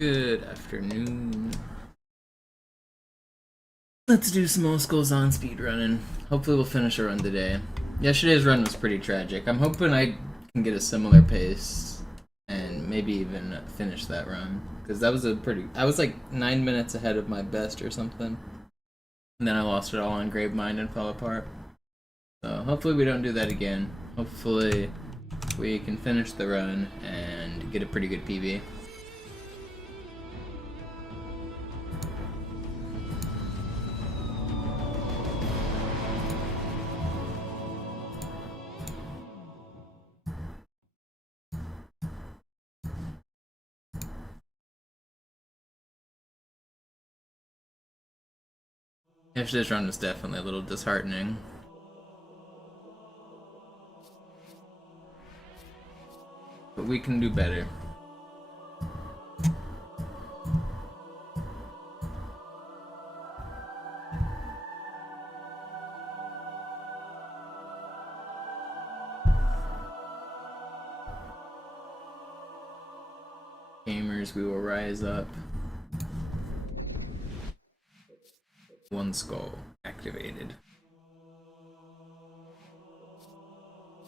Good afternoon. Let's do some old schools on speedrunning. Hopefully we'll finish a run today. Yesterday's run was pretty tragic. I'm hoping I can get a similar pace and maybe even finish that run. Because that was I was like 9 minutes ahead of my best or something. And then I lost it all on Gravemind and fell apart. So hopefully we don't do that again. Hopefully we can finish the run and get a pretty good PB. Yesterday's run was definitely a little disheartening. But we can do better. Gamers, we will rise up. One skull activated.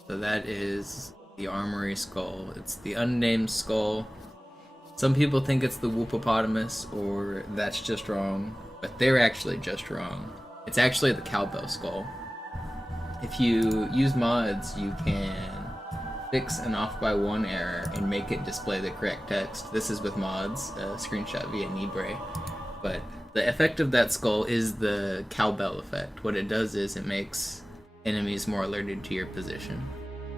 So that is the armory skull. It's the unnamed skull. Some people think it's the Whoopopotamus, or that's just wrong, but they're actually just wrong. It's actually the cowbell skull. If you use mods, you can fix an off by one error and make it display the correct text. This is with mods, a screenshot via Nibre. But the effect of that skull is the cowbell effect. What it does is it makes enemies more alerted to your position.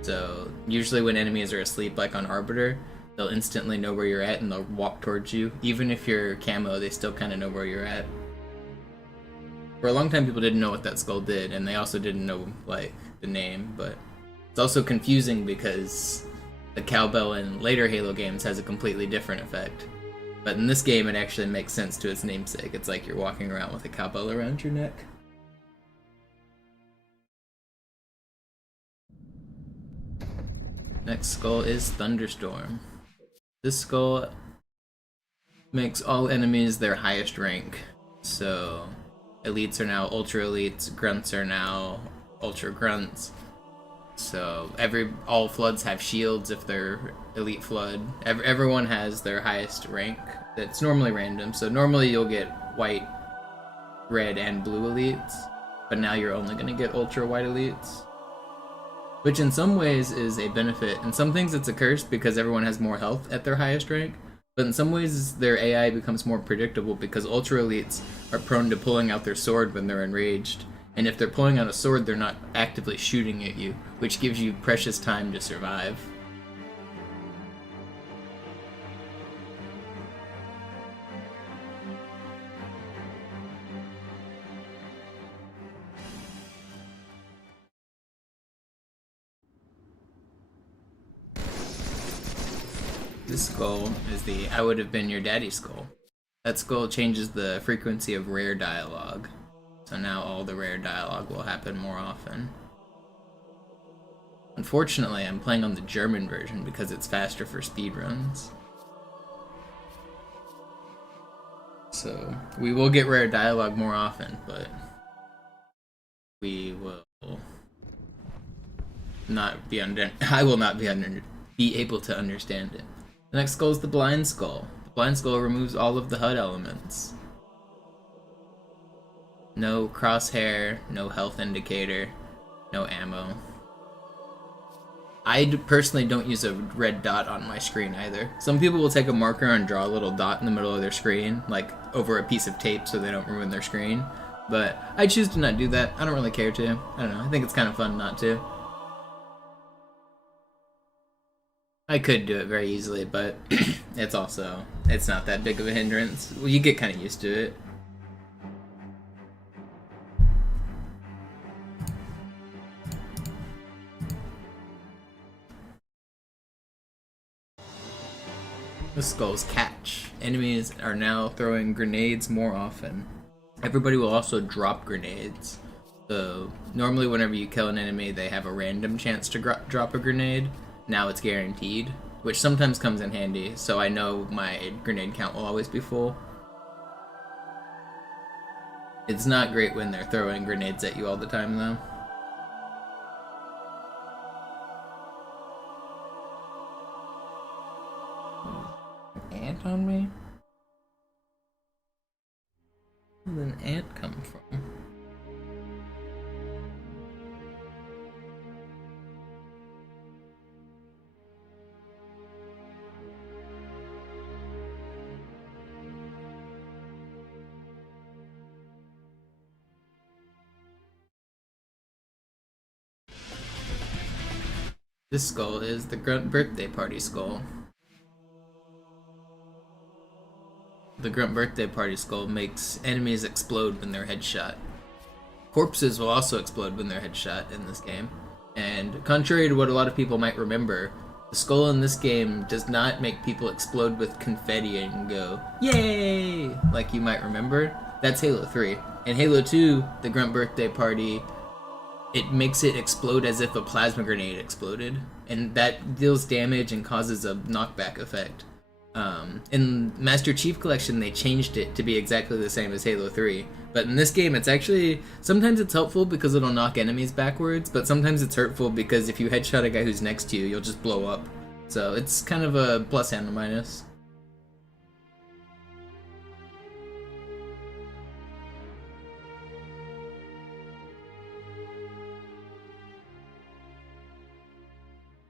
So usually when enemies are asleep, like on Arbiter, they'll instantly know where you're at and they'll walk towards you. Even if you're camo, they still kind of know where you're at. For a long time, people didn't know what that skull did, and they also didn't know like the name, but it's also confusing because the cowbell in later Halo games has a completely different effect. But in this game, it actually makes sense to its namesake. It's like you're walking around with a cowbell around your neck. Next skull is Thunderstorm. This skull makes all enemies their highest rank. So elites are now ultra elites, grunts are now ultra grunts. So all floods have shields if they're elite flood. Everyone has their highest rank. That's normally random. So normally you'll get white, red, and blue elites, but now you're only going to get ultra white elites, which in some ways is a benefit. In some things it's a curse because everyone has more health at their highest rank, but in some ways their AI becomes more predictable because ultra elites are prone to pulling out their sword when they're enraged. And if they're pulling out a sword, they're not actively shooting at you, which gives you precious time to survive. This skull is the I would have been your daddy skull. That skull changes the frequency of rare dialogue. So now all the rare dialogue will happen more often. Unfortunately, I'm playing on the German version because it's faster for speedruns. So we will get rare dialogue more often, but we will not be I will not be able to understand it. The next skull is the Blind Skull. The Blind Skull removes all of the HUD elements. No crosshair, no health indicator, no ammo. I personally don't use a red dot on my screen either. Some people will take a marker and draw a little dot in the middle of their screen, like over a piece of tape so they don't ruin their screen. But I choose to not do that. I don't really care to. I don't know, I think it's kind of fun not to. I could do it very easily, but it's not that big of a hindrance. Well, you get kind of used to it. The skull's catch. Enemies are now throwing grenades more often. Everybody will also drop grenades. So normally whenever you kill an enemy, they have a random chance to drop a grenade. Now it's guaranteed. which sometimes comes in handy, so I know my grenade count will always be full. It's not great when they're throwing grenades at you all the time, though. Ant on me? Where did an ant come from? This skull is the Grunt birthday party skull. The Grunt birthday party skull makes enemies explode when they're headshot. Corpses will also explode when they're headshot in this game. And contrary to what a lot of people might remember, the skull in this game does not make people explode with confetti and go, yay! Like you might remember. That's Halo 3. In Halo 2, the Grunt birthday party, it makes it explode as if a plasma grenade exploded, and that deals damage and causes a knockback effect. In Master Chief Collection, they changed it to be exactly the same as Halo 3, but in this game it's actually, sometimes it's helpful because it'll knock enemies backwards, but sometimes it's hurtful because if you headshot a guy who's next to you, you'll just blow up. So it's kind of a plus and a minus.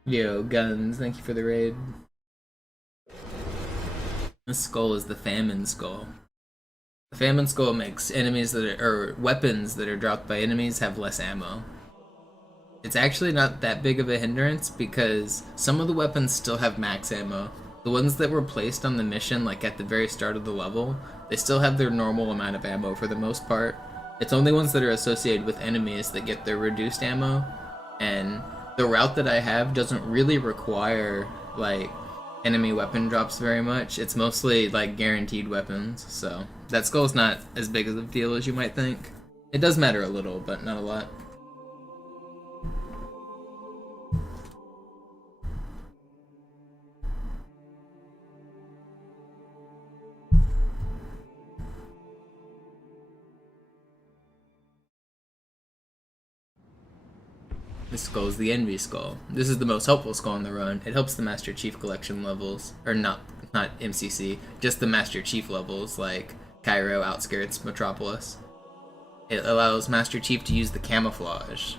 Yo, Guns, thank you for the raid. This skull is the Famine Skull. The Famine Skull makes enemies that are, or weapons that are dropped by enemies have less ammo. It's actually not that big of a hindrance because some of the weapons still have max ammo. The ones that were placed on the mission, like at the very start of the level, they still have their normal amount of ammo for the most part. It's only ones that are associated with enemies that get their reduced ammo, and the route that I have doesn't really require, like, enemy weapon drops very much. It's mostly, like, guaranteed weapons, so that skull's not as big of a deal as you might think. It does matter a little, but not a lot. This skull is the Envy Skull. This is the most helpful skull in the run. It helps the Master Chief Collection levels, or not MCC, just the Master Chief levels like Cairo, Outskirts, Metropolis. It allows Master Chief to use the camouflage.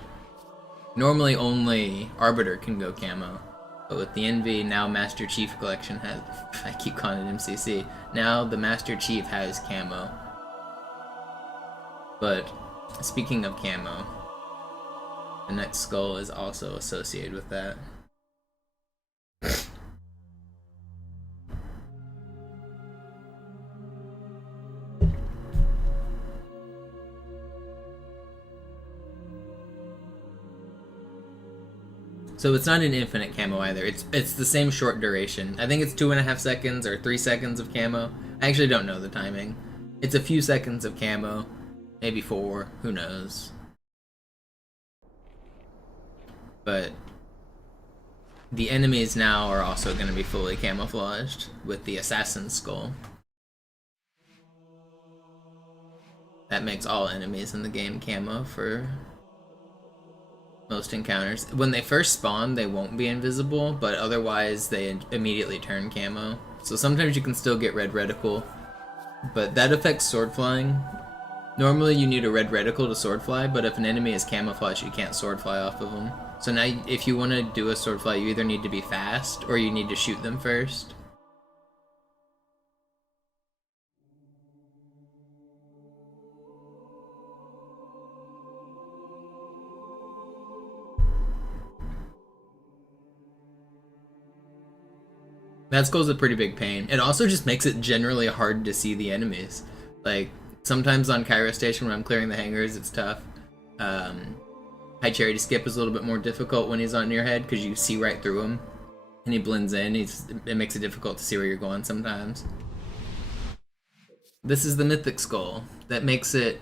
Normally only Arbiter can go camo, but with the Envy, now Master Chief Collection has, I keep calling it MCC, now the Master Chief has camo. But speaking of camo, the next skull is also associated with that. So it's not an infinite camo either. It's the same short duration. I think it's 2.5 seconds or 3 seconds of camo. I actually don't know the timing. It's a few seconds of camo, maybe 4, who knows. But the enemies now are also going to be fully camouflaged with the Assassin Skull. That makes all enemies in the game camo for most encounters. When they first spawn, they won't be invisible, but otherwise they immediately turn camo. So sometimes you can still get red reticle, but that affects sword flying. Normally you need a red reticle to sword fly, but if an enemy is camouflaged, you can't sword fly off of them. So now if you want to do a sword fly, you either need to be fast or you need to shoot them first. That skull's a pretty big pain. It also just makes it generally hard to see the enemies. Like, sometimes on Cairo Station when I'm clearing the hangars, it's tough. High Charity Skip is a little bit more difficult when he's on your head because you see right through him and he blends in. It makes it difficult to see where you're going sometimes. This is the Mythic Skull. That makes it...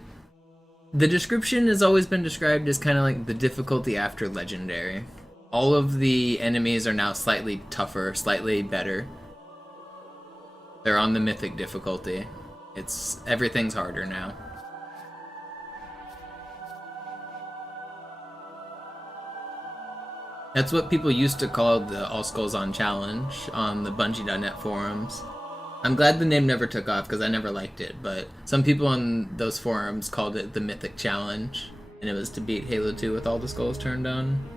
The description has always been described as kind of like the difficulty after Legendary. All of the enemies are now slightly tougher, slightly better. They're on the mythic difficulty. Everything's harder now. That's what people used to call the All Skulls On Challenge on the Bungie.net forums. I'm glad the name never took off because I never liked it, but some people on those forums called it the Mythic Challenge, and it was to beat Halo 2 with all the skulls turned on.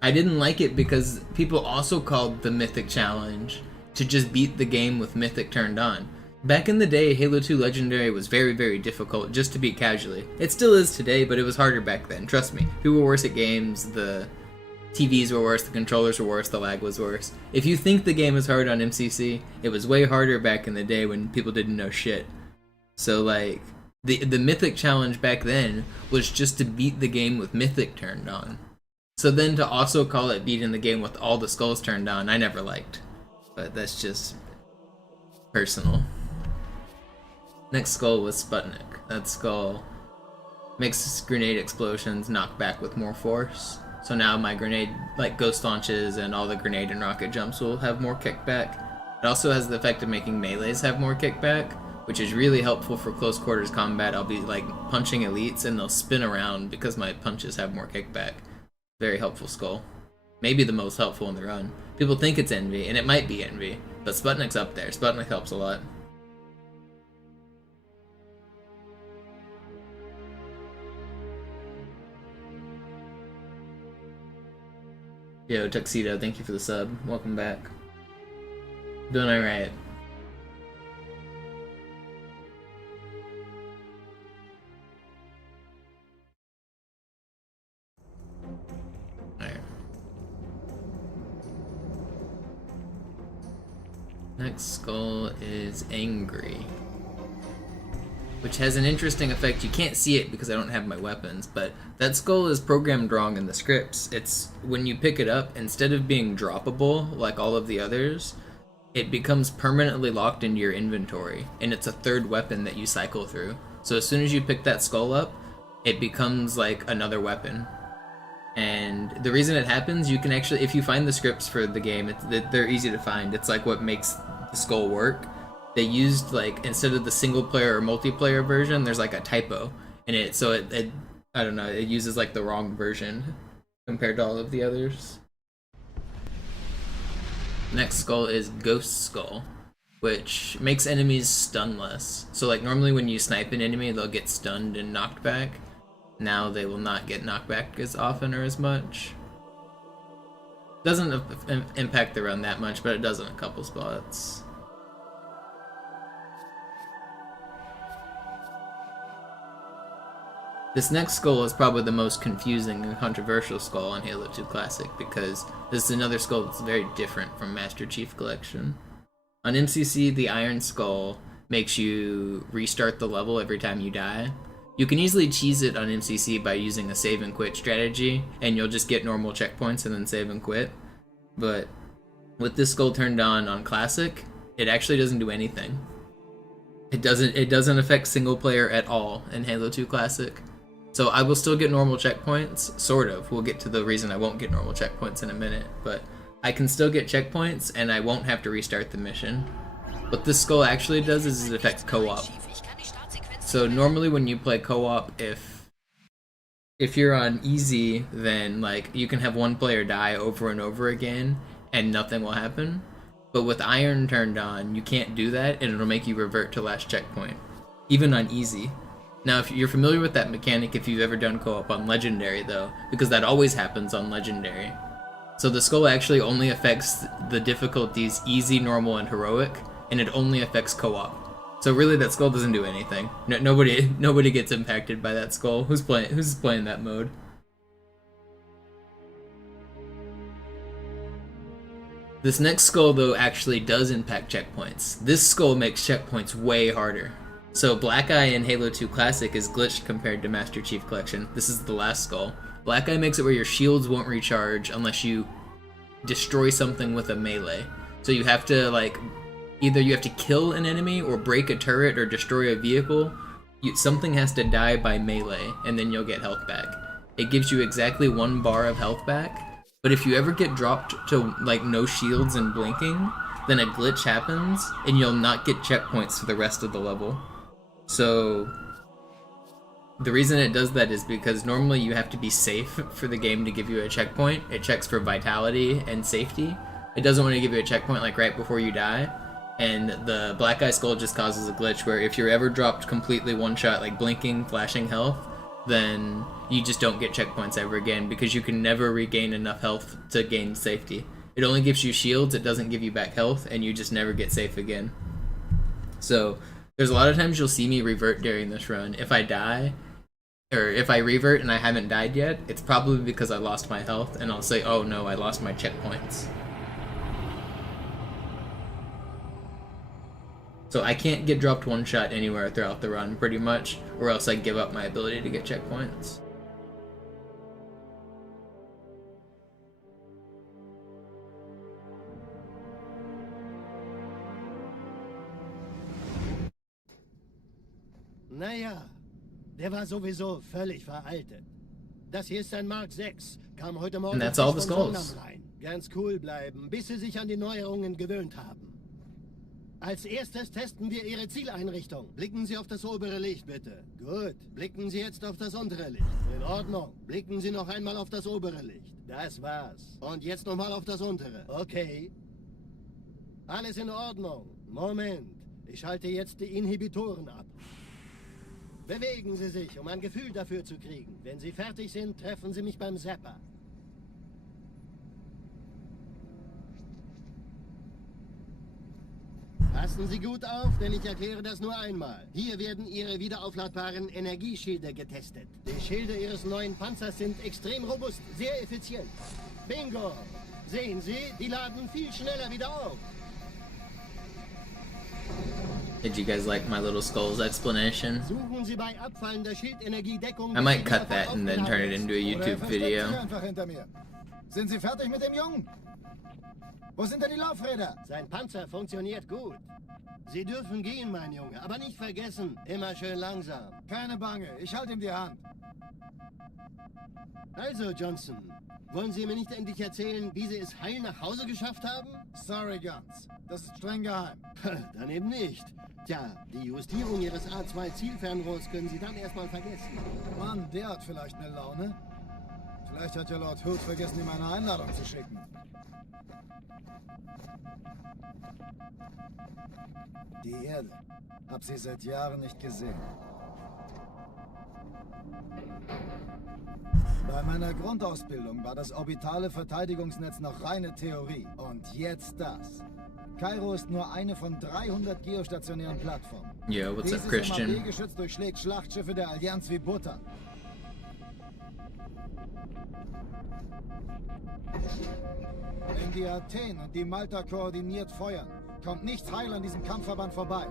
I didn't like it because people also called the Mythic Challenge to just beat the game with Mythic turned on. Back in the day, Halo 2 Legendary was very, very difficult just to beat casually. It still is today, but it was harder back then, trust me. People were worse at games, the TVs were worse, the controllers were worse, the lag was worse. If you think the game is hard on MCC, it was way harder back in the day when people didn't know shit. So like, the Mythic Challenge back then was just to beat the game with Mythic turned on. So then to also call it beating the game with all the skulls turned on, I never liked. But that's just personal. Next skull was Sputnik. That skull makes grenade explosions knock back with more force. So now my grenade, like ghost launches and all the grenade and rocket jumps will have more kickback. It also has the effect of making melees have more kickback, which is really helpful for close quarters combat. I'll be like punching elites and they'll spin around because my punches have more kickback. Very helpful skull. Maybe the most helpful in the run. People think it's Envy, and it might be Envy, but Sputnik's up there. Sputnik helps a lot. Yo, Tuxedo, thank you for the sub. Welcome back. Doing alright. Alright. Next skull is Angry, which has an interesting effect. You can't see it because I don't have my weapons, but that skull is programmed wrong in the scripts. It's when you pick it up, instead of being droppable like all of the others, it becomes permanently locked into your inventory, and it's a third weapon that you cycle through. So as soon as you pick that skull up, it becomes like another weapon. And the reason it happens, you can actually, if you find the scripts for the game, they're easy to find. It's like what makes the skull work. They used, like, instead of the single player or multiplayer version, there's like a typo in it, so it I don't know, it uses like the wrong version compared to all of the others. Next skull is Ghost Skull, which makes enemies stun less. So like normally when you snipe an enemy, they'll get stunned and knocked back. Now they will not get knocked back as often or as much. Doesn't impact the run that much, but it does in a couple spots. This next skull is probably the most confusing and controversial skull on Halo 2 Classic because this is another skull that's very different from Master Chief Collection. On MCC, the Iron Skull makes you restart the level every time you die. You can easily cheese it on MCC by using a save and quit strategy, and you'll just get normal checkpoints and then save and quit. But with this skull turned on Classic, it actually doesn't do anything. It doesn't affect single player at all in Halo 2 Classic. So I will still get normal checkpoints, sort of. We'll get to the reason I won't get normal checkpoints in a minute, but I can still get checkpoints and I won't have to restart the mission. What this skull actually does is it affects co-op. So normally when you play co-op, if you're on easy, then like you can have one player die over and over again and nothing will happen. But with Iron turned on, you can't do that and it'll make you revert to last checkpoint, even on easy. Now, if you're familiar with that mechanic, if you've ever done co-op on Legendary, though, because that always happens on Legendary. So the skull actually only affects the difficulties Easy, Normal, and Heroic, and it only affects co-op. So really, that skull doesn't do anything. Nobody gets impacted by that skull. Who's playing that mode? This next skull, though, actually does impact checkpoints. This skull makes checkpoints way harder. So Black Eye in Halo 2 Classic is glitched compared to Master Chief Collection. This is the last skull. Black Eye makes it where your shields won't recharge unless you destroy something with a melee. So you have to, like, either you have to kill an enemy or break a turret or destroy a vehicle something has to die by melee, and then you'll get health back. It gives you exactly 1 bar of health back, but if you ever get dropped to like no shields and blinking, then a glitch happens, and you'll not get checkpoints for the rest of the level. So the reason it does that is because normally you have to be safe for the game to give you a checkpoint. It checks for vitality and safety. It doesn't want to give you a checkpoint like right before you die. And the Black Eye Skull just causes a glitch where if you're ever dropped completely one shot, like blinking, flashing health, then you just don't get checkpoints ever again because you can never regain enough health to gain safety. It only gives you shields, it doesn't give you back health, and you just never get safe again. So there's a lot of times you'll see me revert during this run. If I die, or if I revert and I haven't died yet, it's probably because I lost my health, and I'll say, oh no, I lost my checkpoints. So I can't get dropped one shot anywhere throughout the run, pretty much, or else I give up my ability to get checkpoints. Naja, der war sowieso völlig veraltet. Das hier ist ein Mark 6. Kam heute Morgen And that's all the skulls. rein. Ganz cool bleiben, bis sie sich an die Neuerungen gewöhnt haben. Als erstes testen wir Ihre Zieleinrichtung. Blicken Sie auf das obere Licht, bitte. Gut. Blicken Sie jetzt auf das untere Licht. In Ordnung. Blicken Sie noch einmal auf das obere Licht. Das war's. Und jetzt nochmal auf das untere. Okay. Alles in Ordnung. Moment. Ich schalte jetzt die Inhibitoren ab. Bewegen Sie sich, um ein Gefühl dafür zu kriegen. Wenn Sie fertig sind, treffen Sie mich beim Zapper. Passen Sie gut auf, denn ich erkläre das nur einmal. Hier werden Ihre wiederaufladbaren Energieschilde getestet. Die Schilde Ihres neuen Panzers sind extrem robust, sehr effizient. Bingo! Sehen Sie, die laden viel schneller wieder auf. Did you guys like my little skulls explanation? Suchen Sie bei abfallender Schildenergie Deckung. I might cut that and then turn it into a YouTube video. Sind Sie fertig mit dem Jungen? Wo sind denn die Laufräder? Sein Panzer funktioniert gut. Sie dürfen gehen, mein Junge, aber nicht vergessen, immer schön langsam. Keine Bange, ich halte ihm die Hand. Also, Johnson, wollen Sie mir nicht endlich erzählen, wie Sie es heil nach Hause geschafft haben? Sorry, Guns. Das ist streng geheim. Dann eben nicht. Tja, die Justierung Ihres A2-Zielfernrohrs können Sie dann erstmal vergessen. Mann, der hat vielleicht eine Laune. Vielleicht hat ja Lord Hood vergessen, ihm eine Einladung zu schicken. Die Erde. Hab sie seit Jahren nicht gesehen. Bei meiner Grundausbildung war das orbitale Verteidigungsnetz noch reine Theorie. Und jetzt das. Kairo ist nur eine von 300 geostationären Plattformen. Yo, what's up, Dieses Christian? MAP-Geschütz durchschlägt Schlachtschiffe der Allianz wie Butter. Wenn die Athen und die Malta koordiniert feuern, kommt nichts heil an diesem Kampfverband vorbei.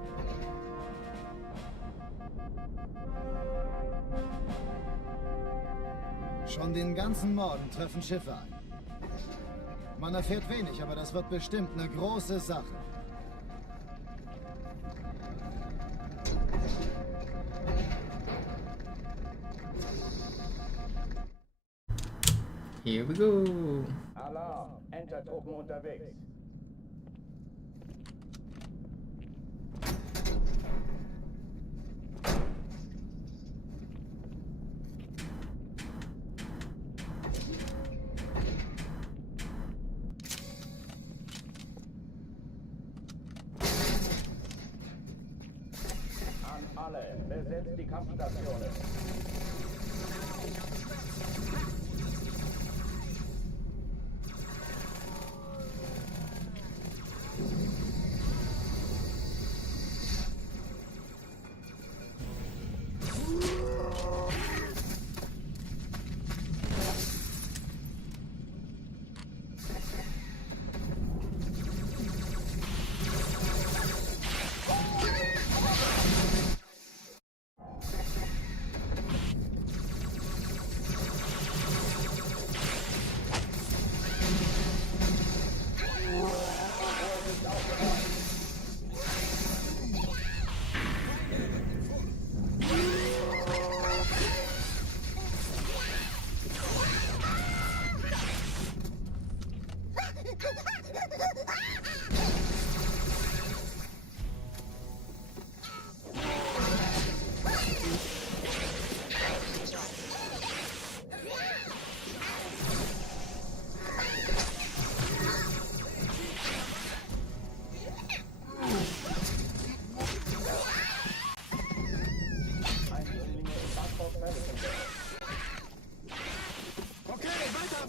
Schon den ganzen Morgen treffen Schiffe ein. Man erfährt wenig, aber das wird bestimmt eine große Sache. Here we go. Alarm, Entertruppen unterwegs. An alle, besetzt die Kampfstationen.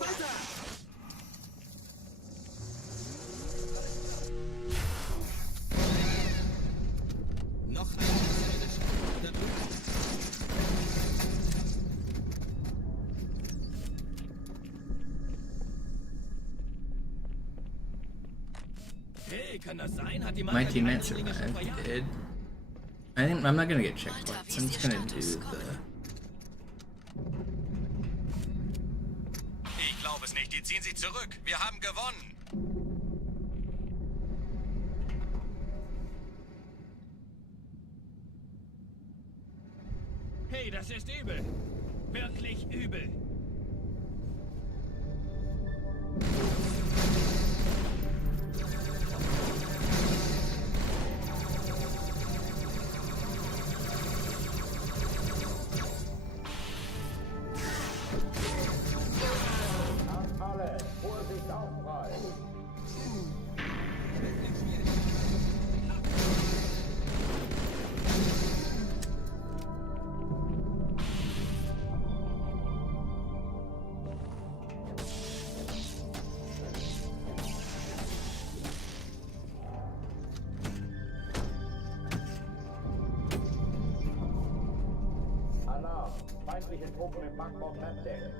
weiter! Noch ein Außerirdischer. Da drüben. Hey, kann das sein? Hat die My teammate survived. He did. I'm not gonna get checkpoints. I'm just gonna do the. Ich glaube es nicht. Die ziehen sich zurück. Wir haben gewonnen. Hey, das ist übel. Wirklich übel. Alle, Vorsicht Aufprall. Alarm, feindliche Truppen im Backbord-Mapdeck.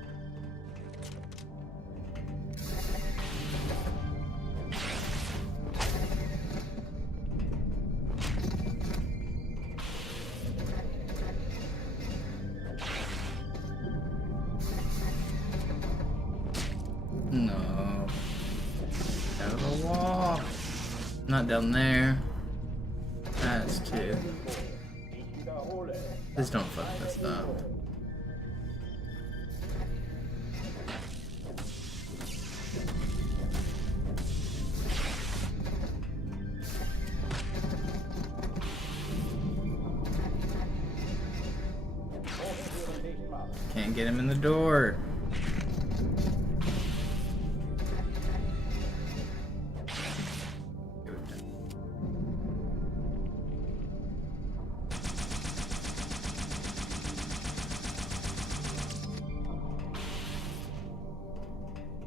No. Out of the wall. Not down there. That's two. Ich wiederhole. Please don't fuck this up. Türen dicht machen. Can't get him in the door.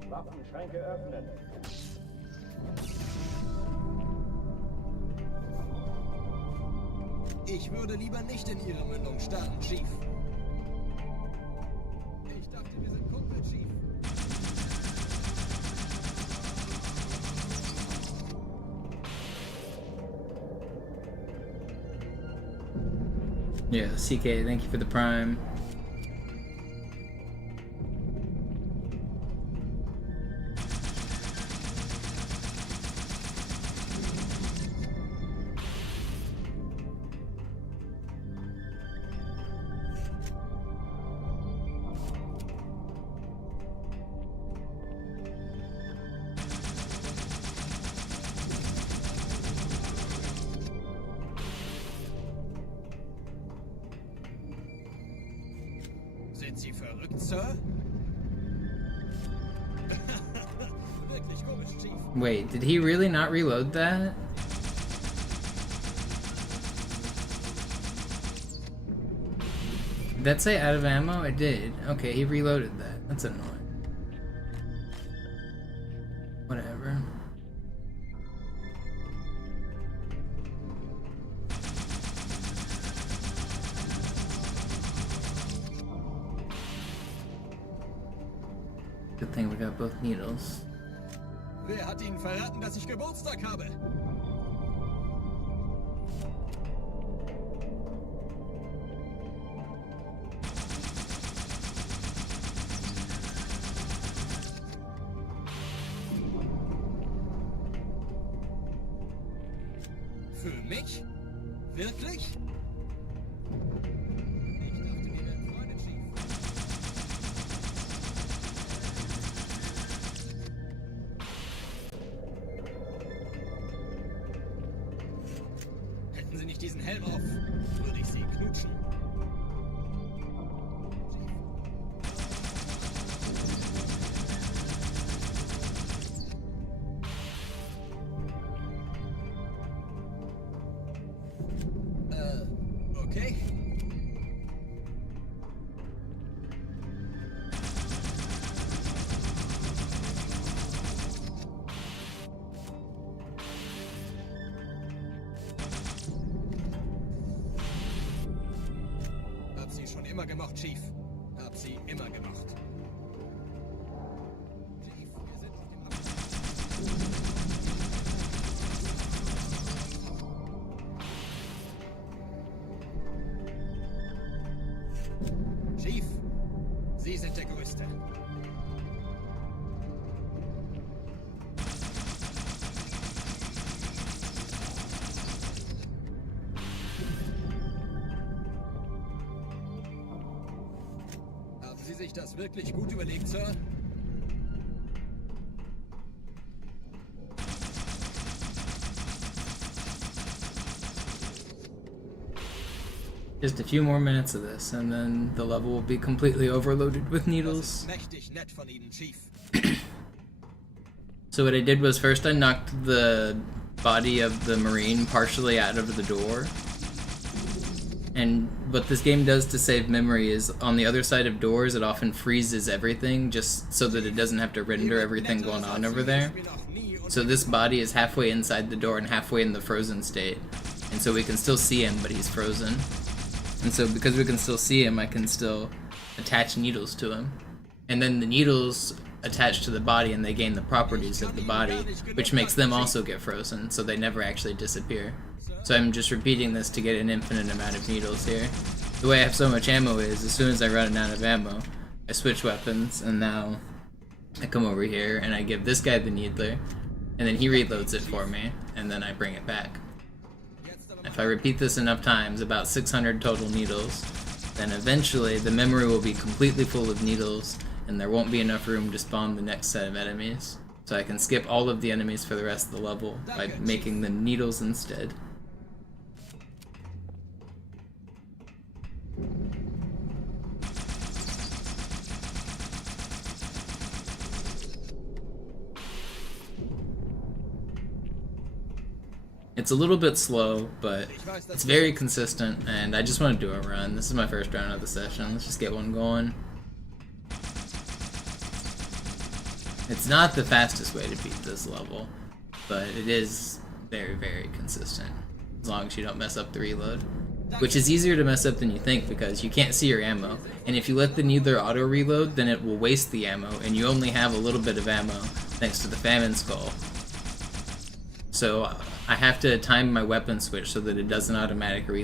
Waffenschränke öffnen. Ich würde lieber nicht in Ihre Mündung starten, Chief. Ich dachte, wir sind Kumpel, Chief. Yeah, CK, thank you for the prime. Sind Sie verrückt, Sir? Wirklich komisch, Chief. Wait, did he really not reload that? Did that say out of ammo? It did. Okay, he reloaded that. That's annoying. Whatever. Good thing we got both needles. Wer hat Ihnen verraten, dass ich Geburtstag habe? Für mich? Wirklich? Ich dachte, wir wären Freunde, Chief. Hätten Sie nicht diesen Helm auf, würde ich Sie knutschen. Okay. immer gemocht, Chief. Hab sie immer gemocht. Chief, wir sind auf dem Chief, Sie sind der Größte. Haben Sie sich das wirklich gut überlegt, Sir? Just a few more minutes of this, and then the level will be completely overloaded with Das needles. ist mächtig nett von Ihnen, Chief. So what I did was first I knocked the body of the Marine partially out of the door. And what this game does to save memory is on the other side of doors it often freezes everything just so that it doesn't have to render everything going on over there. So this body is halfway inside the door and halfway in the frozen state. And so we can still see him, but he's frozen. And so because we can still see him, I can still attach needles to him. And then the needles attach to the body and they gain the properties of the body, which makes them also get frozen, so they never actually disappear. So I'm just repeating this to get an infinite amount of needles here. The way I have so much ammo is, as soon as I run out of ammo, I switch weapons, and now I come over here and I give this guy the needler, and then he reloads it for me, and then I bring it back. If I repeat this enough times, about 600 total needles, then eventually the memory will be completely full of needles, and there won't be enough room to spawn the next set of enemies. So I can skip all of the enemies for the rest of the level by making them needles instead. It's a little bit slow, but it's very consistent, and I just want to do a run. This is my first round of the session. Let's just get one going. It's not the fastest way to beat this level, but it is very, very consistent, as long as you don't mess up the reload. Which is easier to mess up than you think, because you can't see your ammo, and if you let the needler auto-reload, then it will waste the ammo, and you only have a little bit of ammo, thanks to the famine skull. So I have to time my weapon switch so that it doesn't automatically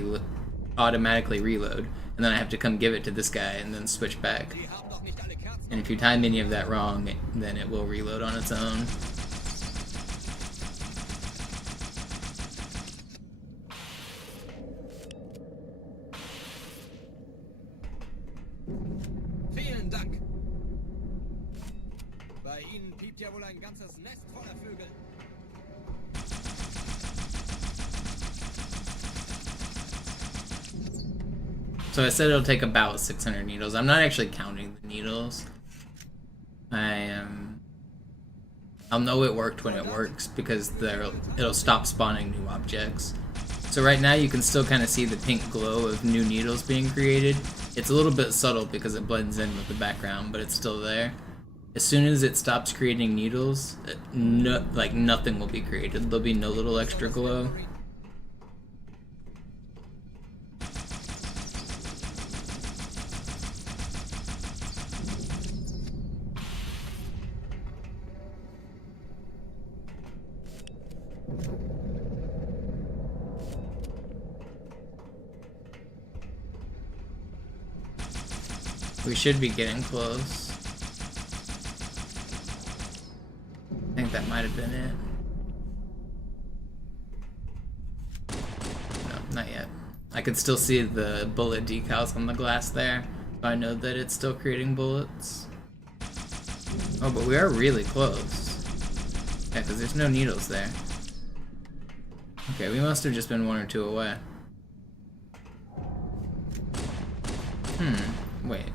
reload, and then I have to come give it to this guy and then switch back. And if you time any of that wrong, then it will reload on its own. Vielen Dank. Bei Ihnen piept ja wohl ein ganzes Nest voller Vögel. So I said it'll take about 600 needles. I'm not actually counting the needles. I'll know it worked when it works because it'll stop spawning new objects. So right now you can still kind of see the pink glow of new needles being created. It's a little bit subtle because it blends in with the background, but it's still there. As soon as it stops creating needles, nothing will be created. There'll be no little extra glow. We should be getting close. I think that might have been it. No, not yet. I could still see the bullet decals on the glass there, so I know that it's still creating bullets. Oh, but we are really close. Yeah, because there's no needles there. Okay, we must have just been one or two away. Wait.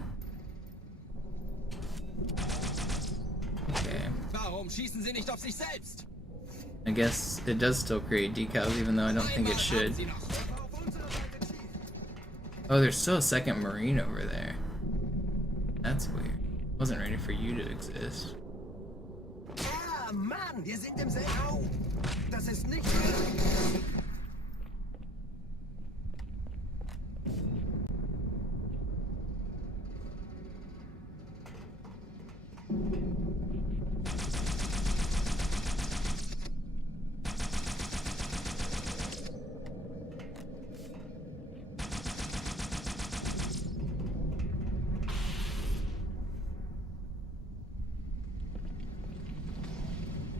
Okay. Warum schießen Sie nicht auf sich selbst? I guess it does still create decals, even though I don't think it should. Oh, there's still a second Marine over there. That's weird. Wasn't ready for you to exist. Ah, Mann, wir sind im selben Raum. Das ist nicht...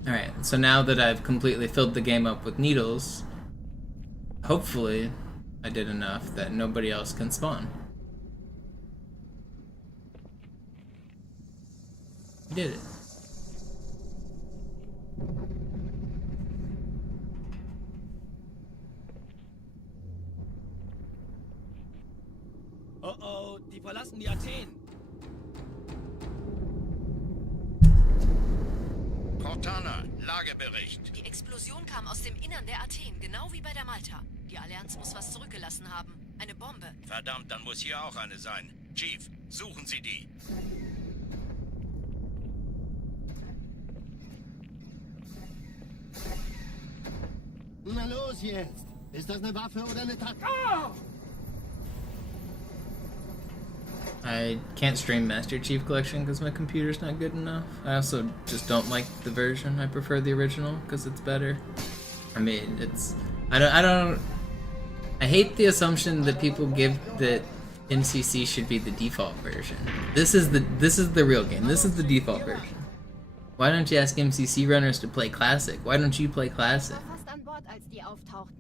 Alright, so now that I've completely filled the game up with needles, hopefully I did enough that nobody else can spawn. I did it. Oh oh, die verlassen die Athen. Cortana, Lagebericht. Die Explosion kam aus dem Innern der Athen, genau wie bei der Malta. Die Allianz muss was zurückgelassen haben. Eine Bombe. Verdammt, dann muss hier auch eine sein. Chief, suchen Sie die. Na los jetzt! Ist das eine Waffe oder eine Taktik? I can't stream Master Chief Collection because my computer's not good enough. I also just don't like the version. I prefer the original because it's better. I mean, it's... I hate the assumption that people give that MCC should be the default version. This is the real game. This is the default version. Why don't you ask MCC runners to play Classic? Why don't you play Classic?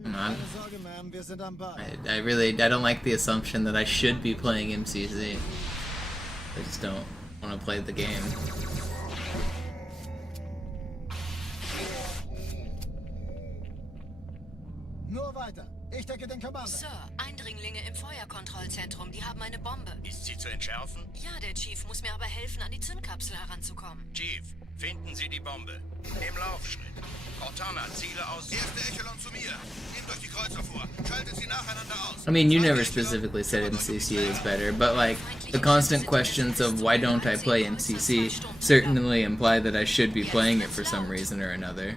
Keine Sorge, Ma'am, wir sind am Ball. I don't like the assumption that I should be playing MCC. I just don't want to play the game. Nur weiter. Ich decke den Commander. Sir, Eindringlinge im Feuerkontrollzentrum, die haben eine Bombe. Ist sie zu entschärfen? Ja, der Chief muss mir aber helfen, an die Zündkapsel heranzukommen. Chief, finden Sie die Bombe. Im Laufschritt. Cortana, Ziele aus. Erste Echelon zu mir. Nehmt euch die Kreuzer vor. Schaltet sie nacheinander aus. I mean, you never specifically said MCC is better, but like, the constant questions of why don't I play MCC certainly imply that I should be playing it for some reason or another.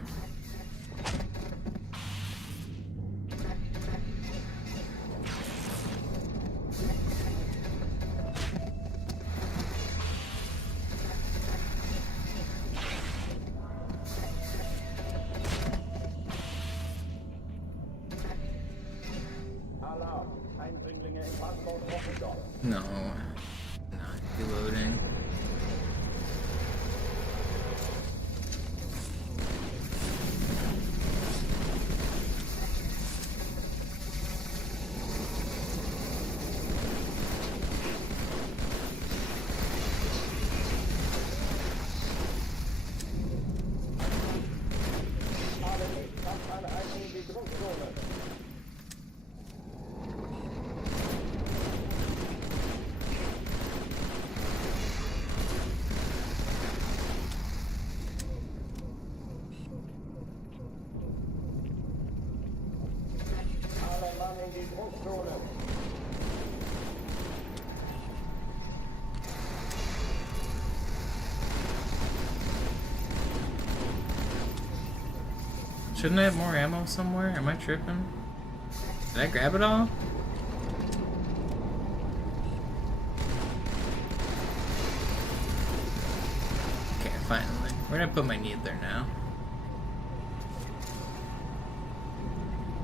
Alarm. Eindringlinge im Bahnhof Offendorf. No, not reloading. Alle Lichtkampfeinheiten in die Druckzone. Alle Mann in die Druckzone. Shouldn't I have more ammo somewhere? Am I tripping? Did I grab it all? Okay, finally. Where did I put my needler now?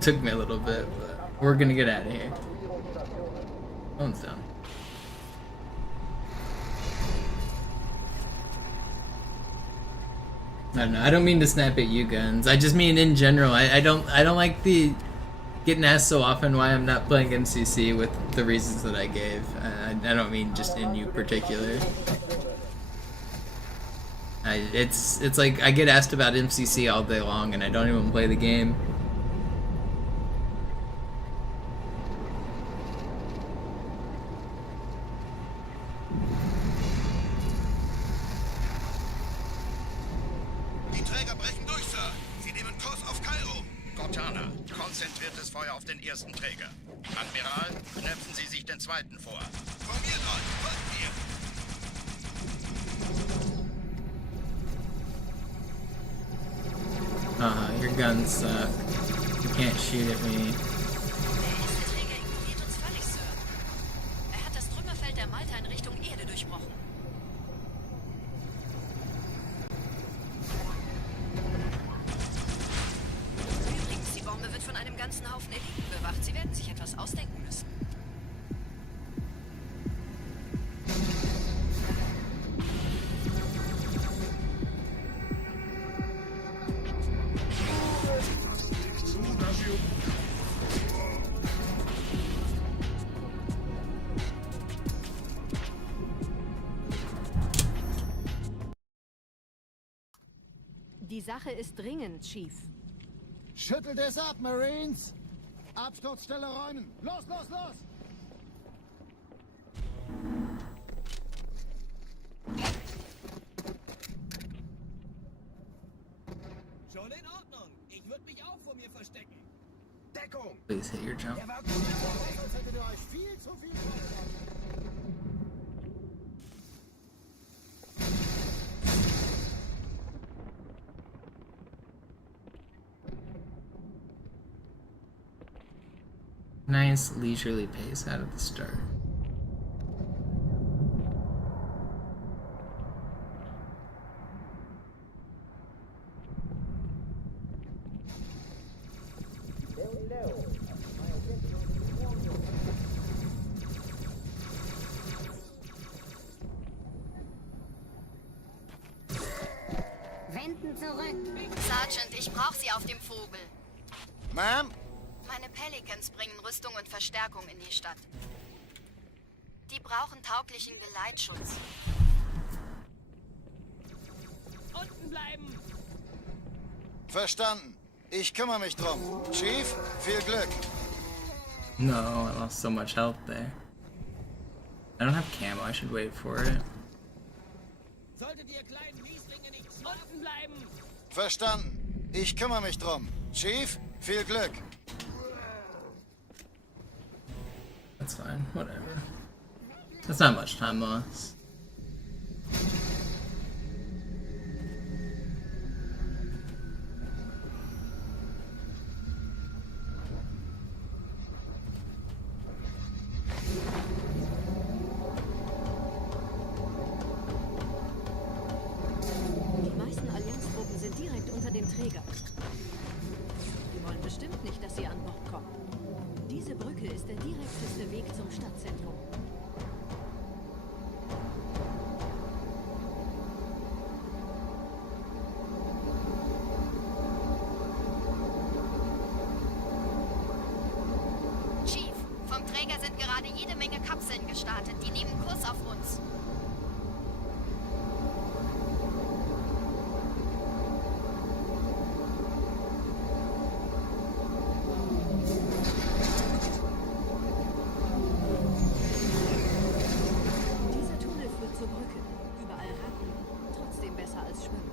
Took me a little bit, but we're gonna get out of here. One's done. I don't know. I don't mean to snap at you, Guns. I just mean in general. I don't like the getting asked so often why I'm not playing MCC with the reasons that I gave. I don't mean just in you particular. It's like I get asked about MCC all day long and I don't even play the game. Die Träger brechen durch, Sir. Sie nehmen Kurs auf Kairo. Cortana, konzentriertes Feuer auf den ersten Träger. Admiral, knöpfen Sie sich den zweiten vor. Formiert euch. Folgt mir. Your guns suck. You can't shoot at me. Der erste Träger ignoriert uns völlig, Sir. Er hat das Trümmerfeld der Malta in Richtung Erde durchbrochen. Übrigens, die Bombe wird von einem ganzen Haufen Eliten bewacht. Sie werden sich etwas ausdenken müssen. Die Sache ist dringend, Chief. Schüttelt es ab, Marines! Absturzstelle räumen! Los, los, los! Schon in Ordnung. Ich würde mich auch vor mir verstecken. Deckung! Please hit your jump. Der war gut, als hättet ihr euch viel zu viel vorgenommen. Nice leisurely pace out of the start. Wenden zurück. Sergeant, ich brauche Sie auf dem Vogel. Ma'am? Meine Pelicans bringen Rüstung und Verstärkung in die Stadt. Die brauchen tauglichen Geleitschutz. Unten bleiben! Verstanden. Ich kümmere mich drum. Chief, viel Glück. No, I lost so much health there. I don't have camo, I should wait for it. Solltet ihr kleinen Mieslinge nicht unten bleiben! Verstanden. Ich kümmere mich drum. Chief, viel Glück. That's fine, whatever. That's not much time lost. Die meisten Allianztruppen sind direkt unter dem Träger. Die wollen bestimmt nicht, dass sie an Bord kommen. Diese Brücke ist der direkteste Weg zum Stadtzentrum. Chief, vom Träger sind gerade jede Menge Kapseln gestartet. Die nehmen Kurs auf uns. Dieser Tunnel führt zur Brücke. Überall Ratten. Trotzdem besser als Schwimmen.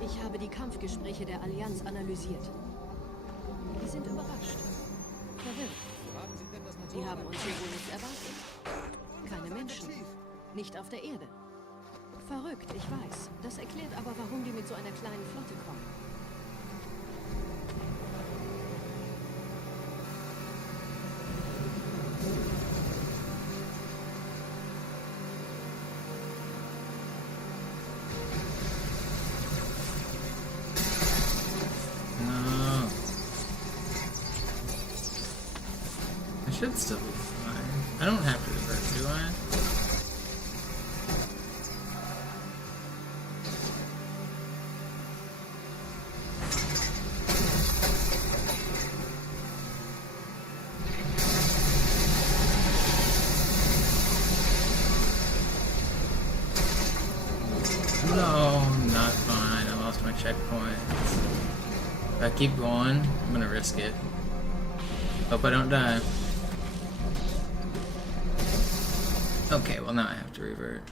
Ich habe die Kampfgespräche der Allianz analysiert. Die sind überrascht. Verwirrt. Die haben uns hier wohl nicht erwartet. Keine Menschen. Nicht auf der Erde. Verrückt, ich weiß. Das erklärt aber, warum die mit so einer kleinen Flotte kommen. No. I should still be fine. I don't have to revert, do I? No, I'm not fine. I lost my checkpoint. If I keep going, I'm gonna risk it. Hope I don't die. Okay, well now I have to revert.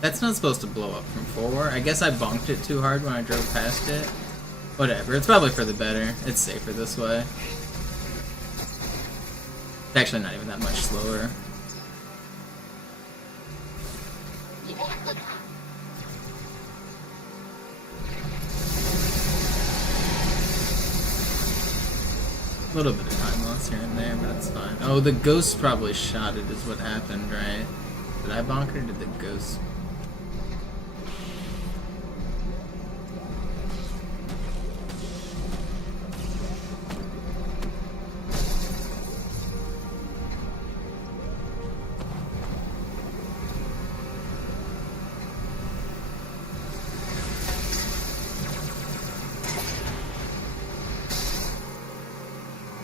That's not supposed to blow up from 4. I guess I bonked it too hard when I drove past it. Whatever, it's probably for the better. It's safer this way. It's actually not even that much slower. A little bit of time loss here and there, but it's fine. Oh, the ghost probably shot it is what happened, right? Did I bonk or did the ghost?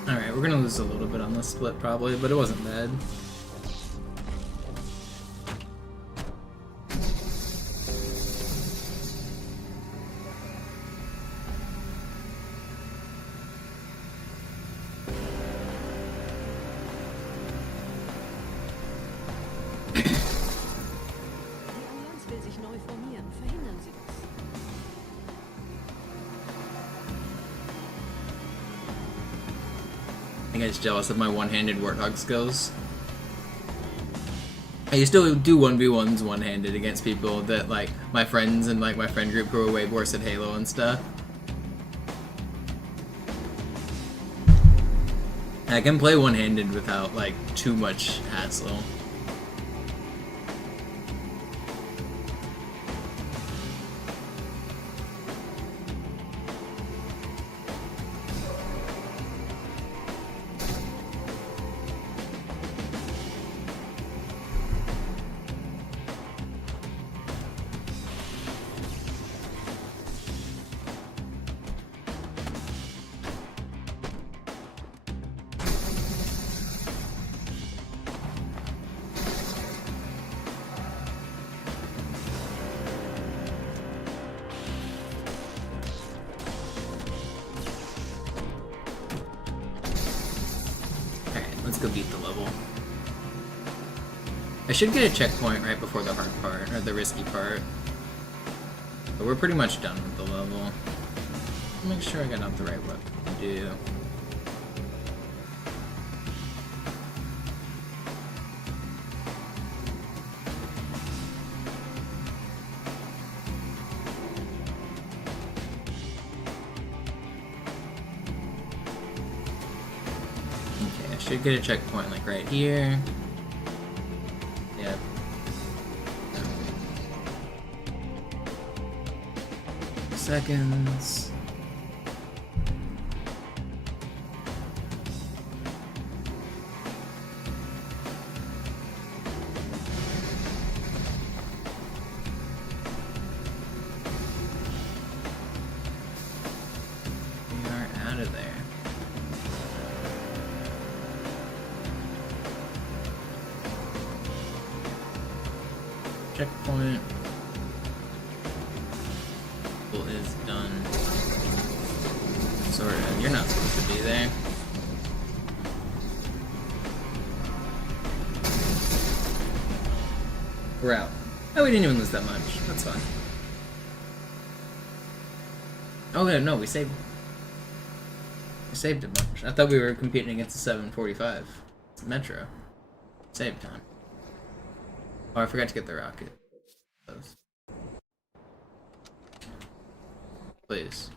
Alright, we're gonna lose a little bit on this split probably, but it wasn't bad. reformieren. Verhindern Sie das. I think I'm jealous of my one-handed warthog skills. I used to do 1v1s one-handed against people that, like, my friends and, like, my friend group who were way worse at Halo and stuff. I can play one-handed without, like, too much hassle. Let's go beat the level. I should get a checkpoint right before the hard part, or the risky part. But we're pretty much done with the level. Make sure I got out the right weapon to do. Should get a checkpoint like right here. Yep. Seconds. We are out of there. Checkpoint. Is done. Sort of. You're not supposed to be there. We're out. Oh, we didn't even lose that much. That's fine. Oh yeah, no, we saved. We saved a bunch. I thought we were competing against the 745. It's Metro. Save time. Oh, I forgot to get the rocket. Please.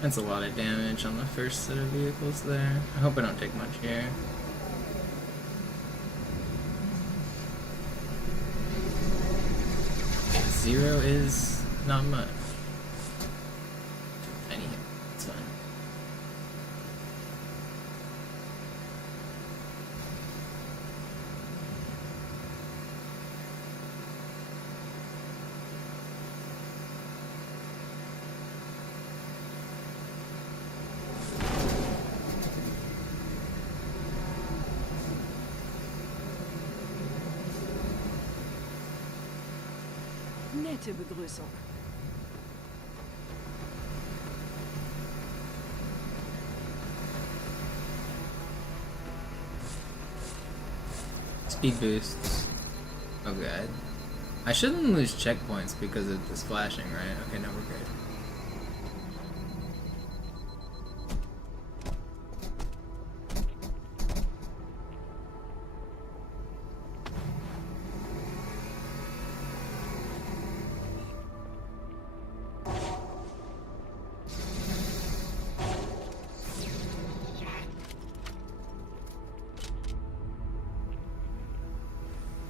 That's a lot of damage on the first set of vehicles there. I hope I don't take much here. Okay, 0 is not much. Tiny hit. It's fine. Nette Begrüßung. Speed boosts. Oh god. I shouldn't lose checkpoints because of this flashing, right? Okay, no, we're good.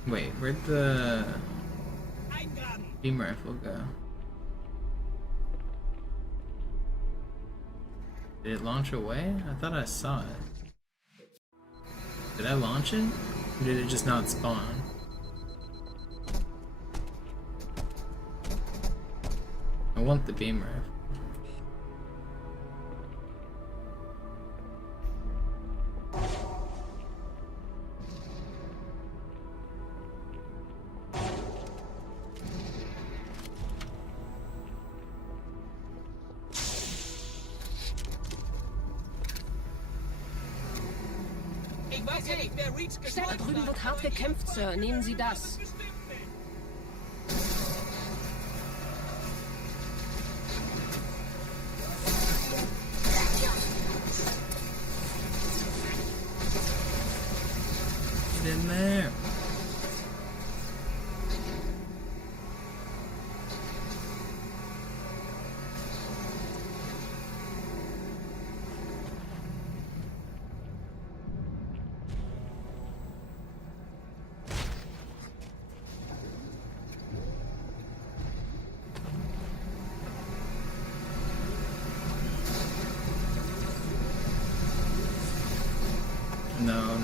Wait, where'd the beam rifle go? Did it launch away? I thought I saw it. Did I launch it? Or did it just not spawn? I want the beam rifle. Ich weiß ja nicht, wer Reach Da geschmolzen drüben hat. wird hart gekämpft, Sir. Nehmen Sie das. Get in there. No.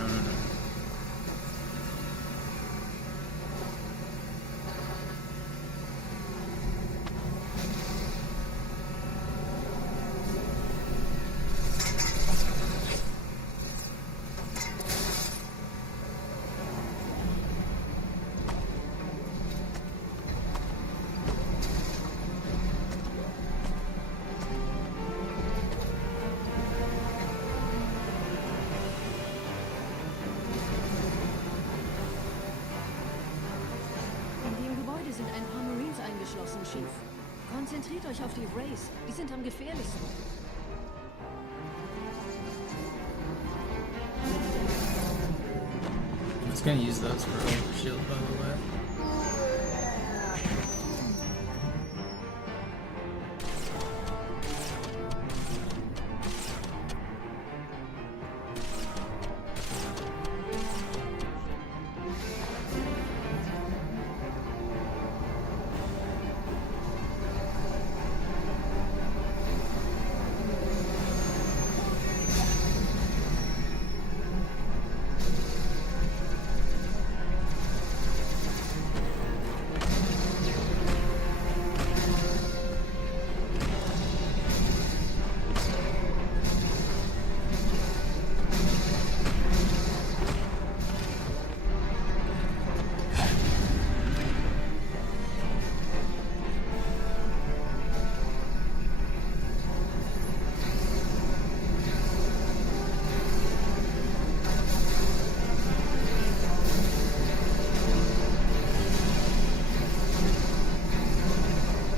In dem Gebäude sind ein paar Marines eingeschlossen, Chief. Konzentriert euch auf die Wraiths. Die sind am gefährlichsten. I was gonna use those for overshield, by the way.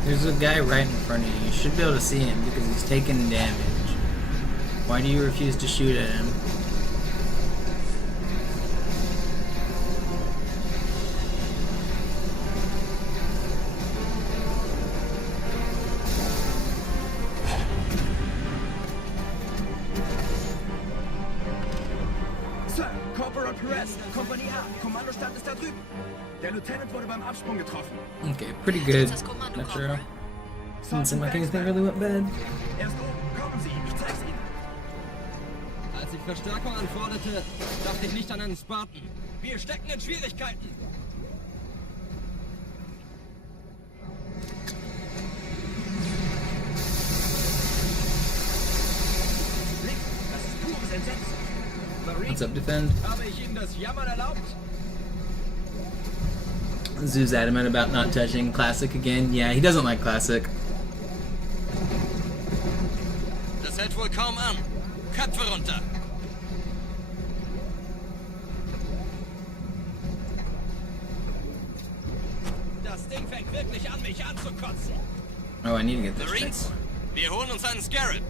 There's a guy right in front of you. You should be able to see him because he's taking damage. Why do you refuse to shoot at him? Sir, Corporal Perez, Kompanie A, Kommandostand ist da drüben. Der Lieutenant wurde beim Absprung getroffen. Okay, pretty good. Metro. Doesn't seem like anything really went bad. Erst oben, kommen Sie, ich zeig's Ihnen. Als ich Verstärkung anforderte, dachte ich nicht an einen Spartan. Wir stecken in Schwierigkeiten. Blick, das ist pures Entsetzen. Marine, What's up, defend? habe ich Ihnen das Jammern erlaubt? Zoo's adamant about not touching Classic again. Yeah, he doesn't like Classic. Das hält wohl kaum an. Köpfe runter. Das Ding fängt wirklich an, mich anzukotzen. Oh, I need to get this Marines, checkpoint. wir holen uns einen Scarab.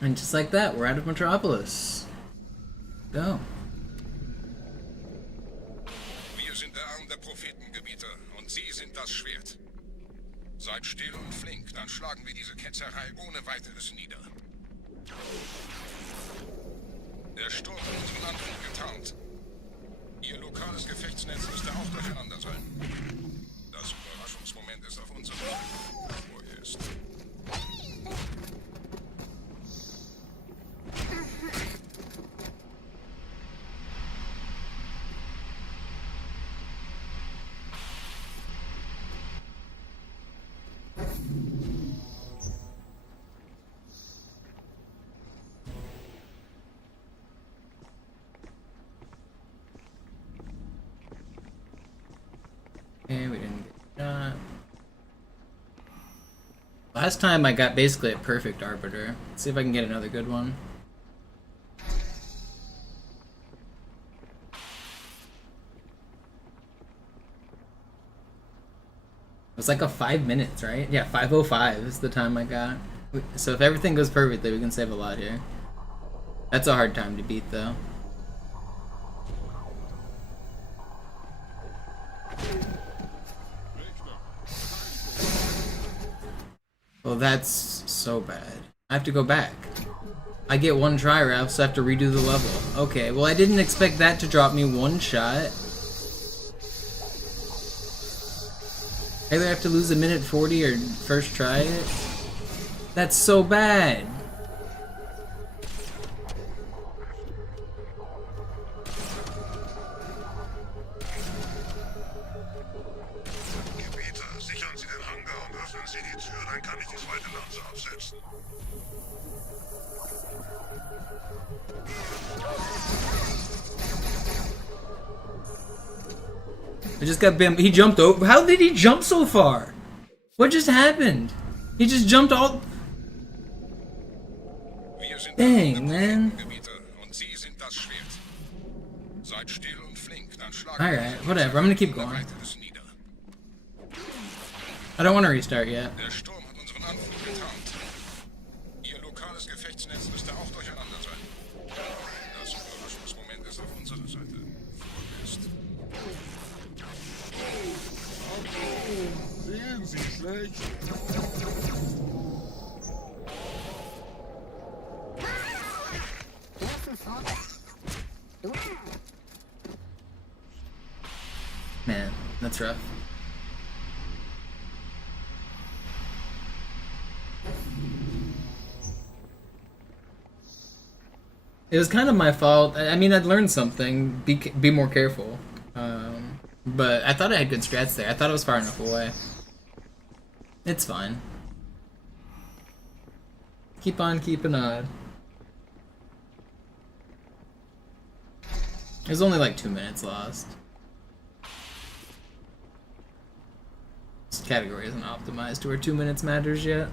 And just like that, we're out of Metropolis. Go. Wir sind der Arm der Prophetengebieter und Sie sind das Schwert. Seid still und flink, dann schlagen wir diese Ketzerei ohne weiteres nieder. Der Sturm in unserem Land wird getarnt. Ihr lokales Gefechtsnetz müsste auch durcheinander sein. Das Überraschungsmoment ist auf unserer Seite. Vorerst. Last time I got basically a perfect arbiter. Let's see if I can get another good one. It was like a 5 minutes, right? Yeah, 5:05 is the time I got. So if everything goes perfectly, we can save a lot here. That's a hard time to beat, though. Well, that's so bad. I have to go back. I get one try, or I also have to redo the level. Okay, well I didn't expect that to drop me one shot. I either have to lose a minute 40 or first try it. That's so bad. Gebieter, sichern Sie den Hangar und öffnen Sie die Tür, dann kann ich die zweite Lanze absetzen. I just got bam. He jumped over. How did he jump so far? What just happened? He just jumped all. Dang, man. Alright, whatever. I'm gonna keep going. I don't want to restart yet. Der Sturm hat unseren Anflug getarnt. Ihr lokales Gefechtsnetz müsste auch durcheinander sein. Das Überraschungsmoment ist auf unserer Seite. Vorerst. Sehen Sie schlecht. Man, that's rough. It was kind of my fault. I mean, I'd learned something. Be more careful. But I thought I had good strats there. I thought I was far enough away. It's fine. Keep on keeping on. There's only like 2 minutes lost. This category isn't optimized to where 2 minutes matters yet.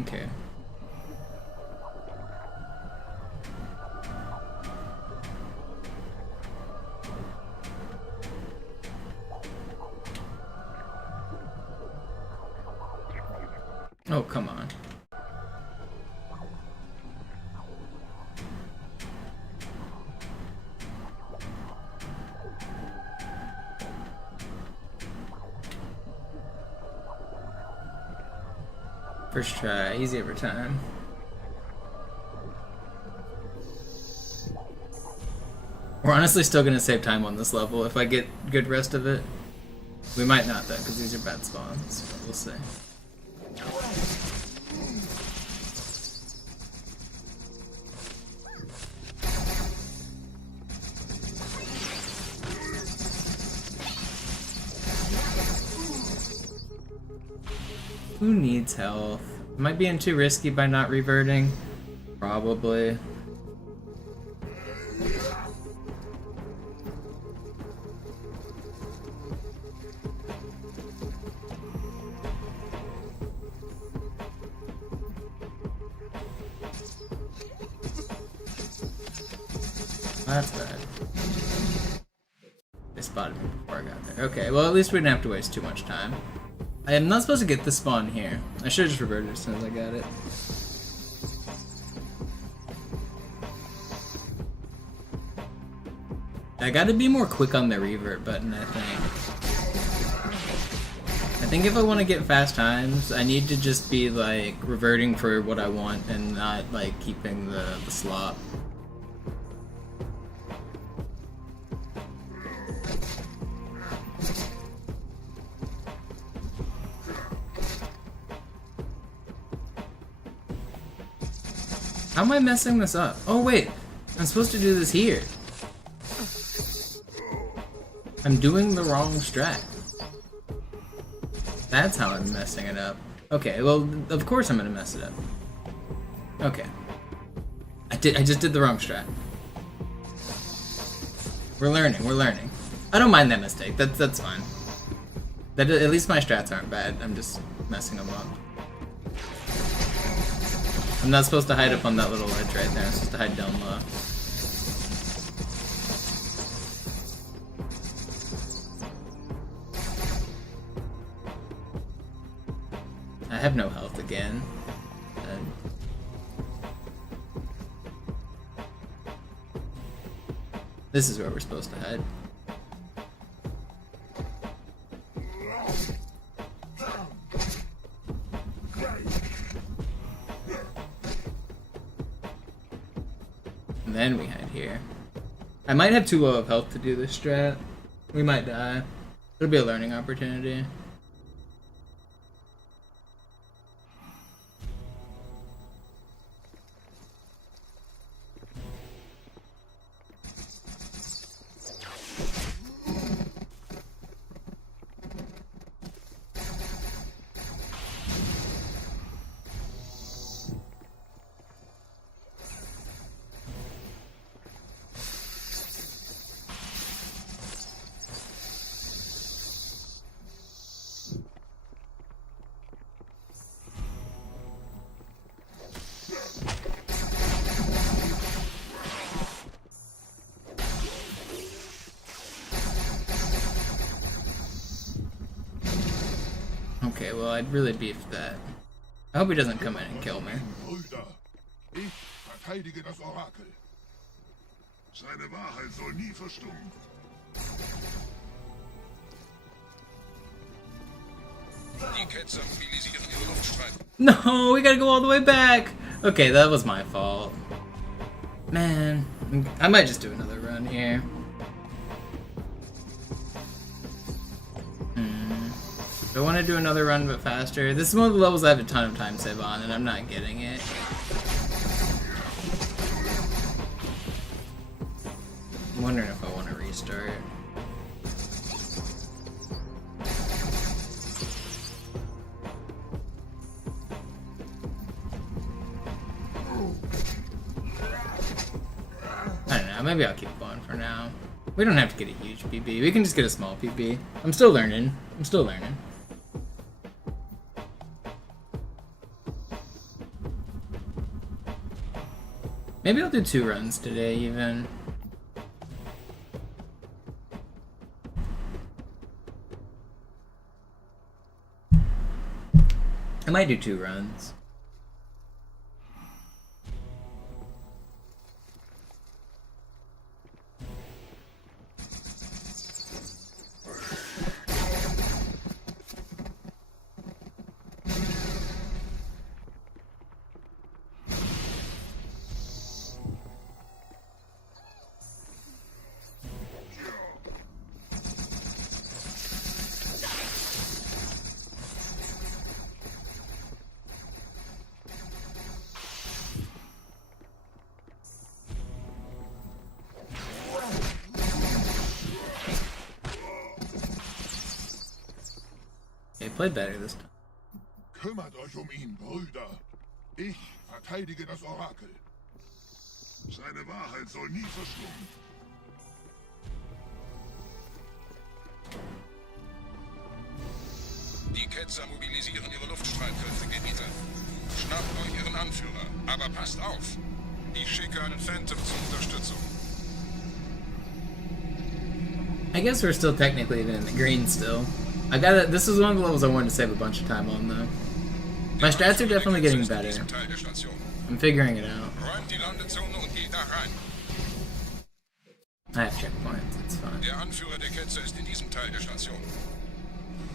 Okay. Oh, come on. First try, easy every time. We're honestly still gonna save time on this level if I get good rest of it. We might not though, because these are bad spawns, but we'll see. Who needs health? Am I being too risky by not reverting? Probably. That's bad. They spotted me before I got there. Okay, well at least we didn't have to waste too much time. I am not supposed to get the spawn here. I should have just reverted as soon as I got it. I gotta be more quick on the revert button, I think. I think if I want to get fast times, I need to just be like reverting for what I want and not like keeping the slop. How am I messing this up? Oh wait, I'm supposed to do this here. I'm doing the wrong strat. That's how I'm messing it up. Okay, well, of course I'm gonna mess it up. Okay. I just did the wrong strat. We're learning. I don't mind that mistake, that's fine. At least my strats aren't bad, I'm just messing them up. I'm not supposed to hide up on that little ledge right there, I'm supposed to hide down low. I have no health again. This is where we're supposed to head. And then we head here. I might have too low of health to do this strat. We might die. It'll be a learning opportunity. Okay, well, I'd really beef that. I hope he doesn't come in and kill me. Brüder, ich verteidige das Orakel. Seine Wahrheit soll nie verstummen. Die Ketzer mobilisieren ihre Luftstreifen. No, we gotta go all the way back! Okay, that was my fault. Man, I might just do another run here. Do I want to do another run but faster? This is one of the levels I have a ton of time save on and I'm not getting it. I'm wondering if I want to restart. I don't know, maybe I'll keep going for now. We don't have to get a huge PB, we can just get a small PB. I'm still learning. Maybe I'll do 2 runs today, even. I might do 2 runs. Played better this time. Kümmert euch ihn, Brüder. Ich verteidige das Orakel. Seine Wahrheit soll nie verstummen. Die Ketzer mobilisieren ihre Luftstreitkräfte, Gebieter. Schnappt euch ihren Anführer, aber passt auf. Ich schicke einen Phantom zur Unterstützung. I guess we're still technically even in the green still. This is one of the levels I wanted to save a bunch of time on, though. My strats are definitely getting better. I'm figuring it out. I have checkpoints, it's fine. Der Anführer der Ketzer ist in diesem Teil der Station.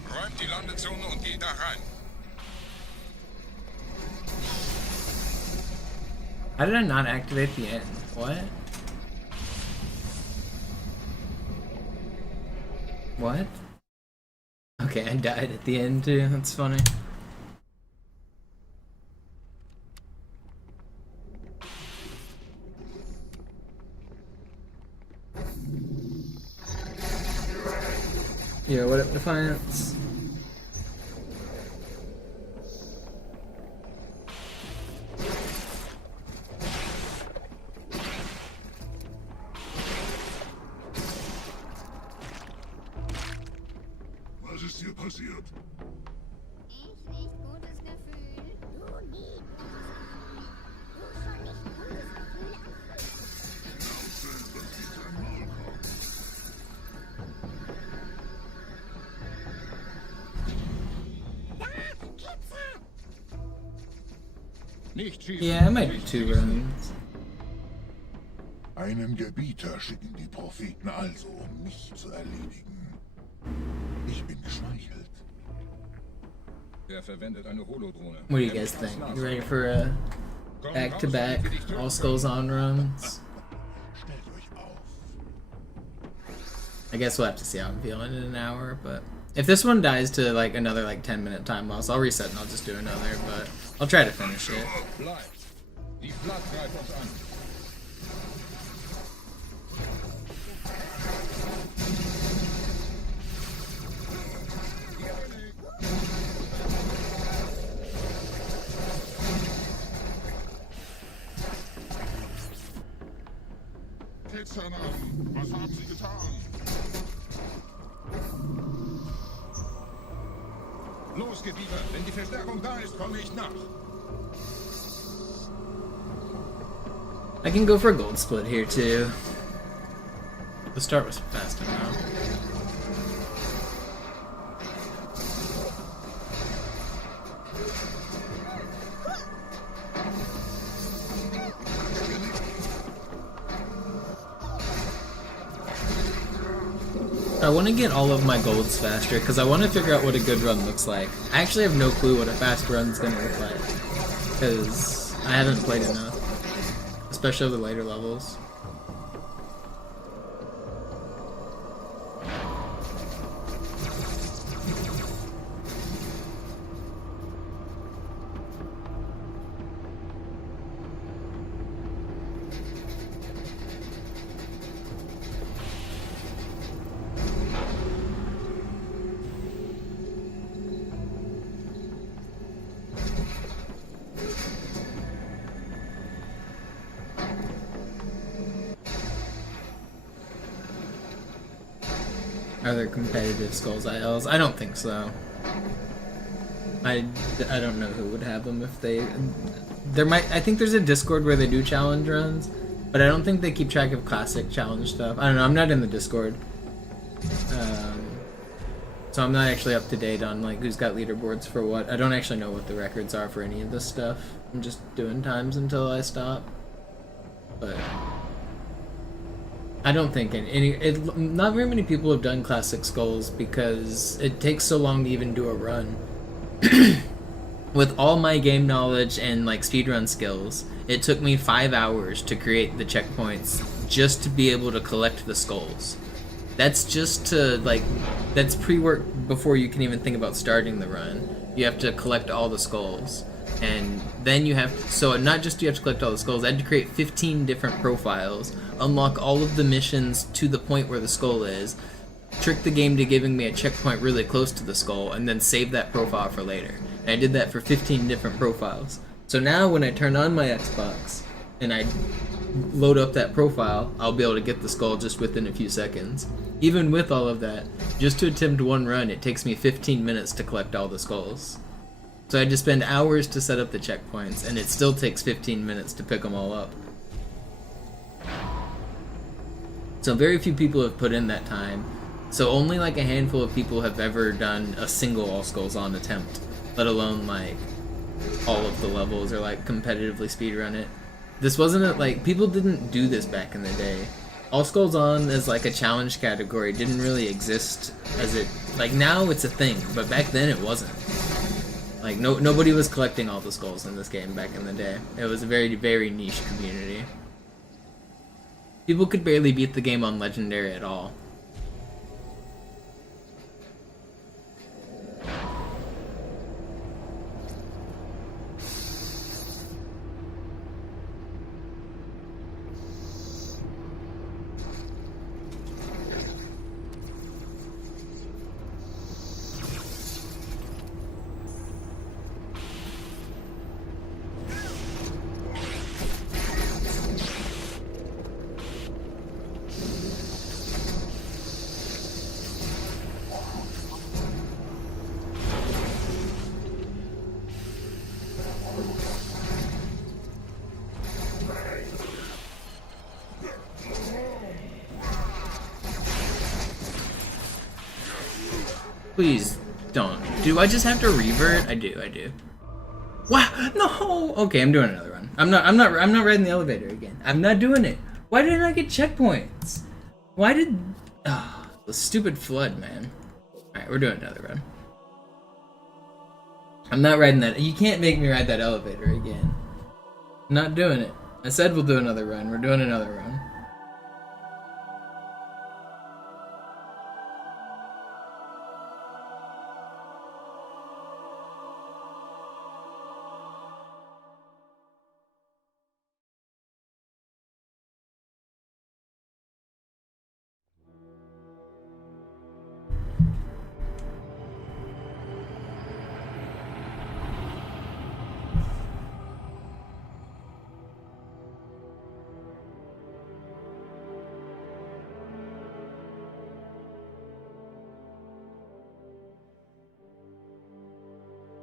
Räumt die Landezone und geht da rein. How did I not activate the end? What? What? Okay, I died at the end too, that's funny. Yeah, what up, Defiance? Was ist hier passiert? Ich nicht gutes Gefühl. Du nie gutes Gefühl. Du schon nicht gutes Nicht schießen. Yeah, I might do 2 runs. Einen Gebieter schicken die Propheten also, um mich zu erledigen. Ich bin geschmeichelt. Er verwendet eine Holodrohne. What do you guys think? You ready for a back-to-back all skulls on runs? Stellt euch auf. I guess we'll have to see how I'm feeling in an hour, but if this one dies to like another like 10-minute time loss, I'll reset and I'll just do another, but I'll try to finish it. Bleibt. Die Blatt greift uns an. Ketzernamen, was haben Sie getan? Los, Gebieter, wenn die Verstärkung da ist, komme ich nach. I can go for a gold split here too. The start was fast enough. I want to get all of my golds faster because I want to figure out what a good run looks like. I actually have no clue what a fast run's gonna look like because I haven't played enough, especially the later levels. Are there competitive Skulls ILs? I don't think so. I don't know who would have them if they... I think there's a Discord where they do challenge runs, but I don't think they keep track of classic challenge stuff. I don't know, I'm not in the Discord. So I'm not actually up to date on like who's got leaderboards for what. I don't actually know what the records are for any of this stuff. I'm just doing times until I stop. But... I don't think not very many people have done classic Skulls because it takes so long to even do a run. With all my game knowledge and like speedrun skills, it took me 5 hours to create the checkpoints just to be able to collect the skulls. That's just to like, that's pre-work before you can even think about starting the run. You have to collect all the skulls. And then you have to, so not just do you have to collect all the skulls, I had to create 15 different profiles, unlock all of the missions to the point where the skull is, trick the game to giving me a checkpoint really close to the skull, and then save that profile for later. And I did that for 15 different profiles. So now when I turn on my Xbox and I load up that profile, I'll be able to get the skull just within a few seconds. Even with all of that, just to attempt one run, it takes me 15 minutes to collect all the skulls. So I had to spend hours to set up the checkpoints, and it still takes 15 minutes to pick them all up. So very few people have put in that time. So only like a handful of people have ever done a single all skulls on attempt, let alone like all of the levels or like competitively speedrun it. This wasn't like people didn't do this back in the day. All Skulls On as like a challenge category didn't really exist as it, like now it's a thing, but back then it wasn't. Like nobody was collecting all the skulls in this game back in the day. It was a very, very niche community. People could barely beat the game on Legendary at all. Please don't. Do I just have to revert? I do. Wow, no. Okay, I'm doing another run. I'm not riding the elevator again. I'm not doing it. Why didn't I get checkpoints? Why did the stupid flood, man. Alright, we're doing another run. I'm not riding that. You can't make me ride that elevator again. I'm not doing it. I said we'll do another run. We're doing another run.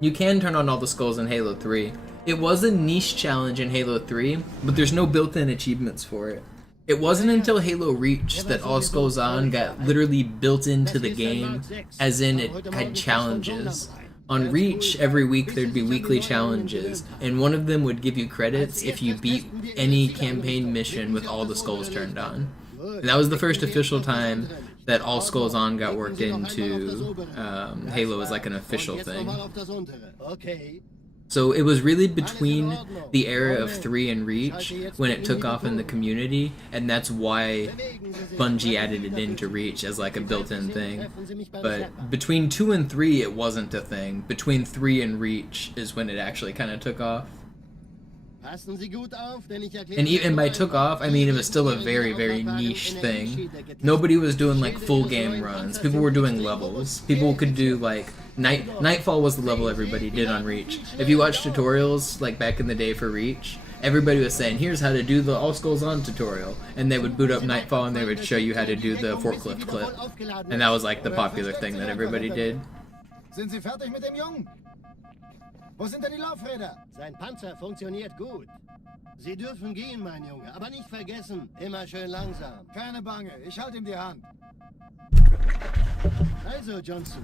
You can turn on all the skulls in Halo 3. It was a niche challenge in Halo 3, but there's no built-in achievements for it. It wasn't until Halo Reach that All Skulls On got literally built into the game, as in it had challenges. On Reach, every week there'd be weekly challenges, and one of them would give you credits if you beat any campaign mission with all the skulls turned on. And that was the first official time that All Skulls On got worked into Halo as like an official thing. So it was really between the era of 3 and Reach when it took off in the community, and that's why Bungie added it into Reach as like a built-in thing. But between 2 and 3 it wasn't a thing. Between 3 and Reach is when it actually kind of took off. And even by took off, I mean it was still a very, very niche thing. Nobody was doing like full game runs. People were doing levels. People could do like Nightfall was the level everybody did on Reach. If you watch tutorials like back in the day for Reach, everybody was saying, here's how to do the All Skulls On tutorial. And they would boot up Nightfall and they would show you how to do the forklift clip. And that was like the popular thing that everybody did. Sind Sie fertig mit dem Jungen? Wo sind denn die Laufräder? Sein Panzer funktioniert gut. Sie dürfen gehen, mein Junge, aber nicht vergessen, immer schön langsam. Keine Bange, ich halte ihm die Hand. Also, Johnson,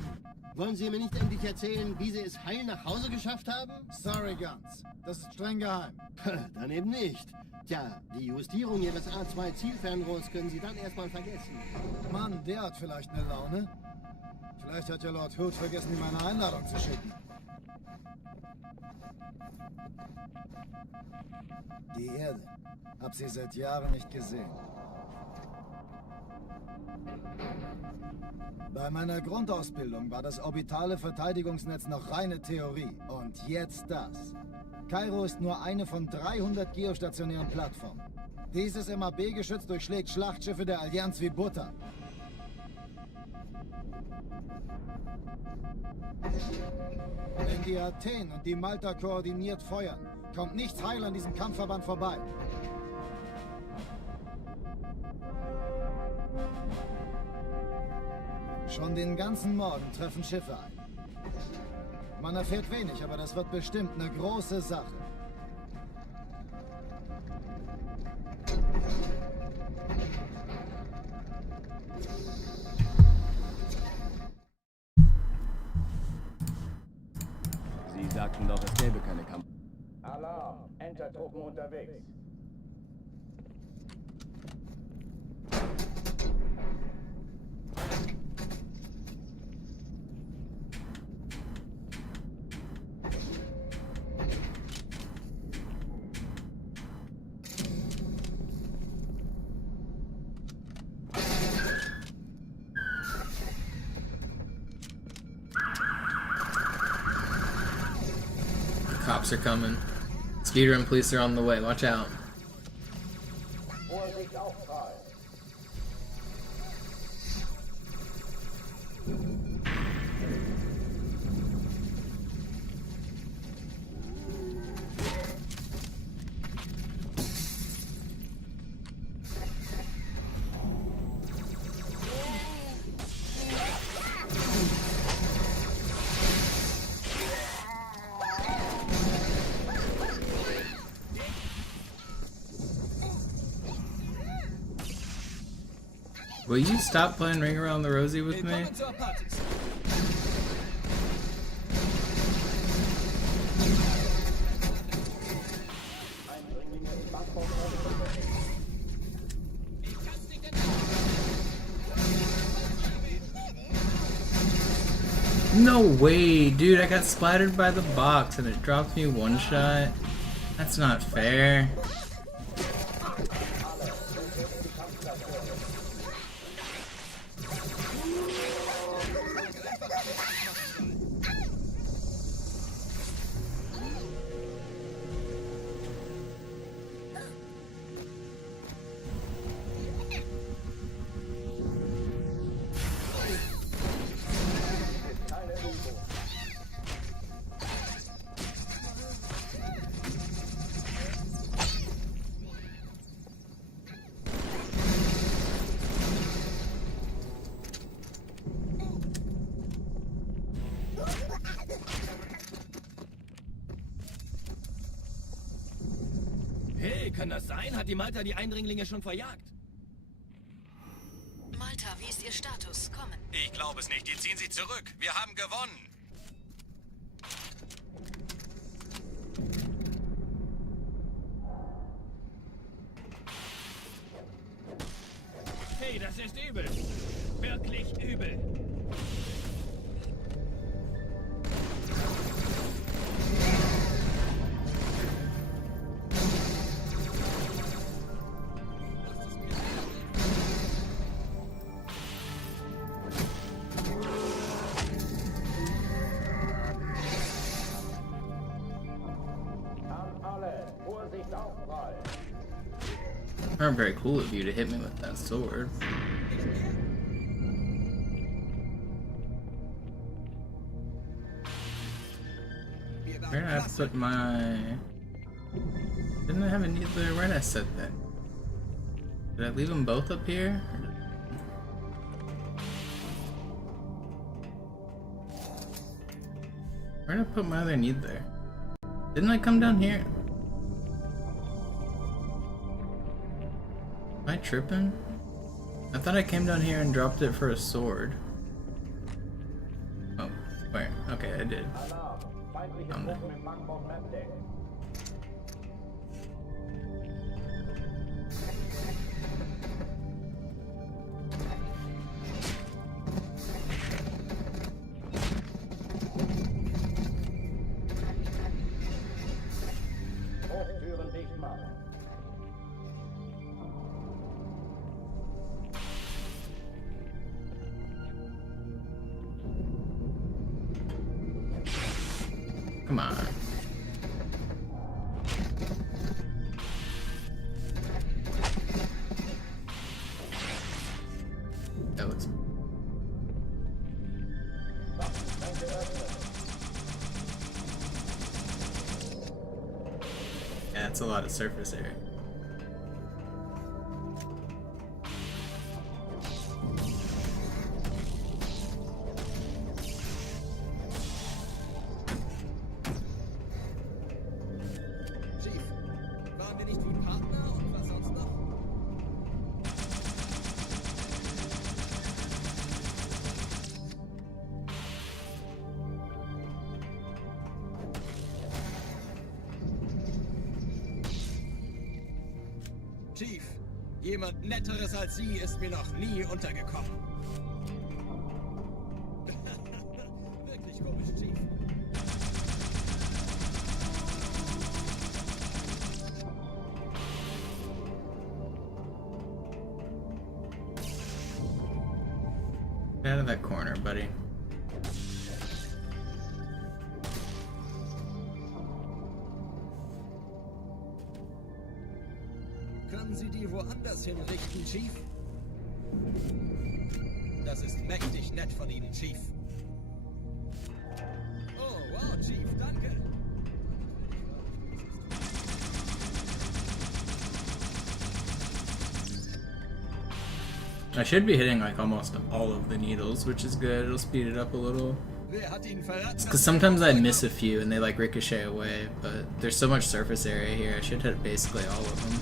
wollen Sie mir nicht endlich erzählen, wie Sie es heil nach Hause geschafft haben? Sorry, Guns. Das ist streng geheim. Dann eben nicht. Tja, die Justierung Ihres A2-Zielfernrohrs können Sie dann erstmal vergessen. Mann, der hat vielleicht eine Laune. Vielleicht hat ja Lord Hood vergessen, ihm eine Einladung zu schicken. Die Erde. Hab sie seit Jahren nicht gesehen. Bei meiner Grundausbildung war das orbitale Verteidigungsnetz noch reine Theorie. Und jetzt das. Kairo ist nur eine von 300 geostationären Plattformen. Dieses MAB-Geschütz durchschlägt Schlachtschiffe der Allianz wie Butter. Wenn die Athen und die Malta koordiniert feuern, kommt nichts heil an diesem Kampfverband vorbei. Schon den ganzen Morgen treffen Schiffe ein. Man erfährt wenig, aber das wird bestimmt eine große Sache. Sie sagten doch, es gäbe keine Kampf. Alarm! Entertruppen unterwegs. cops are coming. Speedrun police are on the way. Watch out. Vorsicht Aufprall. Will you stop playing Ring Around the Rosie with me? Willkommen zur Partys. Eindringlinge im Bankhaus aufgesucht. No way, dude, I got splattered by the box and it dropped me one shot. That's not fair. Hey, kann das sein? Hat die Malta die Eindringlinge schon verjagt? Malta, wie ist Ihr Status? Kommen. Ich glaube es nicht. Die ziehen sich zurück. Wir haben gewonnen. Hey, das ist übel. Wirklich übel. An alle. Vorsicht Aufprall. Not very cool of you to hit me with that sword. Where did I put my... Didn't I have a needle there? Where did I set that? Did I leave them both up here? Where did I put my other needle there? Didn't I come down here? Am I tripping? I thought I came down here and dropped it for a sword. Oh, where? Okay, I did. Alarm. Feindliche Am Truppen im Bankhaus Mapdeck. Hochtüren dicht machen. Come on. That looks... Waffenschränke öffnen. Yeah, that's a lot of surface area. Chief, waren wir nicht wie Partner und was sonst noch? Chief, jemand Netteres als Sie ist mir noch nie untergekommen. Wirklich komisch, Chief. Get out of that corner, buddy. Können Sie die woanders hinrichten, Chief? Das ist mächtig nett von Ihnen, Chief. Oh, wow, Chief, danke. I should be hitting like almost all of the needles, which is good. It'll speed it up a little. Wer hat Ihnen verraten? Because sometimes I miss a few and they like ricochet away, but there's so much surface area here, I should hit basically all of them.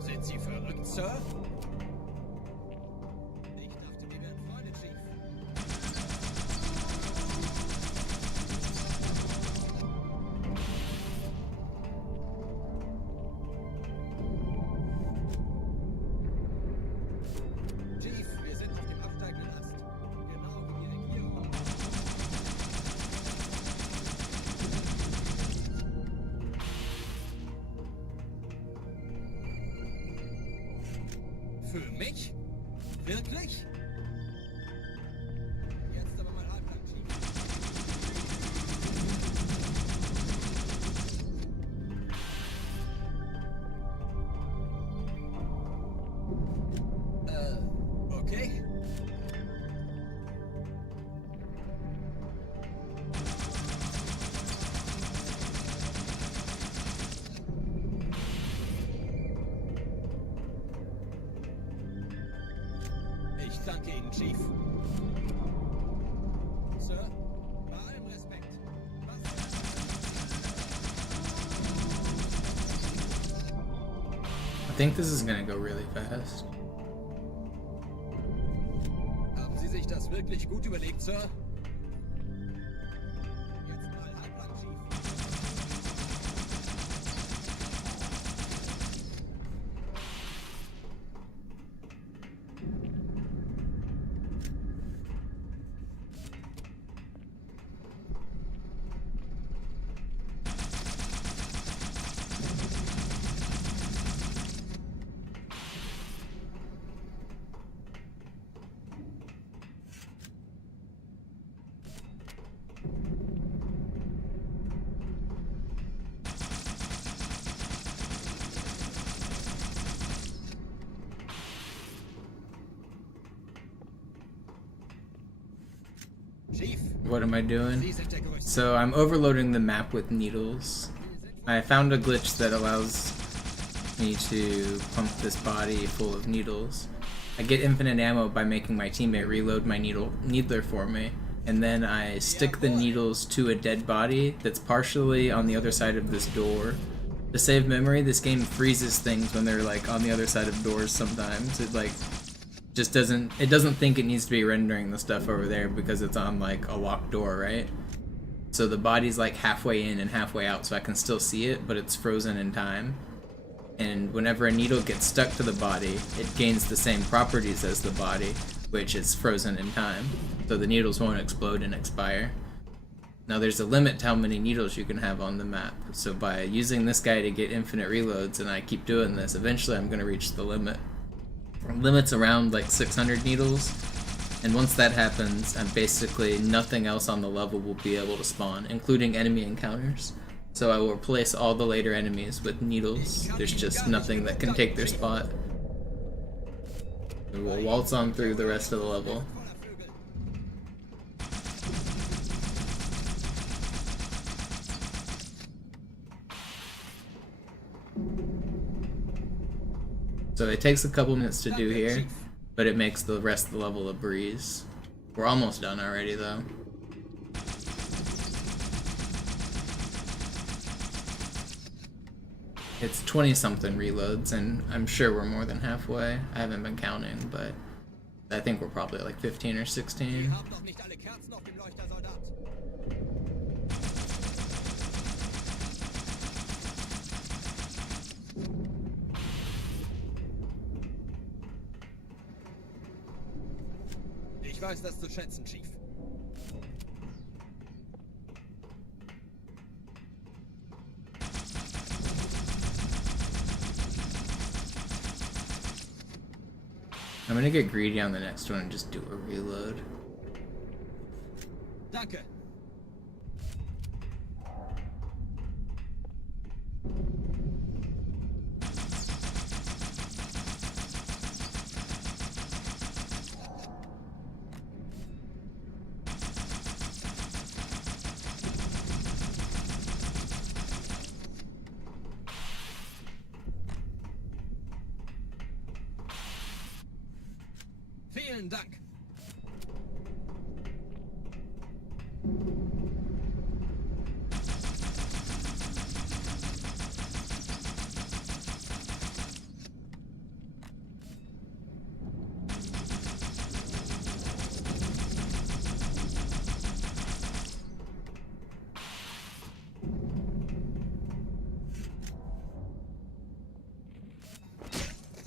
Sind Sie verrückt, Sir? Ich dachte, wir wären Freunde, Chief. Chief, wir sind auf dem absteigenden Ast. Genau wie die Regierung. Für mich? Wirklich? Jetzt aber mal halblang, Chief. Okay. Ich danke Ihnen, Chief. Sir, bei allem Respekt. I think this is gonna go really fast. Haben Sie sich das wirklich gut überlegt, Sir? Jetzt mal halblang, Chief. Chief, What am I doing? Sie sind der Größte. So I'm overloading the map with needles. I found a glitch that allows me to pump this body full of needles. I get infinite ammo by making my teammate reload my needler for me, and then I stick the needles to a dead body that's partially on the other side of this door. To save memory, this game freezes things when they're like on the other side of doors sometimes. It like just doesn't think it needs to be rendering the stuff over there because it's on like a locked door, right? So the body's like halfway in and halfway out, so I can still see it, but it's frozen in time. And whenever a needle gets stuck to the body, it gains the same properties as the body, which is frozen in time. So the needles won't explode and expire. Now there's a limit to how many needles you can have on the map. So by using this guy to get infinite reloads, and I keep doing this, eventually I'm going to reach the limit. Limit's around like 600 needles, and once that happens, basically nothing else on the level will be able to spawn, including enemy encounters. So I will replace all the later enemies with needles. There's just nothing that can take their spot. And we'll waltz on through the rest of the level. So it takes a couple minutes to do here, but it makes the rest of the level a breeze. We're almost done already though. It's 20-something reloads, and I'm sure we're more than halfway. I haven't been counting, but I think we're probably like 15 or 16. Ich weiß das zu schätzen, Chief. I'm gonna get greedy on the next one and just do a reload. Danke. Vielen Dank.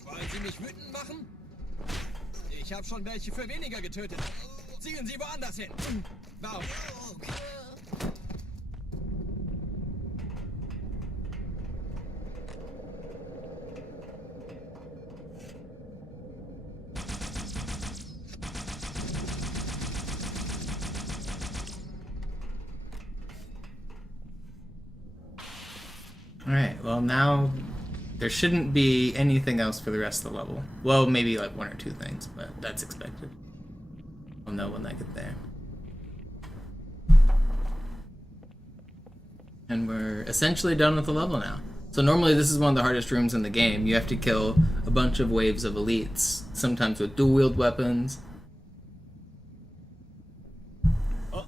Wollen Sie mich wütend machen? Ich habe schon welche für weniger getötet. Ziehen Sie woanders hin. Warum? Alright, well now there shouldn't be anything else for the rest of the level. Well, maybe like one or two things, but that's expected. We'll know when I get there. And we're essentially done with the level now. So normally this is one of the hardest rooms in the game. You have to kill a bunch of waves of elites, sometimes with dual-wield weapons, a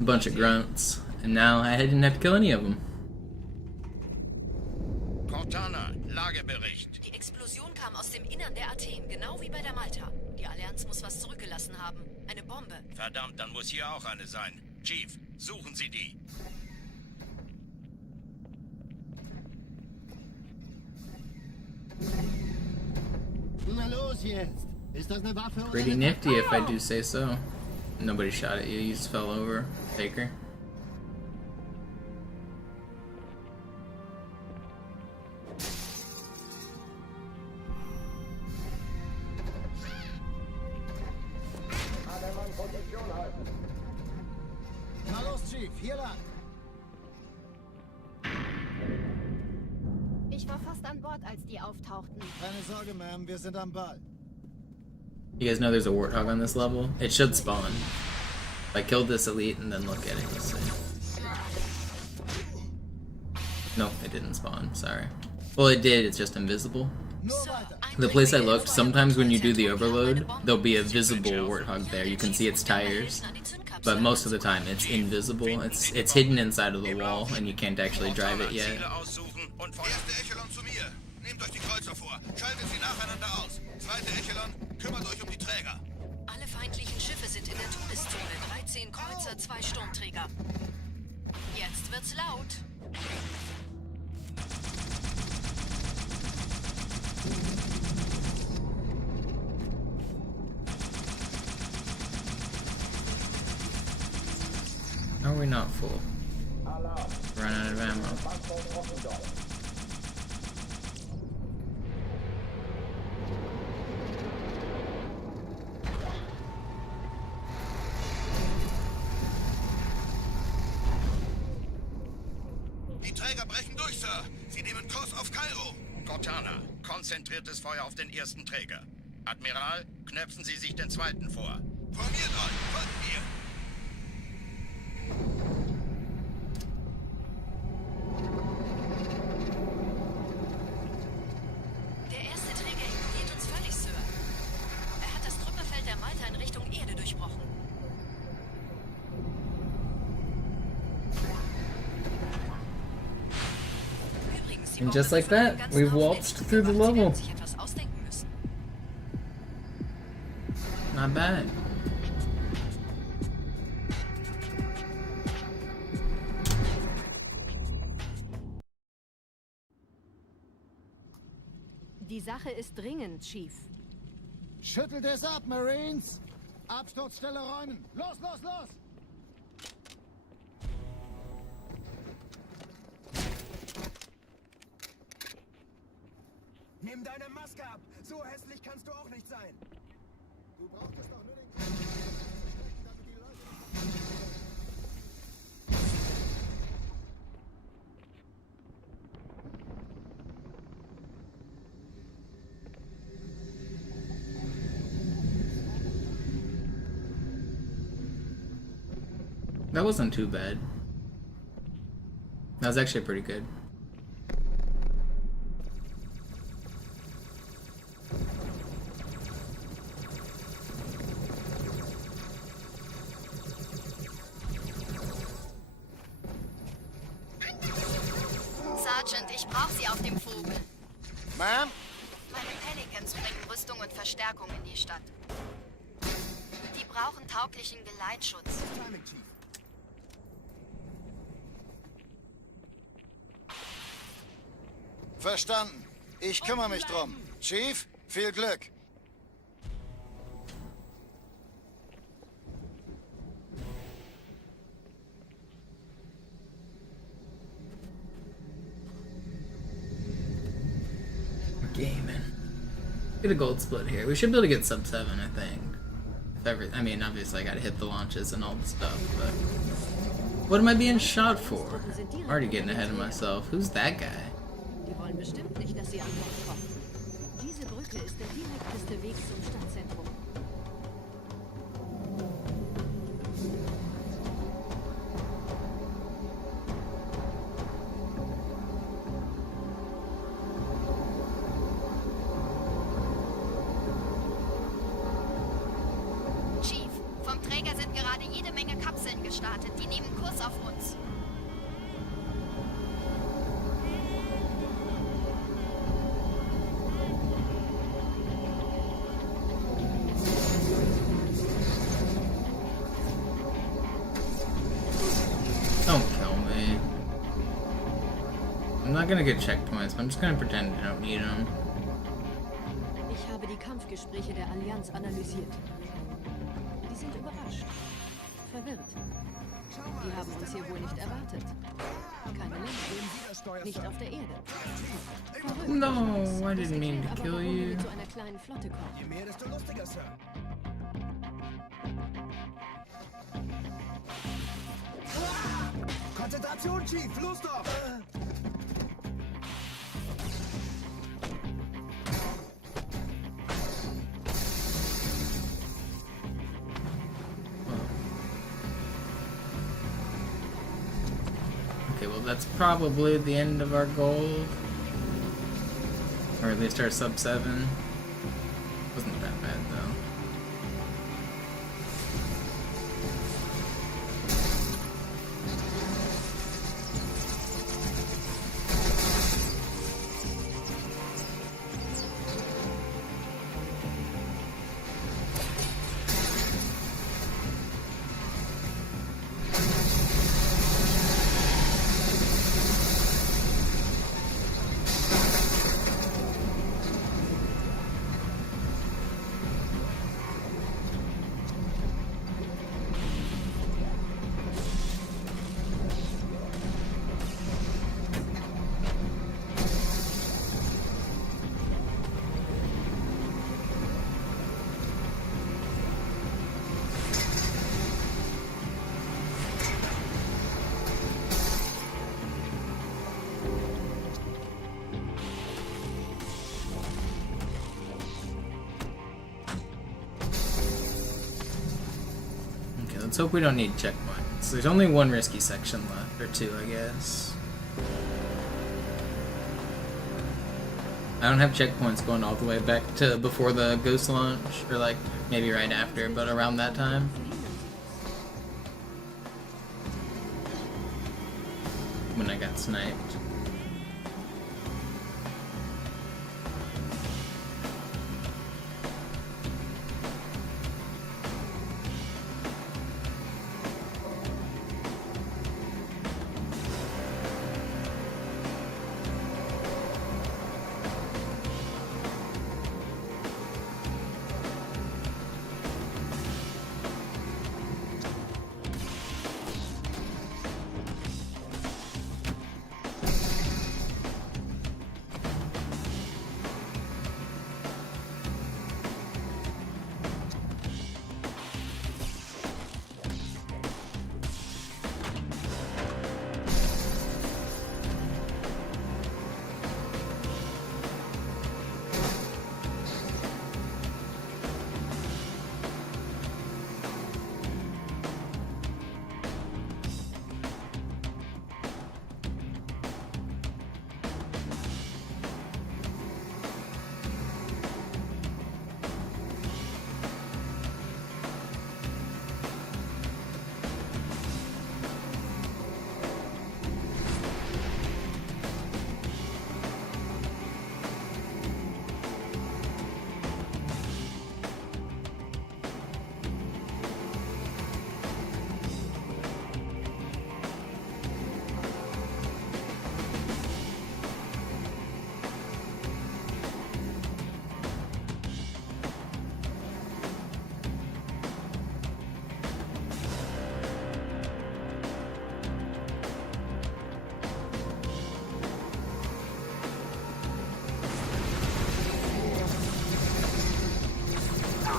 bunch of grunts, and now I didn't have to kill any of them. Cortana, Lagebericht. Die Explosion kam aus dem Innern der Athen, genau wie bei der Malta. Die Allianz muss was zurückgelassen haben. Eine Bombe. Verdammt, dann muss hier auch eine sein. Chief, suchen Sie die. Na los jetzt! Ist das eine Waffe oder Pretty eine nifty if I do say so. Nobody shot at you, you just fell over. Taker. Alle Mann Position halten. Na los, Chief, hier lang. Ich war fast an Bord, als die auftauchten. Keine Sorge, Ma'am, wir sind am Ball. You guys know there's a warthog on this level? It should spawn. If I killed this elite and then look at it, you'll see. Nope, it didn't spawn, sorry. Well, it did, it's just invisible. The place I looked, sometimes when you do the overload, there'll be a visible warthog there. You can see its tires, but most of the time it's invisible. It's hidden inside of the wall, and you can't actually drive it yet. Erste Echelon zu mir. Nehmt euch die Kreuzer vor. Schaltet sie nacheinander aus. Zweite Echelon, kümmert euch um die Träger. Alle feindlichen Schiffe sind in der Todeszone. 13 Kreuzer, 2 Sturmträger. Jetzt wird's laut. How are we not full? Run out of ammo. Die Träger brechen durch, Sir. Sie nehmen Kurs auf Kairo. Cortana, konzentriertes Feuer auf den ersten Träger. Admiral, knöpfen Sie sich den zweiten vor. Formiert euch, folgt mir. Der erste Träger ignoriert uns völlig, Sir. Er hat das Trümmerfeld der Malta in Richtung Erde durchbrochen. Übrigens, die And just Bombe like that, ganz we've aufwendig waltzed through the gemacht. Sie level. werden sich etwas ausdenken müssen. Not bad. Die Sache ist dringend, Chief. Schüttelt es ab, Marines! Absturzstelle räumen! Los, los, los! Nimm deine Maske ab. So hässlich kannst du auch nicht sein. Du brauchtest doch nur den... damit die Leute... That wasn't too bad. That was actually pretty good. Sergeant, ich brauche Sie auf dem Vogel. Ma'am? Meine Pelicans bringen Rüstung und Verstärkung in die Stadt. Die brauchen tauglichen Geleitschutz. Verstanden. Ich kümmere mich drum. Chief, viel Glück. Gaming. Get a gold split here. We should be able to get sub 7, I think. I mean, obviously I gotta hit the launches and all the stuff, but... What am I being shot for? I'm already getting ahead of myself. Who's that guy? Die wollen bestimmt nicht, dass sie an Bord kommen. Diese Brücke ist der direkteste Weg zum Stadtzentrum. Chief, vom Träger sind gerade jede Menge Kapseln gestartet. Die nehmen Kurs auf uns. Don't kill me. I'm not gonna get checkpoints, but I'm just gonna pretend I don't need them. Ich habe die Kampfgespräche der Allianz analysiert. Die sind überrascht. Verwirrt. Die haben uns hier wohl nicht erwartet. Keine Menschen. Nicht auf der Erde. Verrückt. No, I didn't mean to Aber kill warum you. wir zu einer kleinen Flotte kommen. Je mehr, desto lustiger, Sir. Konzentration, Chief! Los doch! Okay, well that's probably the end of our gold. Or at least our sub 7. Wasn't that bad though. Let's hope we don't need checkpoints. There's only one risky section left, or two, I guess. I don't have checkpoints going all the way back to before the ghost launch, or like maybe right after, but around that time. When I got sniped.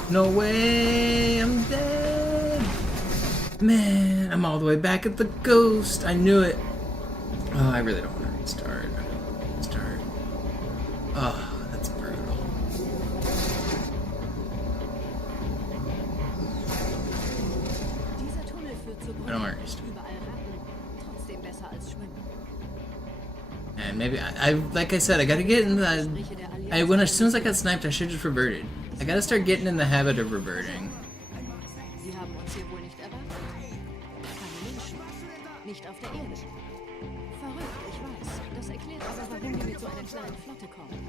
No way, I'm dead. Man, I'm all the way back at the ghost. I knew it. Oh, I really don't want to restart. Oh, that's brutal. Dieser Tunnel führt zur I don't Brücke. want to restart. Überall Ratten. Trotzdem besser als schwimmen. And maybe I like I said, I gotta get in the. As soon as I got sniped, I should just reverted. I gotta start getting in the habit of reverting. Sie haben uns hier wohl nicht erwartet. Keine Menschen. Nicht auf der Erde. Verrückt, ich weiß. Das erklärt aber, warum die mit so einer kleinen Flotte kommen.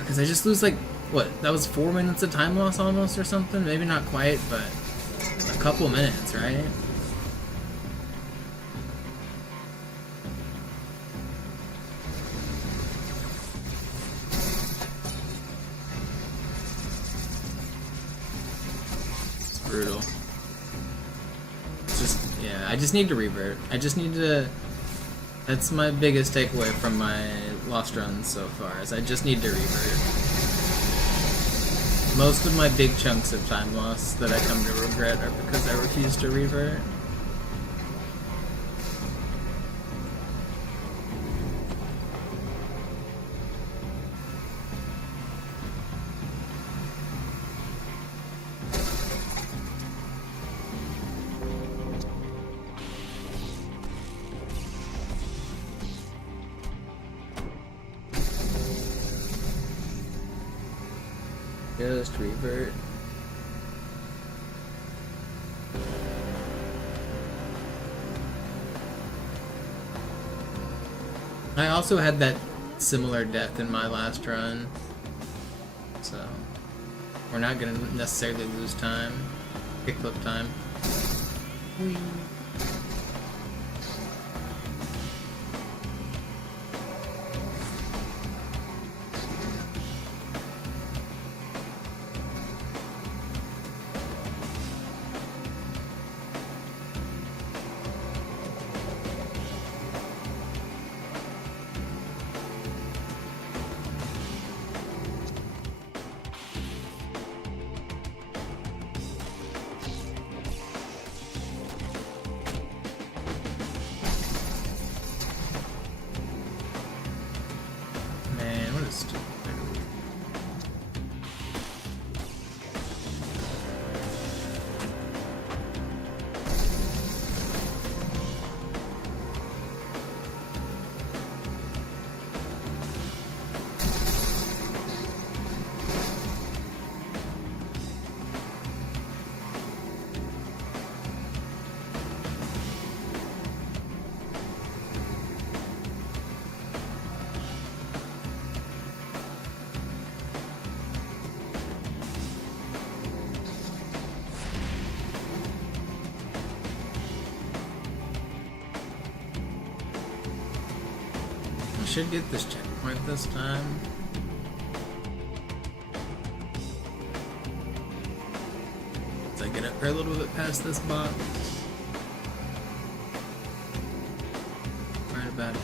Because I just lose like, what, that was 4 minutes of time loss almost or something? Maybe not quite, but a couple minutes, right? It's brutal. It's just, yeah, I just need to revert. I just need to... That's my biggest takeaway from my lost runs so far, is I just need to revert. Most of my big chunks of time loss that I come to regret are because I refuse to revert. Just revert. I also had that similar death in my last run, so we're not gonna necessarily lose time. Kickflip time. Whee. Man, what a stupid thing. I should get this checkpoint this time. As I get up here a little bit past this box. Right about here.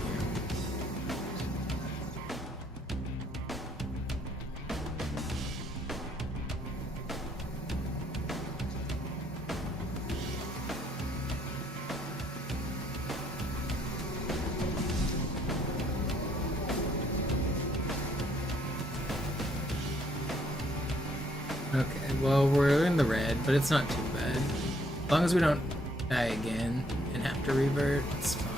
Okay, well, we're in the red, but it's not too bad. As long as we don't die again and have to revert, it's fine.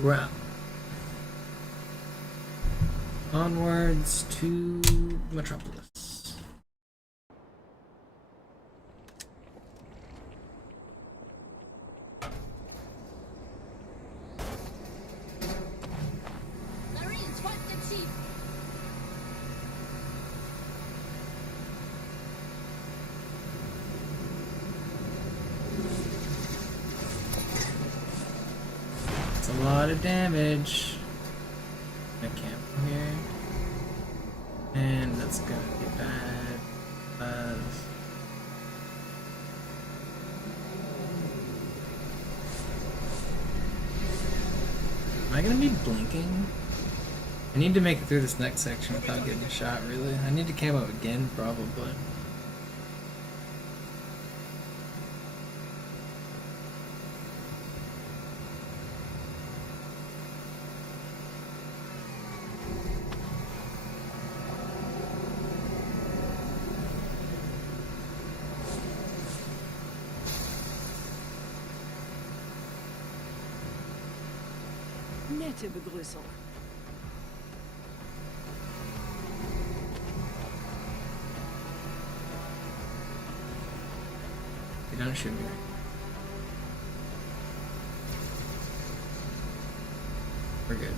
We're out. Onwards to Metropolis. Marines, folgt dem Ziel. lot of damage. I camp here. And that's gonna be bad. Am I gonna be blinking? I need to make it through this next section without getting a shot, really. I need to camp out again, probably. Nette Begrüßung. They don't shoot me. We're good.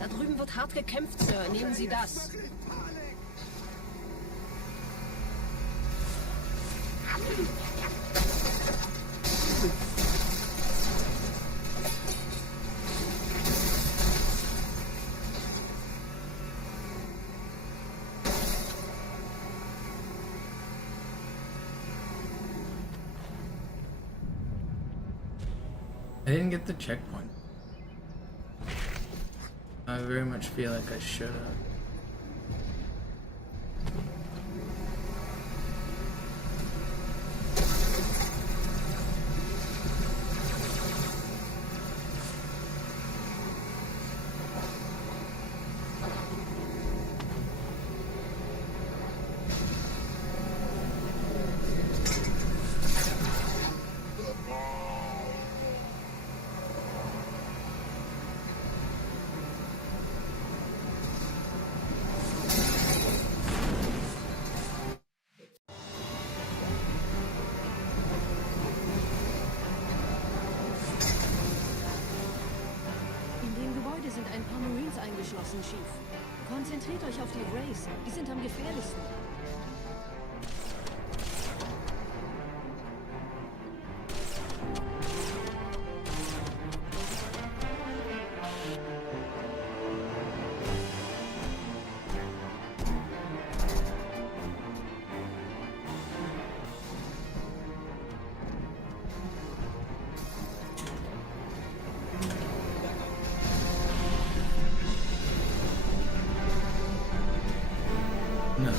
Da drüben wird hart gekämpft, Sir. Nehmen Sie das. I didn't get the checkpoint. I very much feel like I should have. Sind ein paar Marines eingeschlossen, Chief. Konzentriert euch auf die Rays. Die sind am gefährlichsten. No.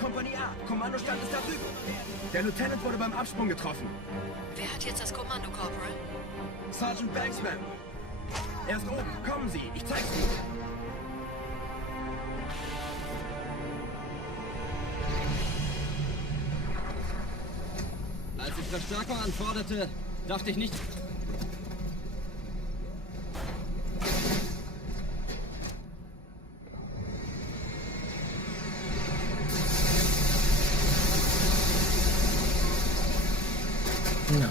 Kompanie A. Kommandostand ist da drüben. Der Lieutenant wurde beim Absprung getroffen. Wer hat jetzt das Kommando, Corporal? Sergeant Banksman. Er ist oben. Kommen Sie, ich zeig's Ihnen. Als ich Verstärkung anforderte, Darf dich nicht... No.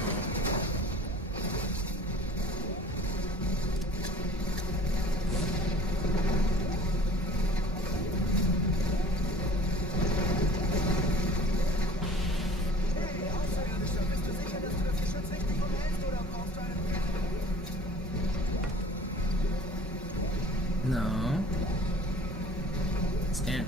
No. Stand.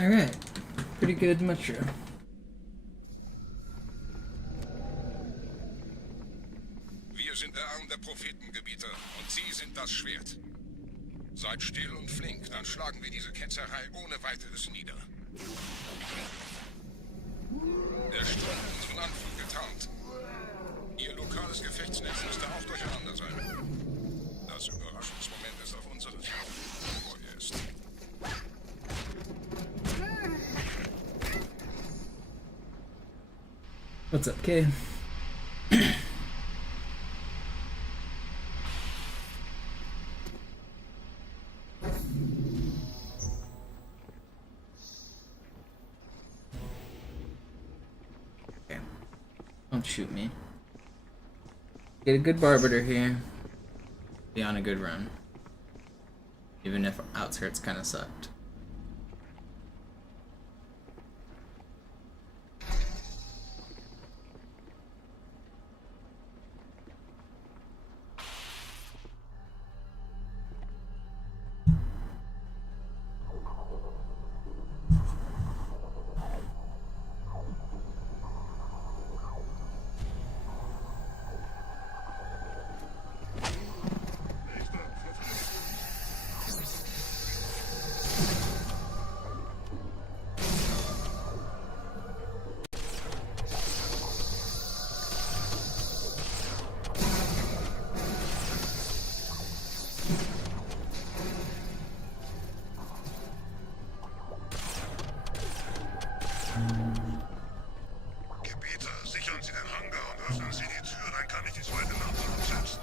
Alright. Pretty good mushroom. Wir sind der Arm der Prophetengebieter und Sie sind das Schwert. Seid still und flink, dann schlagen wir diese Ketzerei ohne weiteres nieder. Der Sturm hat unseren Anflug getarnt. Ihr lokales Gefechtsnetz müsste auch durcheinander sein. Das Überraschungsmoment ist auf unserer Seite. Vorerst. What's up, Kay? Okay. Don't shoot me. Get a good barber here. Be on a good run. Even if outskirts kind of sucked. Gebieter, sichern Sie den Hangar und öffnen Sie die Tür, dann kann ich die zweite Lampe absetzen.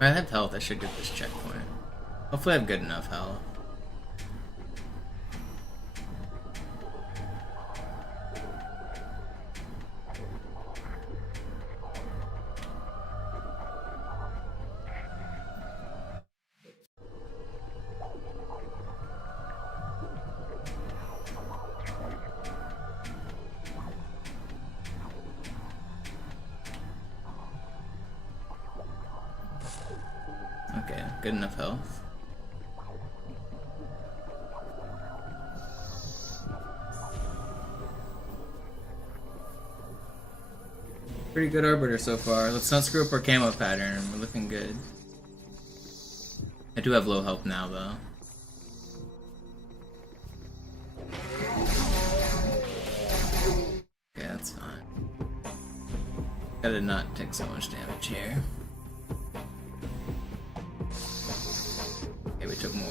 I have health, I should get this checkpoint. Hopefully I have good enough health. Okay, good enough health. Pretty good arbiter so far. Let's not screw up our camo pattern. We're looking good. I do have low health now though. Okay, that's fine. Gotta not take so much damage here. Okay, we took more.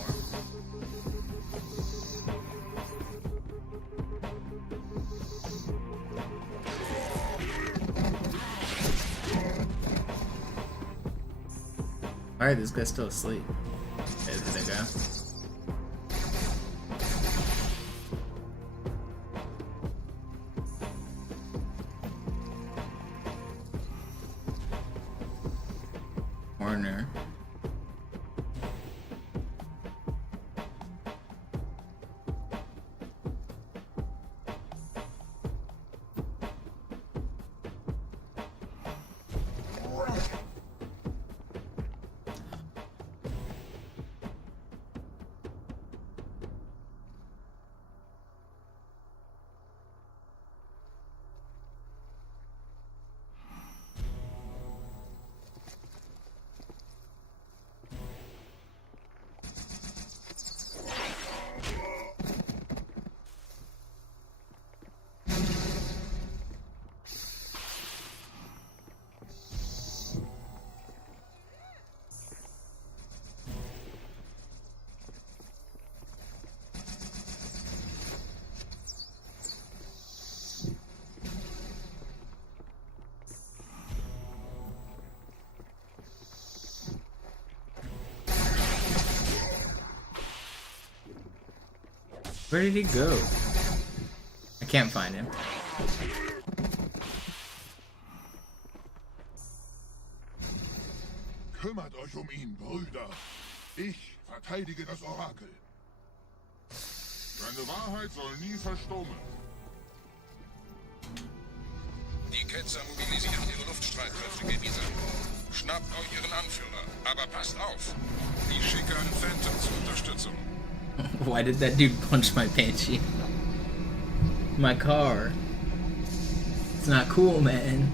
Alright, this guy's still asleep. Okay, there they go. Corner. Where did he go? I can't find him. Kümmert euch ihn, Brüder. Ich verteidige das Orakel. Seine Wahrheit soll nie verstummen. Die Ketzer mobilisieren ihre Luftstreitkräfte gegen diese. Schnappt euch ihren Anführer, aber passt auf. Ich schicke einen Phantom zur Unterstützung. Why did that dude punch my Banshee? My car. It's not cool, man.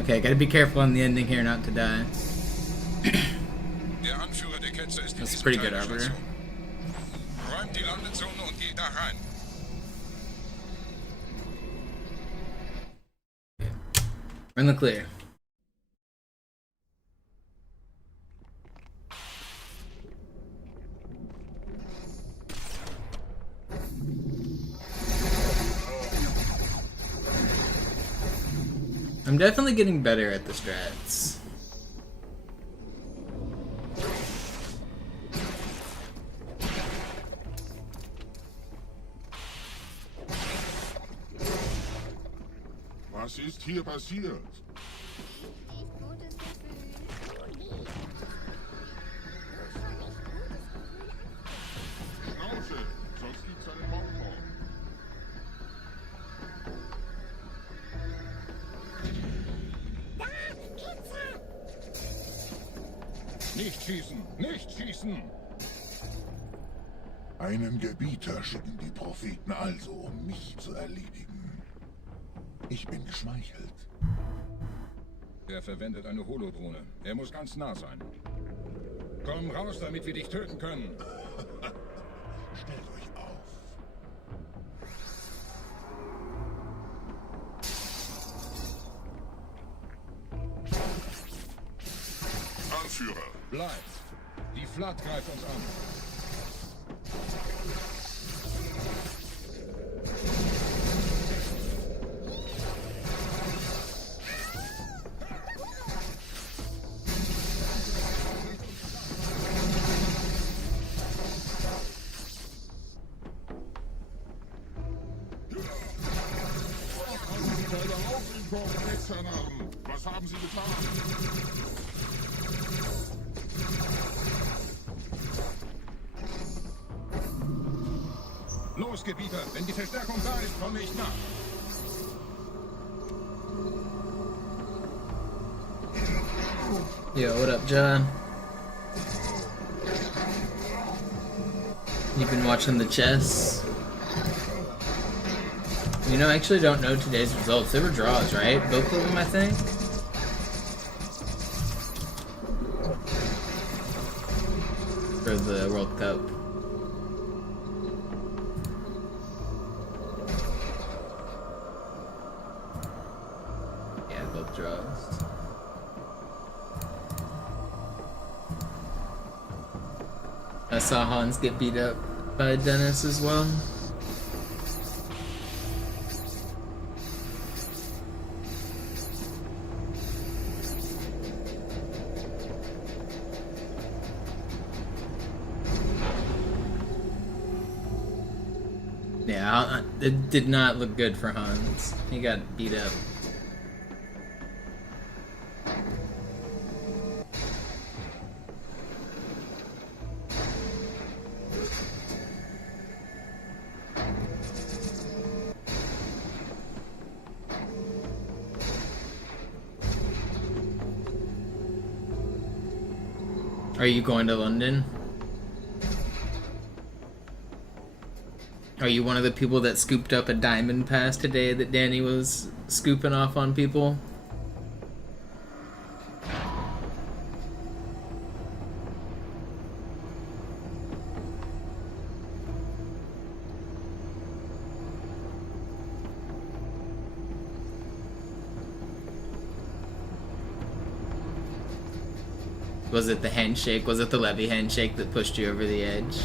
Okay, gotta be careful on the ending here not to die. Der Anführer der Ketzer ist in That's diesem pretty Teil good, der Arbiter. Station. Räumt die Landezone und geht da rein. We're in the clear. I'm definitely getting better at the strats. Was ist hier passiert? Nicht gutes Gefühl. Du nie. Schnauze, sonst gibt's einen Maulkorb. Nicht schießen! Nicht schießen! Einen Gebieter schicken die Propheten also, um mich zu erledigen. Ich bin geschmeichelt. Er verwendet eine Holodrohne. Er muss ganz nah sein. Komm raus, damit wir dich töten können. Stellt euch auf. Anführer. Bleibt. Die Flat greift uns an. Was haben Sie getan? Los, Gebieter! Wenn die Verstärkung da ist, komme ich nach. Yo, what up, John? You've been watching the chess? You know, I actually don't know today's results. They were draws, right? Both of them, I think? For the World Cup. Yeah, both draws. I saw Hans get beat up by Dennis as well. Yeah, it did not look good for Hans. He got beat up. Are you going to London? Are you one of the people that scooped up a diamond pass today that Danny was scooping off on people? Was it the handshake? Was it the Levy handshake that pushed you over the edge?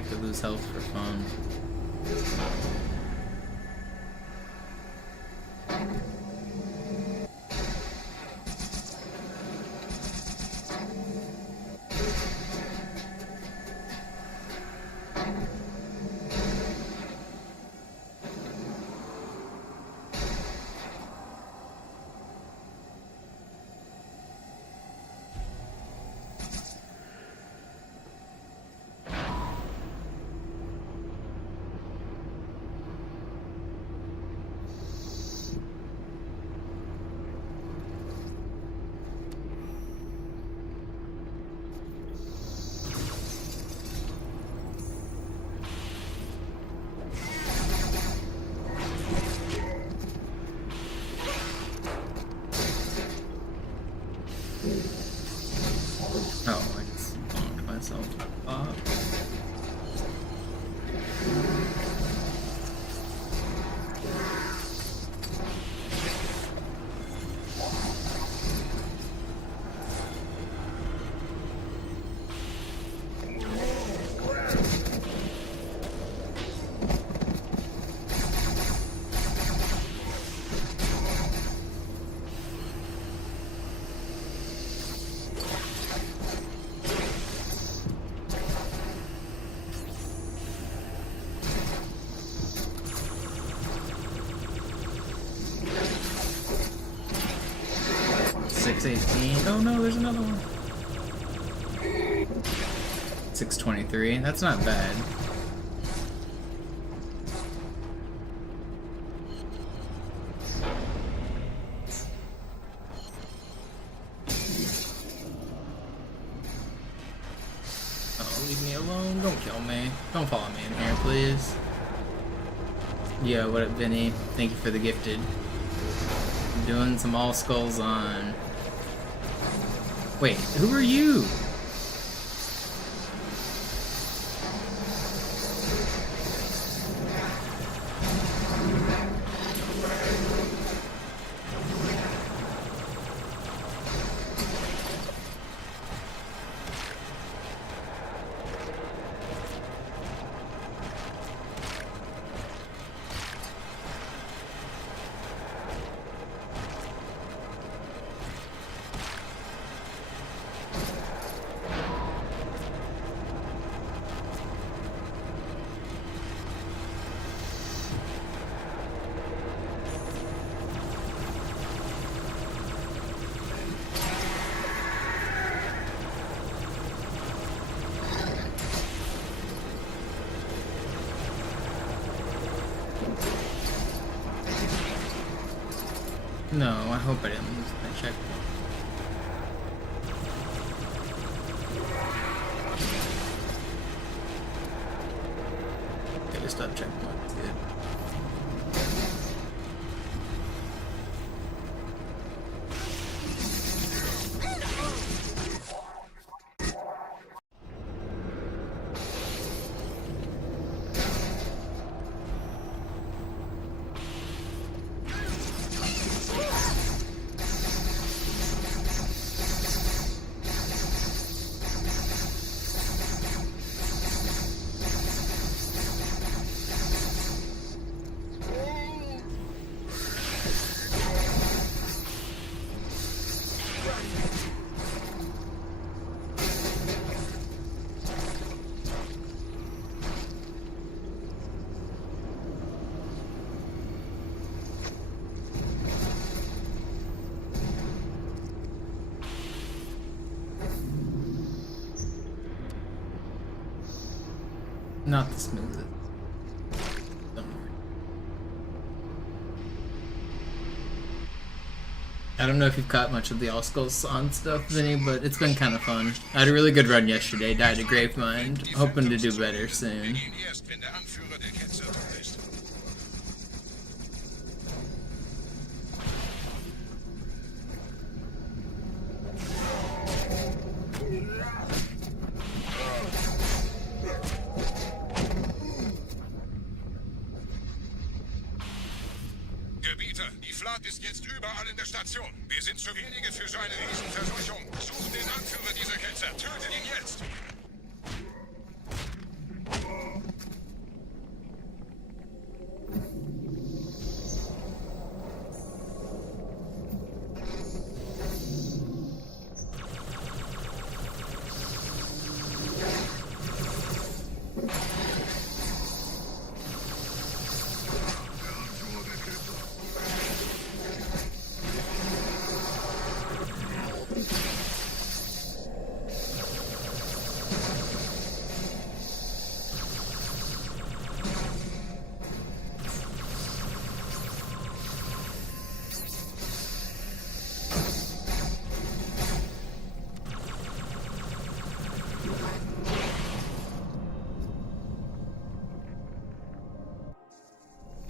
like to lose health for fun. Oh, I just knocked myself up. Oh no, there's another one. 623. That's not bad. Oh, leave me alone. Don't kill me. Don't follow me in here, please. Yeah, what up, Vinny? Thank you for the gifted. I'm doing some all skulls on. Wait, who are you? No, I hope I didn't lose that checkpoint. Okay, just stop checkpoint. Good. Not the smoothest. Don't worry. I don't know if you've caught much of the All Skulls on stuff, Vinny, but it's been kind of fun. I had a really good run yesterday, died at Gravemind. Hoping to do better soon. Die Flat ist jetzt überall in der Station. Wir sind zu wenige für so eine Riesenverseuchung. Sucht den Anführer dieser Ketzer. Tötet ihn jetzt!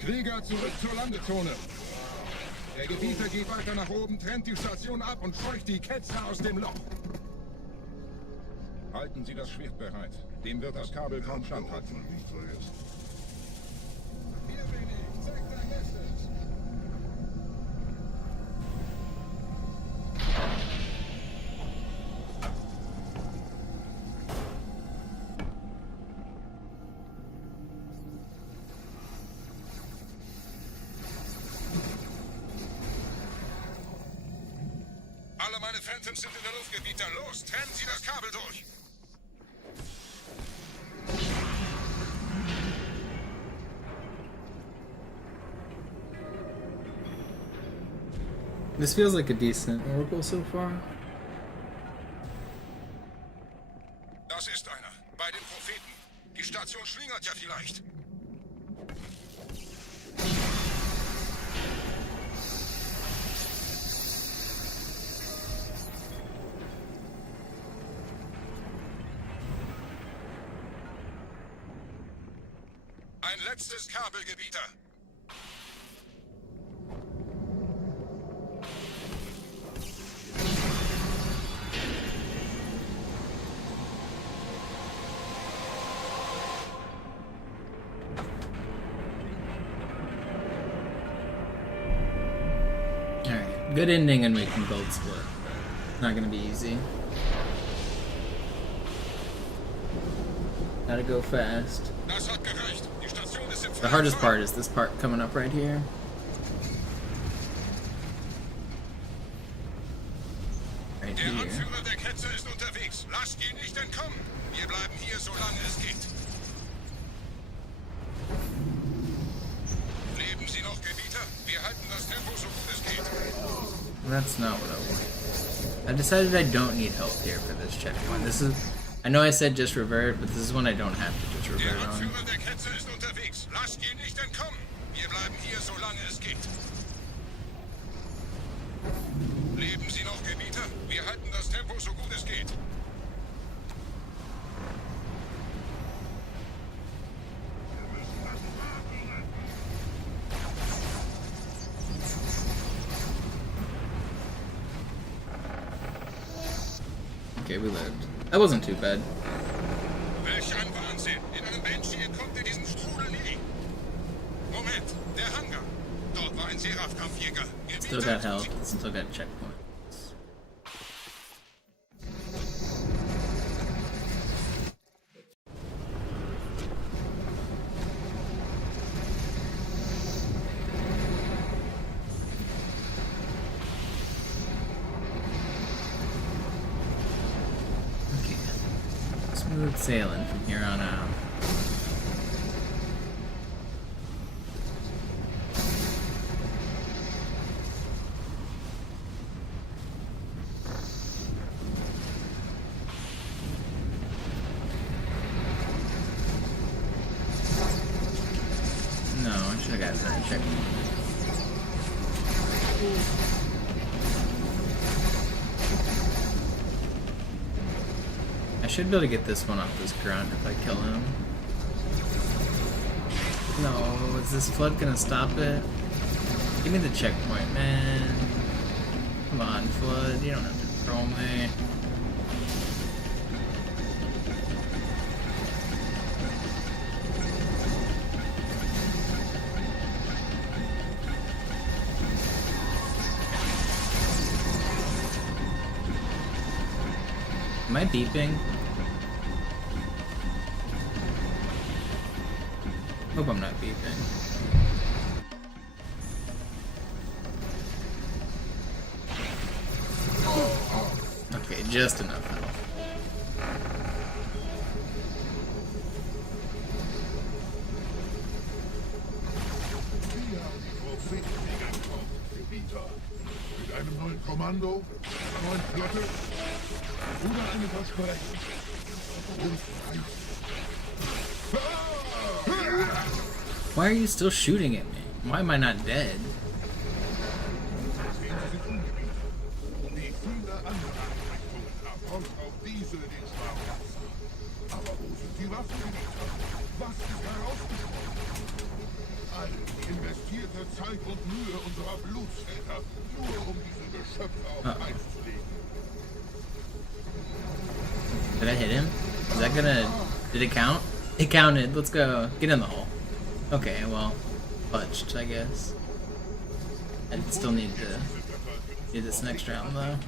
Krieger, zurück zur Landezone. Der Gebieter geht weiter nach oben, trennt die Station ab und scheucht die Ketzer aus dem Loch. Halten Sie das Schwert bereit. Dem wird das Kabel kaum standhalten. Hier bin ich. Zeig dein Bestes. Alle meine Phantoms sind in der Luft, Gebieter. Los, trennen Sie das Kabel durch. This feels like a decent Oracle so far. Das ist einer. Bei den Propheten. Die Station schlingert ja vielleicht. Ein letztes Kabelgebieter. Alright, good ending and we can gold split. Not gonna be easy. Gotta go fast. Das hat gereicht. Die Station ist im The hardest part is this part coming up right here. Right Der here. Anführer der Ketze ist unterwegs. Lasst ihn nicht entkommen. Wir bleiben hier, solange es geht. Leben Sie noch, Gebieter? Wir halten das Tempo so gut es geht. That's not what I want. I've decided I don't need help here for this checkpoint. This is... I know I said just revert, but this is one I don't have to just Der revert on. Anführer der Ketze ist unterwegs. Lasst ihn nicht entkommen. Wir bleiben hier, solange es geht. Leben Sie noch, Gebieter? Wir halten das Tempo so gut es geht. Okay, we lived. That wasn't too bad. Welch ein Wahnsinn! In einem Banshee entkommt ihr diesen Strudel nie. Moment, der Hangar. Dort war ein Seraph-Kampfjäger. Still got health. Still got checkpoints. Okay. Smooth sailing from here on out. No, I should have gotten that checkpoint. I should be able to get this one off this grunt if I kill him. No, is this flood gonna stop it? Give me the checkpoint, man. Come on, flood. You don't have to control me. Am I beeping? Hope I'm not beeping. Okay, just enough health. Mit einem neuen Kommando, einer neuen Flotte oder eine Versprechen. Why are you still shooting at me? Why am I not dead? Wie viele andere Einrichtungen kommt auch diese diesmal raus. Aber wo sind die Waffen? Was ist herausgekommen? All die investierte Zeit und Mühe unserer Blutsväter, nur um diese Geschöpfe auf Eis zu legen. Did I hit him? Is that gonna... Did it count? It counted. Let's go. Get in the hole. Okay, well, fudged, I guess. I still need to do this next round, though.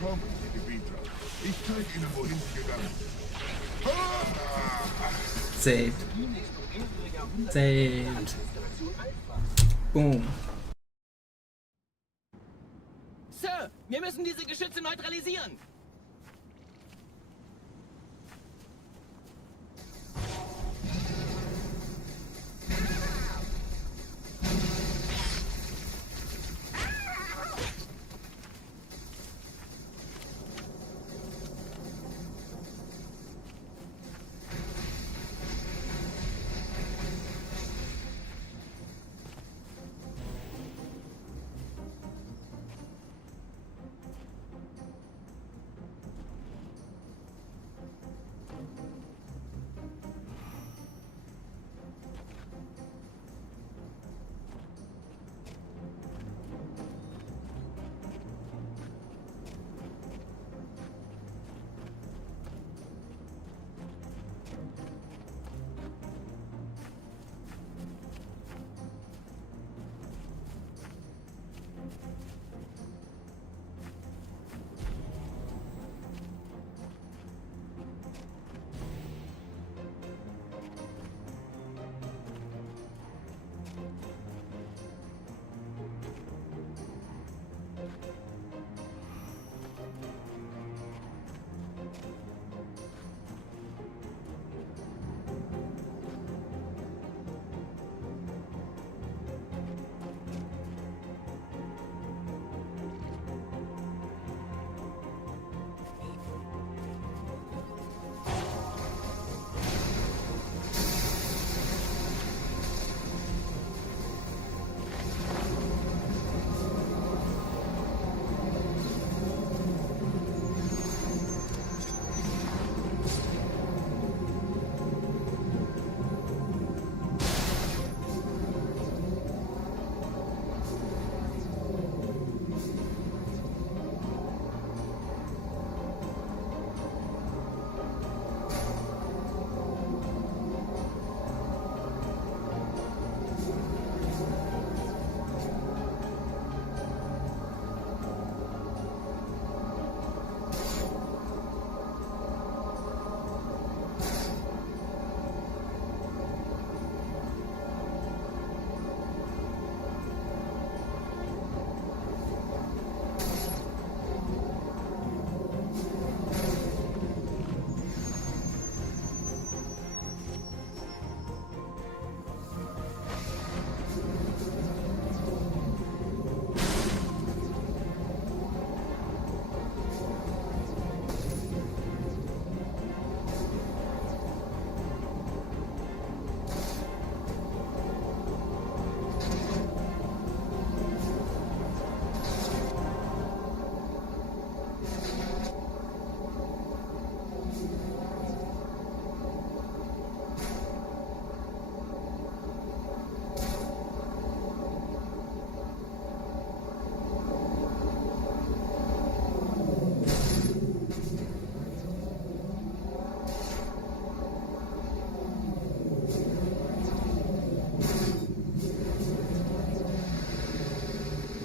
Kommen Sie, Gebieter. Ich zeige Ihnen, wohin Sie gegangen sind. Saved. Saved. Boom. Sir, wir müssen diese Geschütze neutralisieren.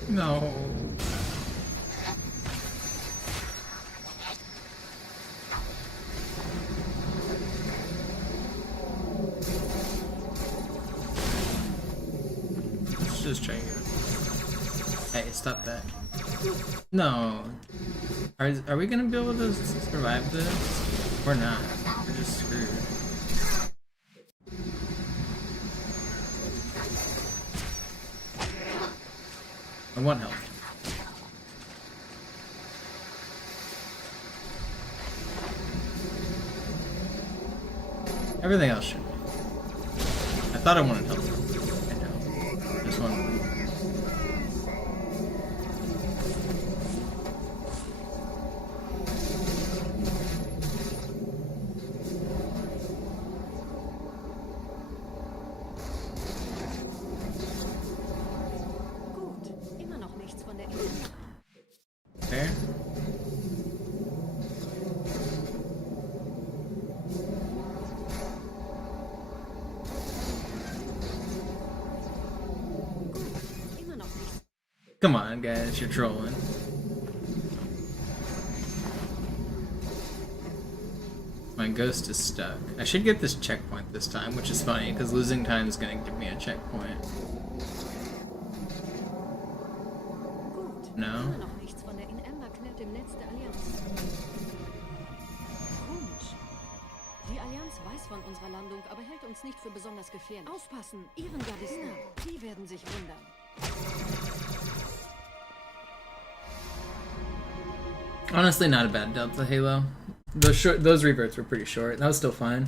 No. Let's just try here. Hey, stop that. No. Are we gonna be able to survive this? Or not? We're just screwed. I want help. Everything else should be. I thought I wanted help. I don't. Just one. Come on, guys, you're trolling. My ghost is stuck. I should get this checkpoint this time, which is funny, because losing time is going to give me a checkpoint. Gut. No? Immer noch nichts von der in Ember knallt im Netz der Allianz. Komisch. Die Allianz weiß von unserer Landung, aber hält uns nicht für besonders gefährlich. Aufpassen, ihren Gardisten. Die werden sich wundern. Honestly, not a bad Delta Halo. Those reverts were pretty short. That was still fine.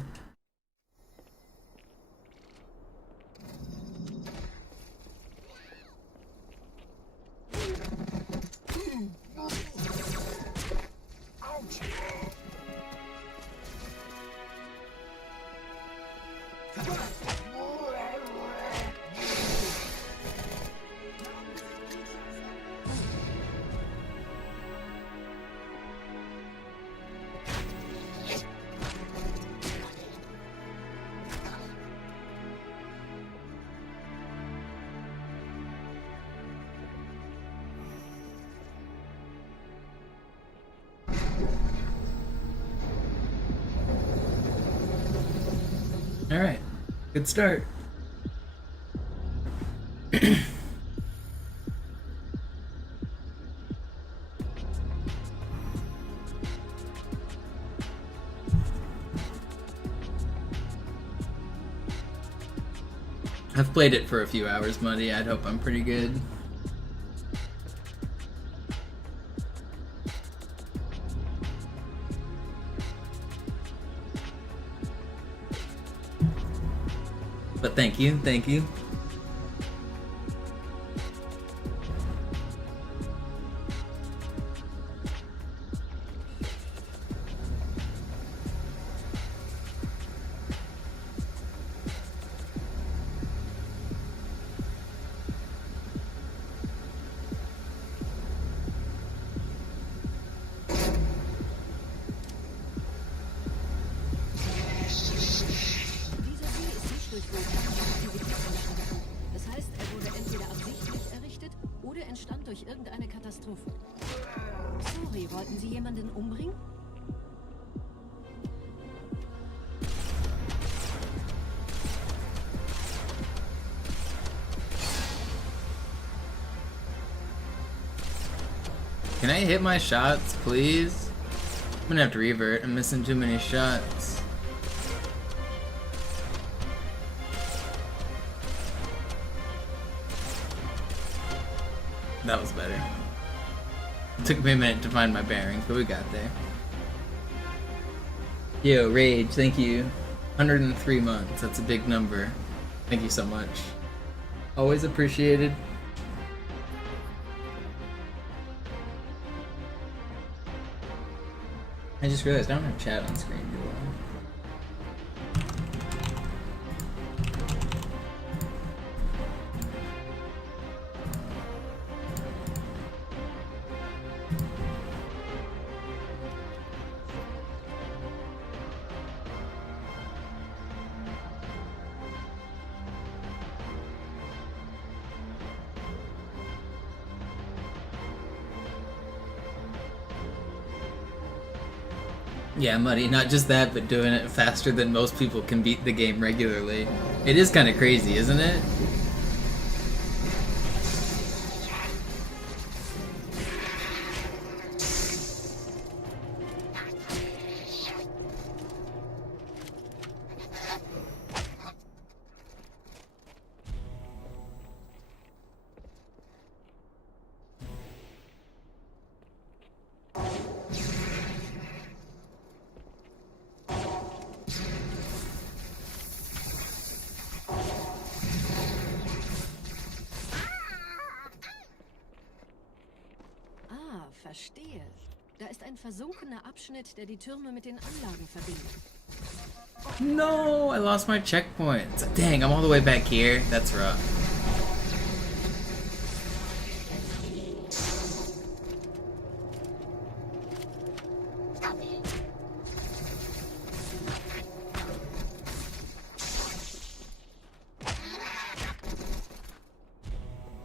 Alright, good start. I've played it for a few hours, Muddy. I'd hope I'm pretty good. But thank you, thank you. Das heißt, er wurde entweder absichtlich errichtet oder entstand durch irgendeine Katastrophe. Sorry, wollten Sie jemanden umbringen? Can I hit my shots, please? I'm gonna have to revert. I'm missing too many shots. That was better. It took me a minute to find my bearings, but we got there. Yo, Rage, thank you. 103 months, that's a big number. Thank you so much. Always appreciated. I just realized I don't have chat on screen, do I? Yeah, Muddy, not just that, but doing it faster than most people can beat the game regularly. It is kind of crazy, isn't it? Verstehe. Da ist ein versunkener Abschnitt, der die Türme mit den Anlagen verbindet. No, I lost my checkpoint. Dang, I'm all the way back here. That's rough.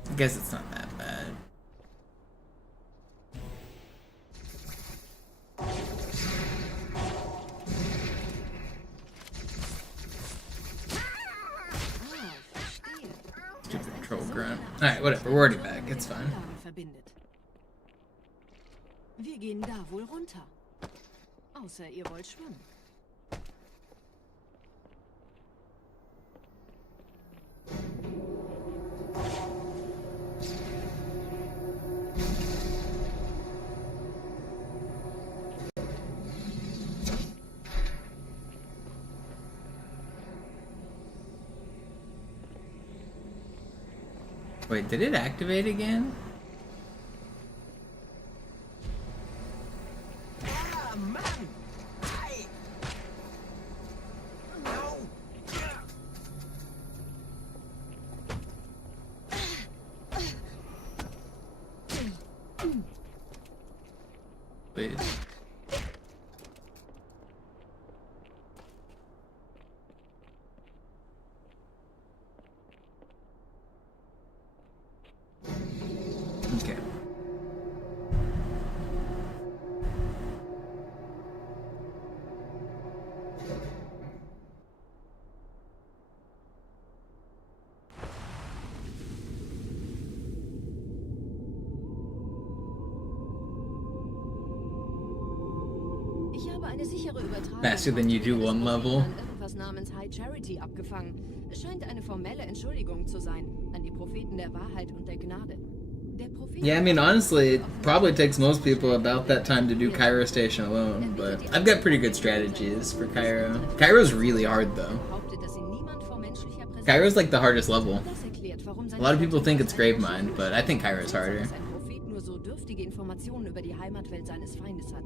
I guess it's not that bad. grunt. Alright, whatever. We're already back. It's fine. Verbindet. Wir gehen da wohl runter. Außer ihr wollt schwimmen. Wait, did it activate again? Ah, Mann! Ei! No! Wait. Okay. Ich habe eine sichere Übertragung Faster than you do one level. an irgendwas namens High Charity abgefangen. Es scheint eine formelle Entschuldigung zu sein an die Propheten der Wahrheit und der Gnade. Der Prophet Yeah, I mean, honestly, it probably takes most people about that time to do Cairo Station alone, but I've got pretty good strategies for Cairo. Cairo's really hard, though. behauptet, dass ihn niemand vor menschlicher Präsenz Cairo's like the hardest level. Das erklärt, warum A lot of people think it's Gravemind, but I think Cairo's harder. dass ein Prophet nur so dürftige Informationen über die Heimatwelt seines Feindes hat.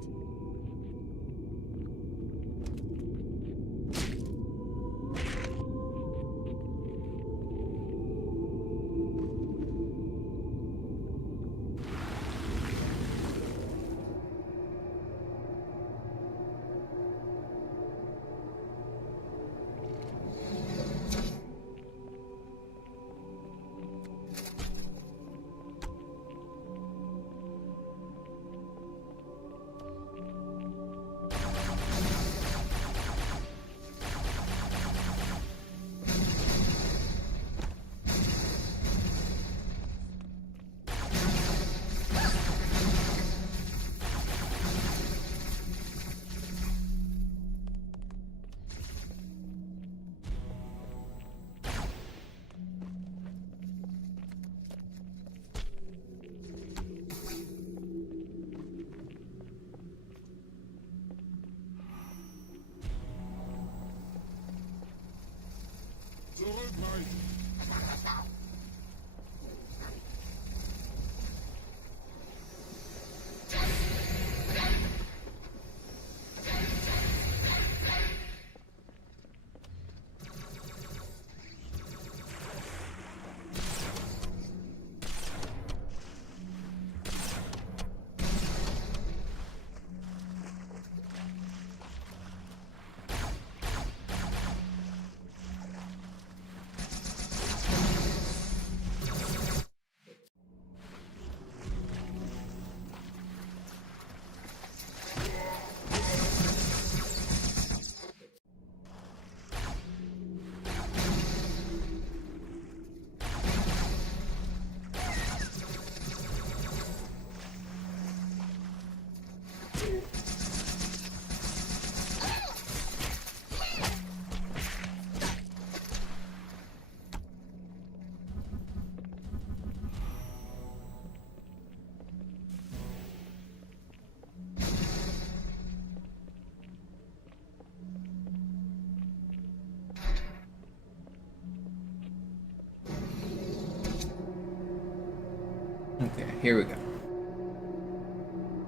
Okay, here we go.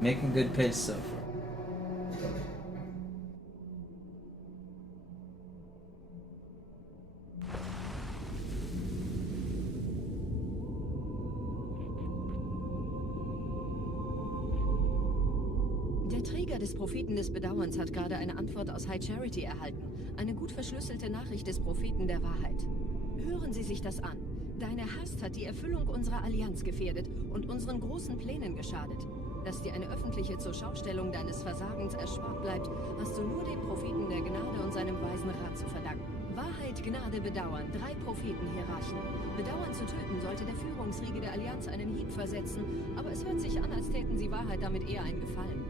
Making good pace so far. Der Träger des Propheten des Bedauerns hat gerade eine Antwort aus High Charity erhalten. Eine gut verschlüsselte Nachricht des Propheten der Wahrheit. Hören Sie sich das an. Deine Hast hat die Erfüllung unserer Allianz gefährdet und unseren großen Plänen geschadet. Dass dir eine öffentliche Zurschaustellung deines Versagens erspart bleibt, hast du nur dem Propheten der Gnade und seinem weisen Rat zu verdanken. Wahrheit, Gnade, Bedauern. 3 Prophetenhierarchen. Bedauern zu töten sollte der Führungsriege der Allianz einen Hieb versetzen, aber es hört sich an, als täten sie Wahrheit damit eher einen Gefallen.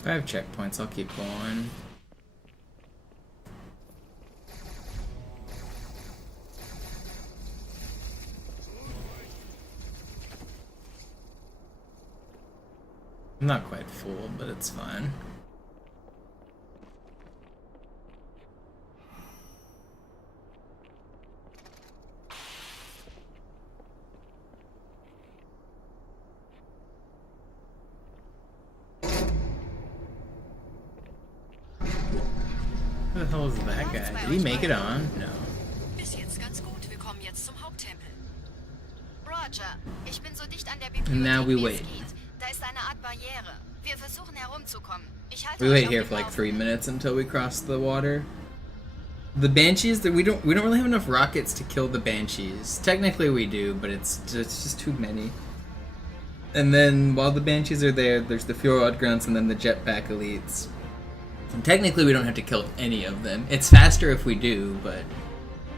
If I have checkpoints, I'll keep going. I'm not quite full, but it's fine. Who the hell is that guy? Did he make it on? No. Bis jetzt ganz gut. Wir kommen jetzt zum Haupttempel. Roger, ich bin so dicht an der Bibliothek, And now we wie wait. es geht. Da ist eine Art Barriere. Wir versuchen herumzukommen. Ich halte We euch wait auf here dem for like Laufenden. 3 minutes until we cross the water. The Banshees, we don't really have enough rockets to kill the Banshees. Technically we do, but it's just too many. And then while the Banshees are there, there's the Fjord Grunts and then the Jetpack Elites. And technically we don't have to kill any of them. It's faster if we do, but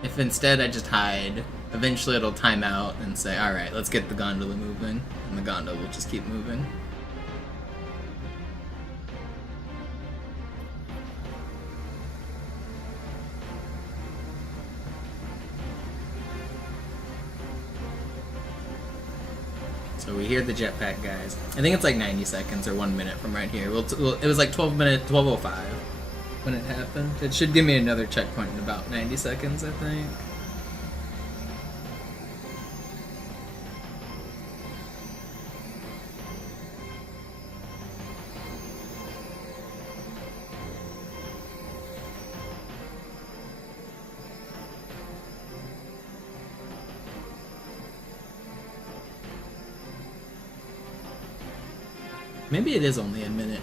if instead I just hide, eventually it'll time out and say, alright, let's get the gondola moving. And the gondola will just keep moving. So we hear the jetpack guys. I think it's like 90 seconds or 1 minute from right here. It was like 12:05 when it happened. It should give me another checkpoint in about 90 seconds, I think. Maybe it is only a minute.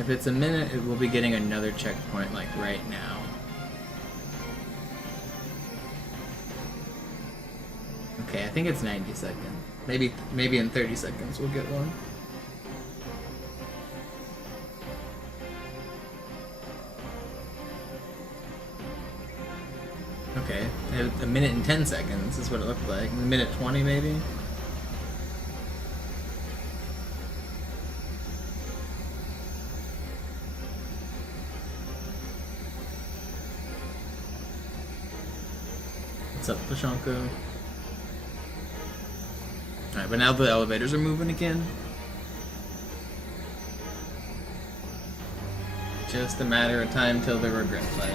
If it's a minute, it will be getting another checkpoint like right now. Okay, I think it's 90 seconds. Maybe in 30 seconds we'll get one. Okay, a minute and 10 seconds is what it looked like. A minute 20 maybe? What's up, Pashanko? Alright, but now the elevators are moving again. Just a matter of time till the regret play.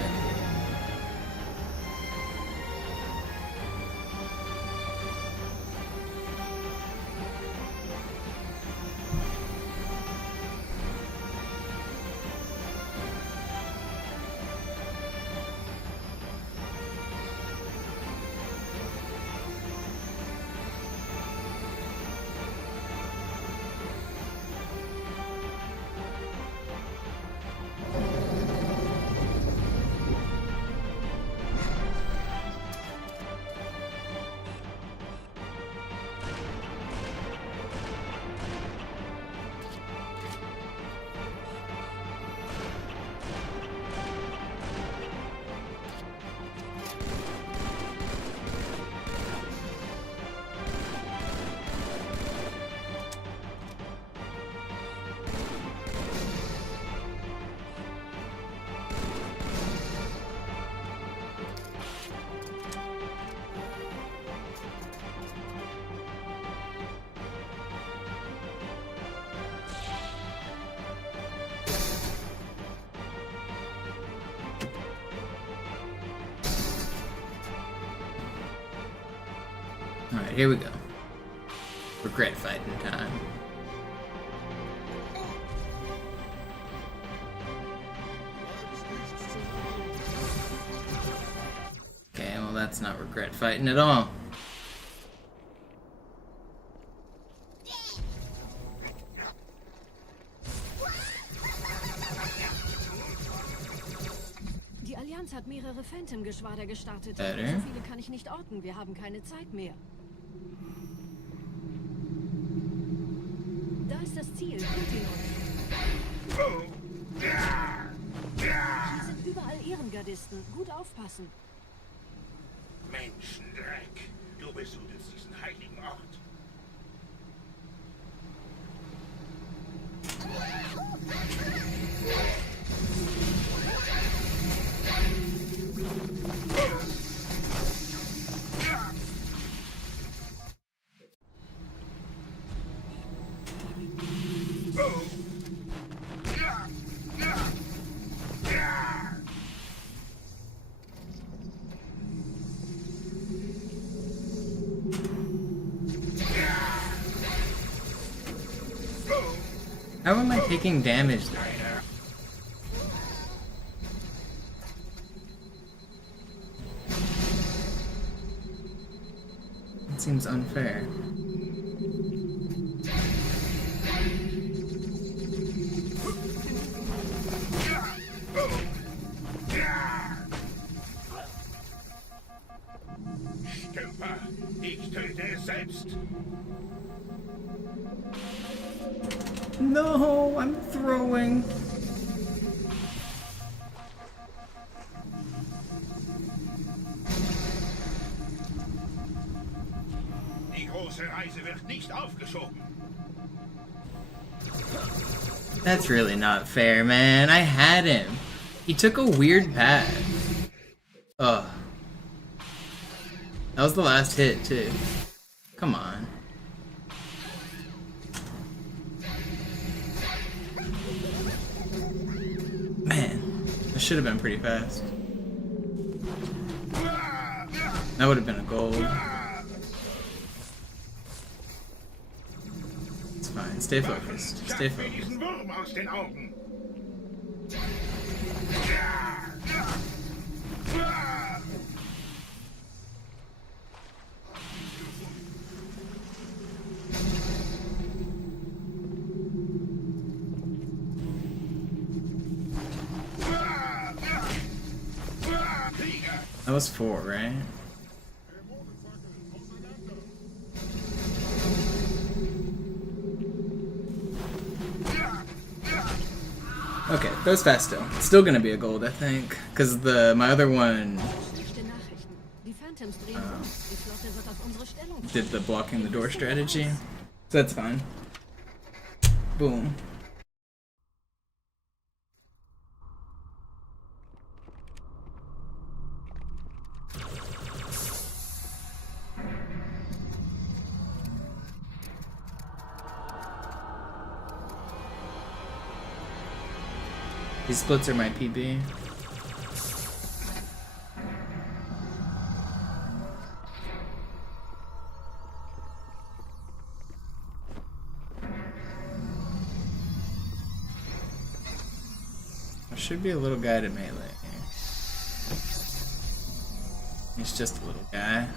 Alright, here we go. Regret fighting time. Okay, well that's not regret fighting at all. Die Allianz hat mehrere Phantom-Geschwader gestartet. Better. So viele kann ich nicht orten. Wir haben keine Zeit mehr. Da ist das Ziel. Holt ihn euch. Hier sind überall Ehrengardisten. Gut aufpassen. Menschendreck. Du besudelst diesen heiligen Ort. How am I taking damage there? It seems unfair. Stümper, ich töte es selbst. No, I'm throwing. Die große Reise wird nicht aufgeschoben. That's really not fair, man. I had him. He took a weird path. Ugh. That was the last hit, too. Come on. Man, that should have been pretty fast. That would have been a gold. It's fine. Stay focused. Stay focused. That was 4, right? Okay, that was fast still. It's still gonna be a gold, I think, because my other one did the blocking the door strategy, so that's fine. Boom. These splits are my PB. There should be a little guy to melee here. He's just a little guy.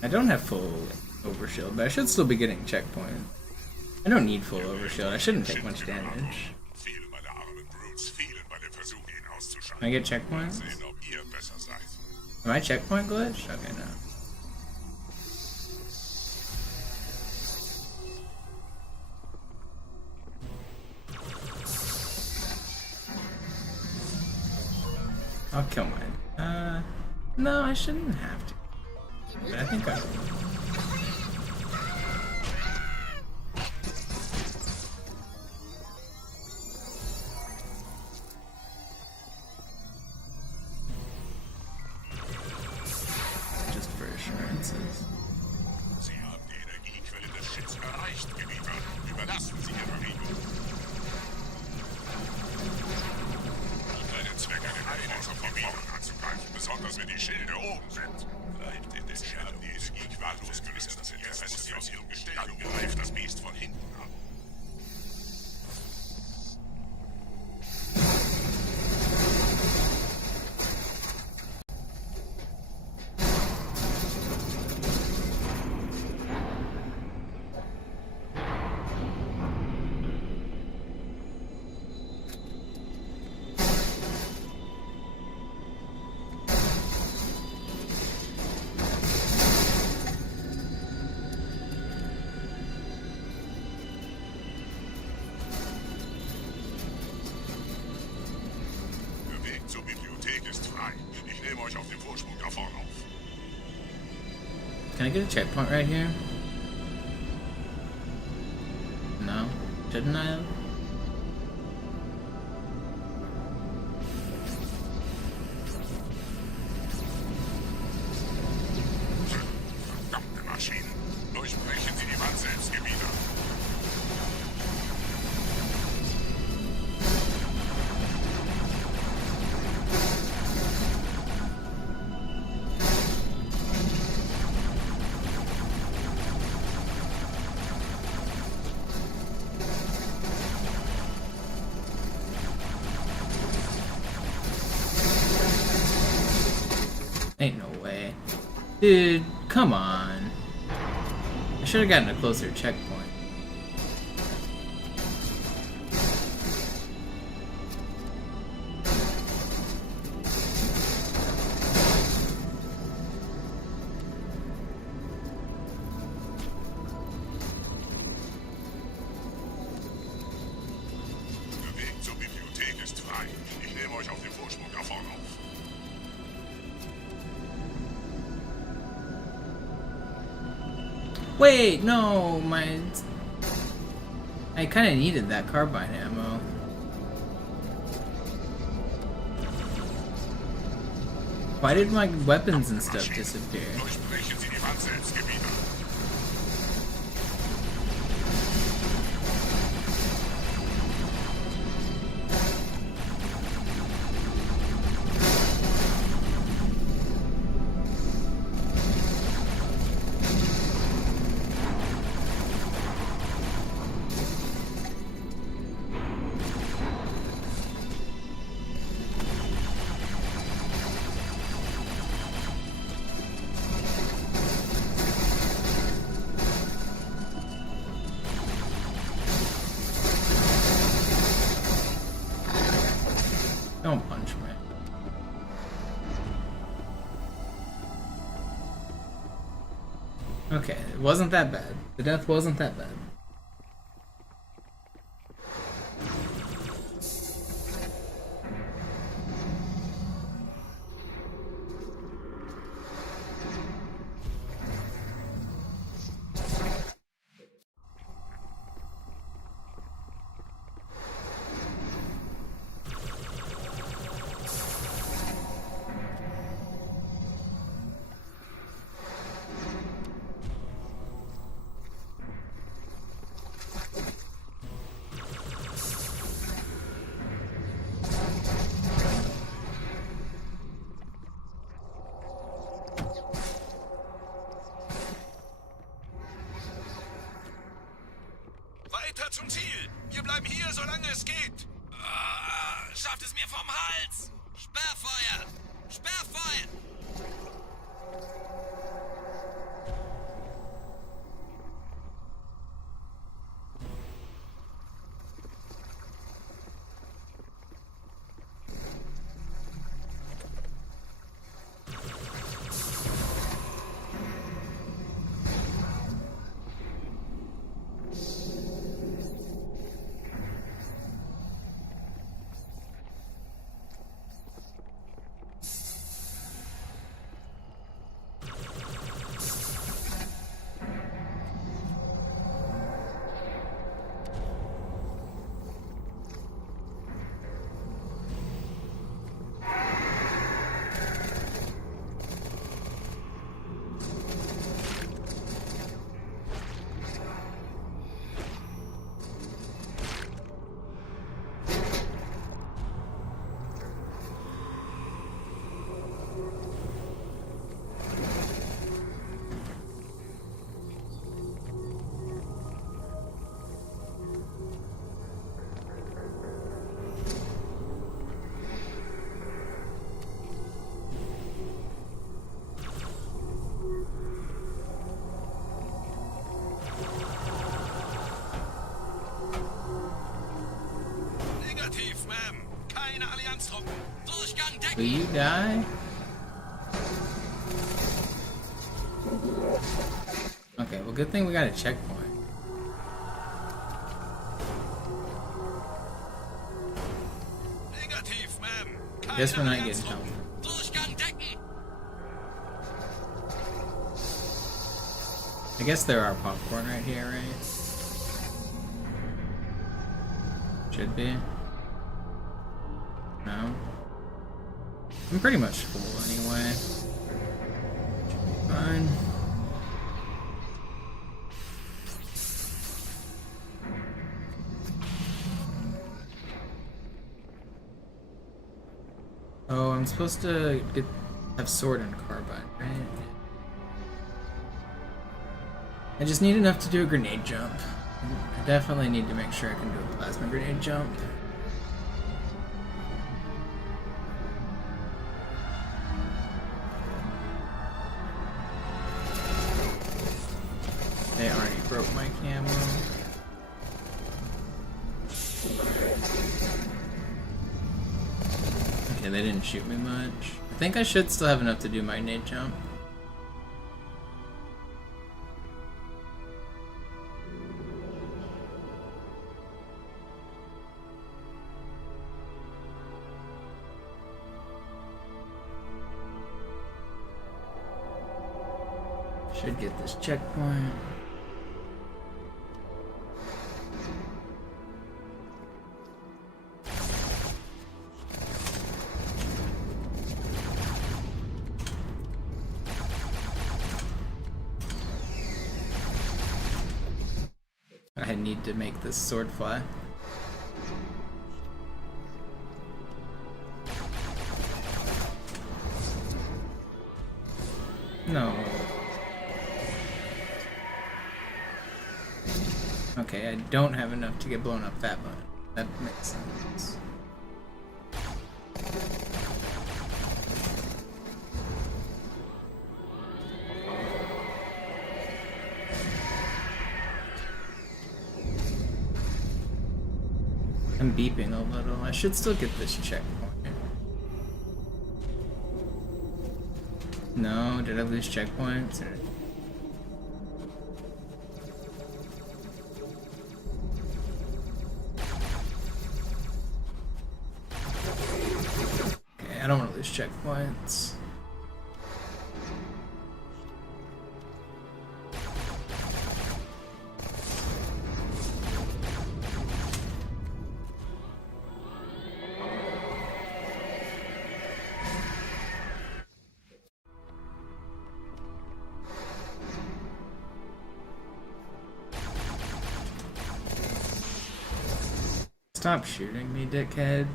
I don't have full overshield, but I should still be getting checkpoint. I don't need full overshield. I shouldn't take much damage. Can I get checkpoints? Am I checkpoint glitched? Okay, no. I'll kill mine. No, I shouldn't have to. But I think I will. Just for assurances. wir die Schilde oben sind. Bleibt in den Scherben, die Energie wahllos gelöst sind. Jetzt muss sie aus ihrem Gestell. Dann greift das Biest von hinten an. Zur Bibliothek ist frei. Ich nehme euch auf dem Vorsprung da vorne auf. Can I get a checkpoint right here? No? Shouldn't I have? Verdammte Maschinen. Durchbrechen Sie die Wand selbst, Gebieter. Ain't no way. Dude, come on. I should have gotten a closer checkpoint. Der Weg zur Bibliothek ist frei. Ich nehme euch auf dem Vorsprung da vorne auf. Wait, no, I kind of needed that carbine ammo. Why did my weapons and stuff disappear? Durchbrechen Sie die Wand selbst, Gebieter. Don't punch me. Okay, it wasn't that bad. The death wasn't that bad. Weiter zum Ziel! Wir bleiben hier, solange es geht! Schafft es mir vom Hals! Sperrfeuer! Sperrfeuer! keine Allianztruppen. Durchgang Will you die? Okay, well, good thing we got a checkpoint. Negativ, Ma'am. Guess we're not getting help. Durchgang decken. I guess there are popcorn right here, right? Should be. No? I'm pretty much full anyway. Fine. Oh, I'm supposed to have sword and carbine, right? I just need enough to do a grenade jump. I definitely need to make sure I can do a plasma grenade jump. They already broke my camo. Okay, they didn't shoot me much. I think I should still have enough to do my nade jump. Should get this checkpoint. I need to make this sword fly. No. Okay, I don't have enough to get blown up that much. That makes sense. I'm beeping a little. I should still get this checkpoint. No, did I lose checkpoints? Or... Okay, I don't want to lose checkpoints. Stop shooting me, dickhead.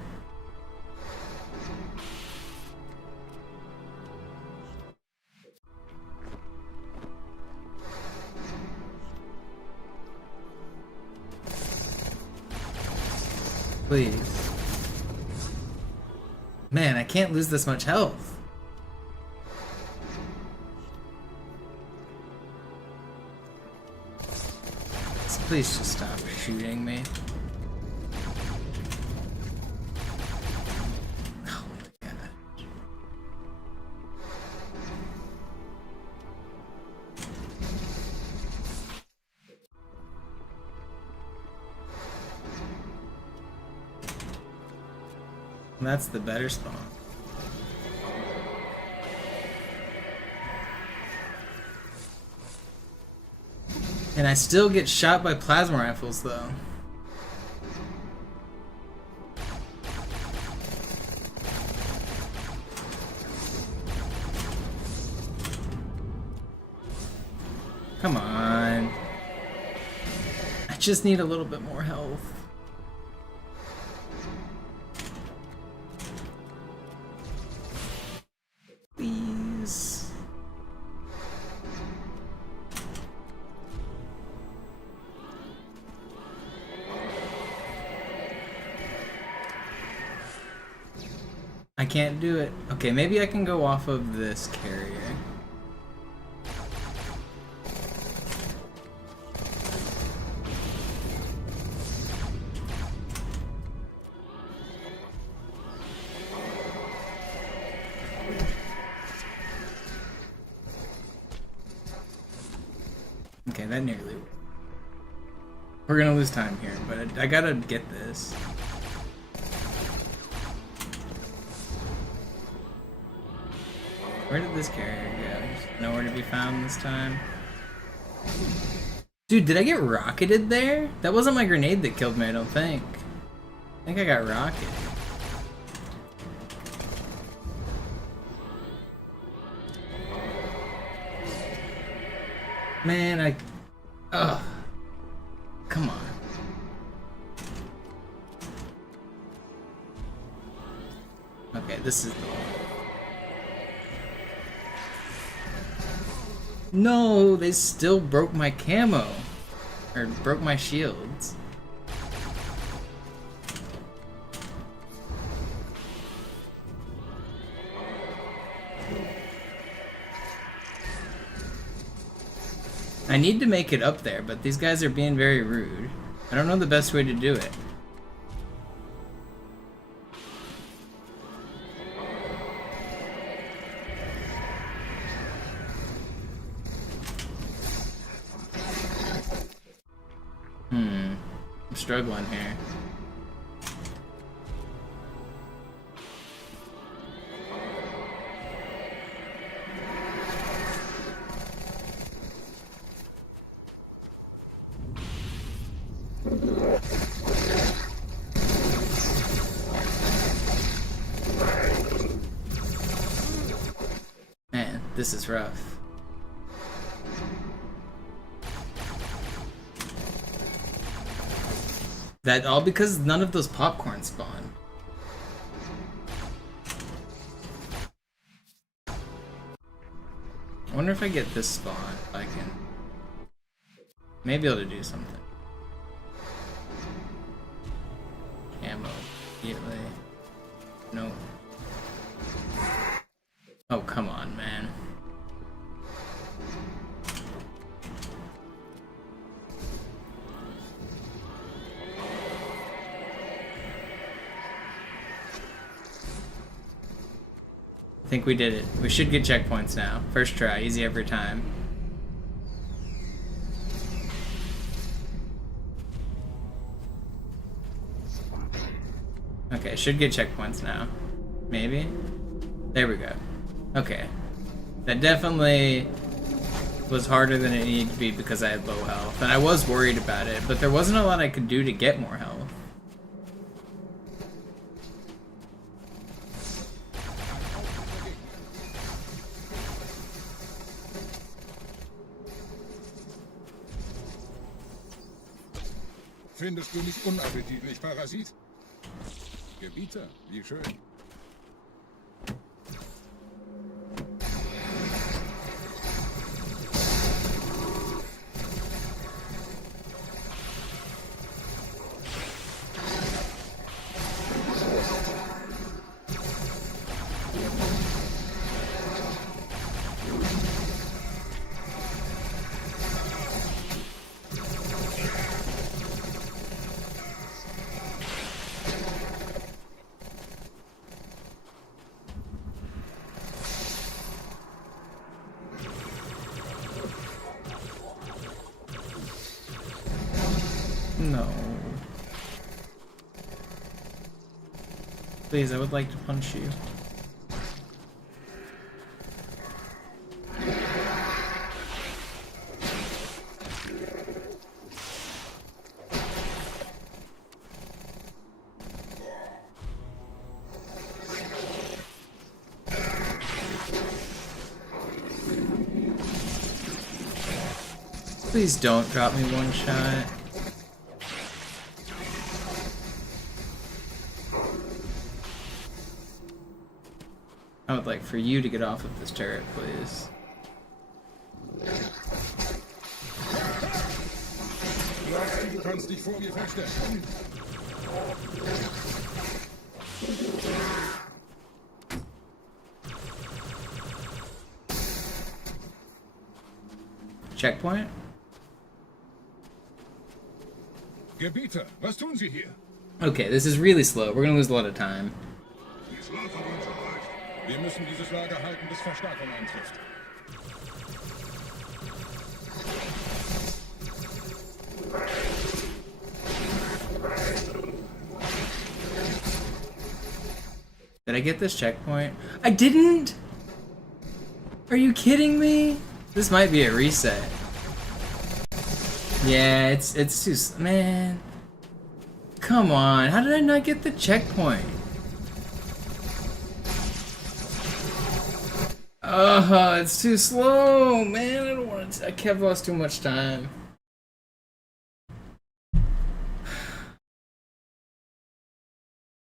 Please. Man, I can't lose this much health. So please just stop shooting me. That's the better spawn. And I still get shot by plasma rifles though. Come on. I just need a little bit more health. Please. I can't do it. Okay, maybe I can go off of this carrier. that nearly. We're gonna lose time here, but I gotta get this. Where did this carrier go? Just nowhere to be found this time. Dude, did I get rocketed there? That wasn't my grenade that killed me, I don't think. I think I got rocketed. Man, ugh. Come on. Okay, this is the one. No, they still broke my camo. Or broke my shields. I need to make it up there, but these guys are being very rude. I don't know the best way to do it. I'm struggling here. Man, this is rough. That all because none of those popcorn spawned. I wonder if I get this spawn, I can maybe able to do something. Ammo immediately. No. Oh, come on, man. I think we did it. We should get checkpoints now. First try, easy every time. Okay, should get checkpoints now. Maybe? There we go. Okay. That definitely was harder than it needed to be because I had low health. And I was worried about it, but there wasn't a lot I could do to get more health. Findest du mich unappetitlich, Parasit? Gebieter, wie schön. No. Please, I would like to punch you. Please don't drop me one shot. I would like for you to get off of this turret, please. Du kannst dich vor mir verstecken. Checkpoint? Gebieter, was tun Sie hier? Okay, this is really slow. We're gonna lose a lot of time. Wir müssen dieses Lager halten, bis Verstärkung eintrifft. Did I get this checkpoint? I didn't! Are you kidding me? This might be a reset. Yeah, it's too... Man. Come on, how did I not get the checkpoint? It's too slow, man. I don't want to... I've lost too much time.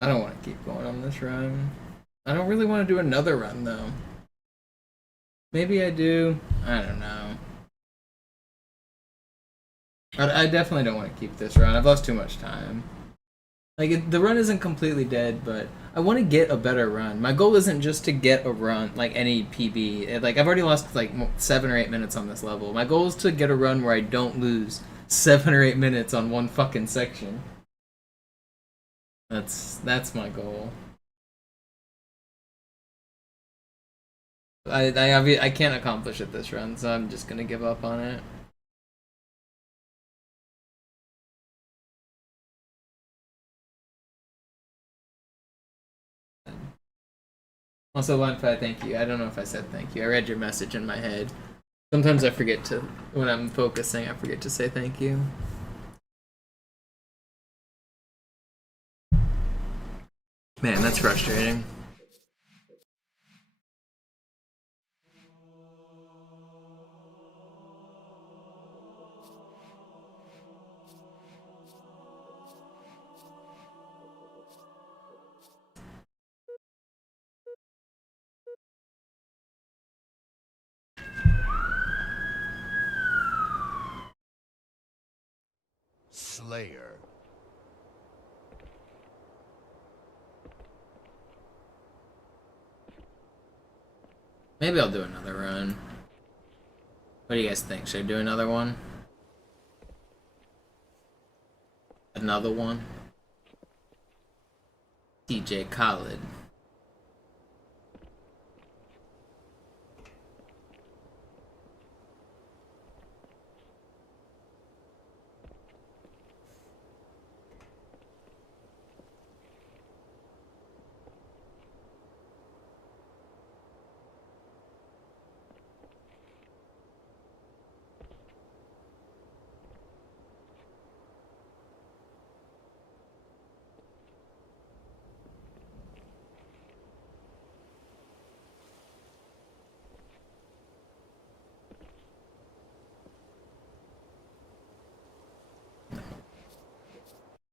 I don't want to keep going on this run. I don't really want to do another run, though. Maybe I do. I don't know. I definitely don't want to keep this run. I've lost too much time. Like, the run isn't completely dead, but I want to get a better run. My goal isn't just to get a run, like any PB. Like, I've already lost, like, 7 or 8 minutes on this level. My goal is to get a run where I don't lose 7 or 8 minutes on one fucking section. That's my goal. I can't accomplish it this run, so I'm just gonna give up on it. Also, Line5, thank you. I don't know if I said thank you. I read your message in my head. Sometimes I forget to, when I'm focusing, I forget to say thank you. Man, that's frustrating. Slayer. Maybe I'll do another run. What do you guys think? Should I do another one? Another one? DJ Khaled.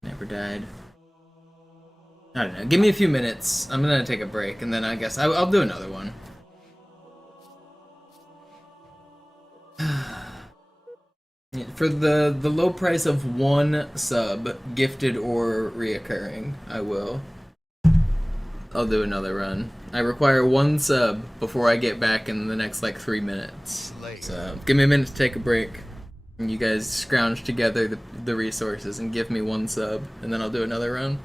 Never died. I don't know. Give me a few minutes. I'm gonna take a break, and then I guess I'll do another one. For the low price of 1 sub, gifted or reoccurring, I'll do another run. I require 1 sub before I get back in the next like 3 minutes. So give me a minute to take a break. And you guys scrounge together the resources and give me 1 sub, and then I'll do another run.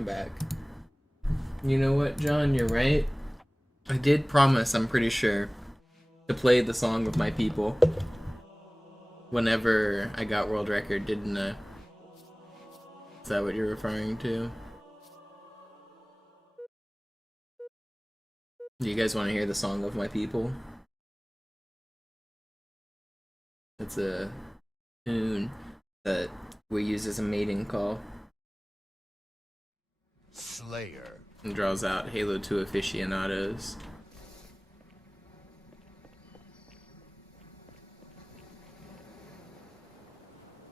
I'm back. You know what, John? You're right. I did promise, I'm pretty sure, to play the song of my people whenever I got world record, didn't I? Is that what you're referring to? Do you guys want to hear the song of my people? It's a tune that we use as a mating call. Slayer. And draws out Halo 2 aficionados.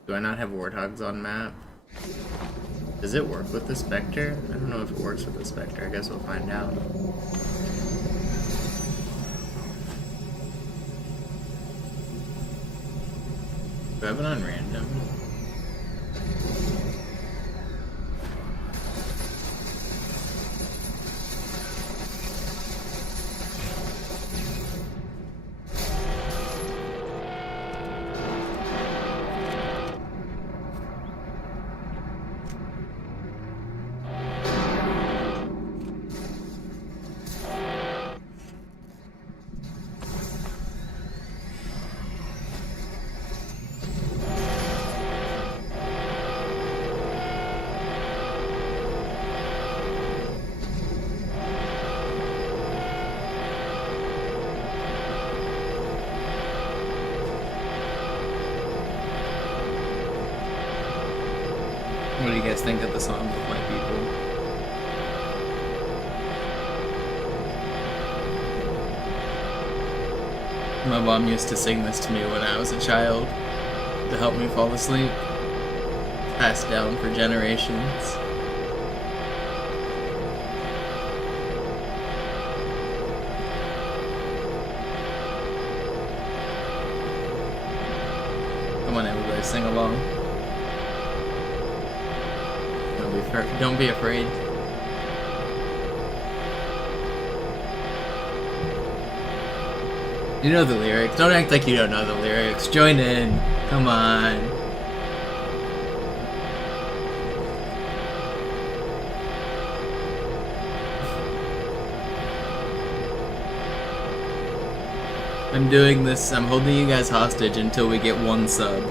Do I not have warthogs on map? Does it work with the Spectre? I don't know if it works with the Spectre. I guess we'll find out. Do I have it on random? What do you guys think of the song of my people? My mom used to sing this to me when I was a child to help me fall asleep. Passed down for generations. Come on, everybody, sing along. Don't be afraid. You know the lyrics. Don't act like you don't know the lyrics. Join in. Come on. I'm doing this. I'm holding you guys hostage until we get 1 sub.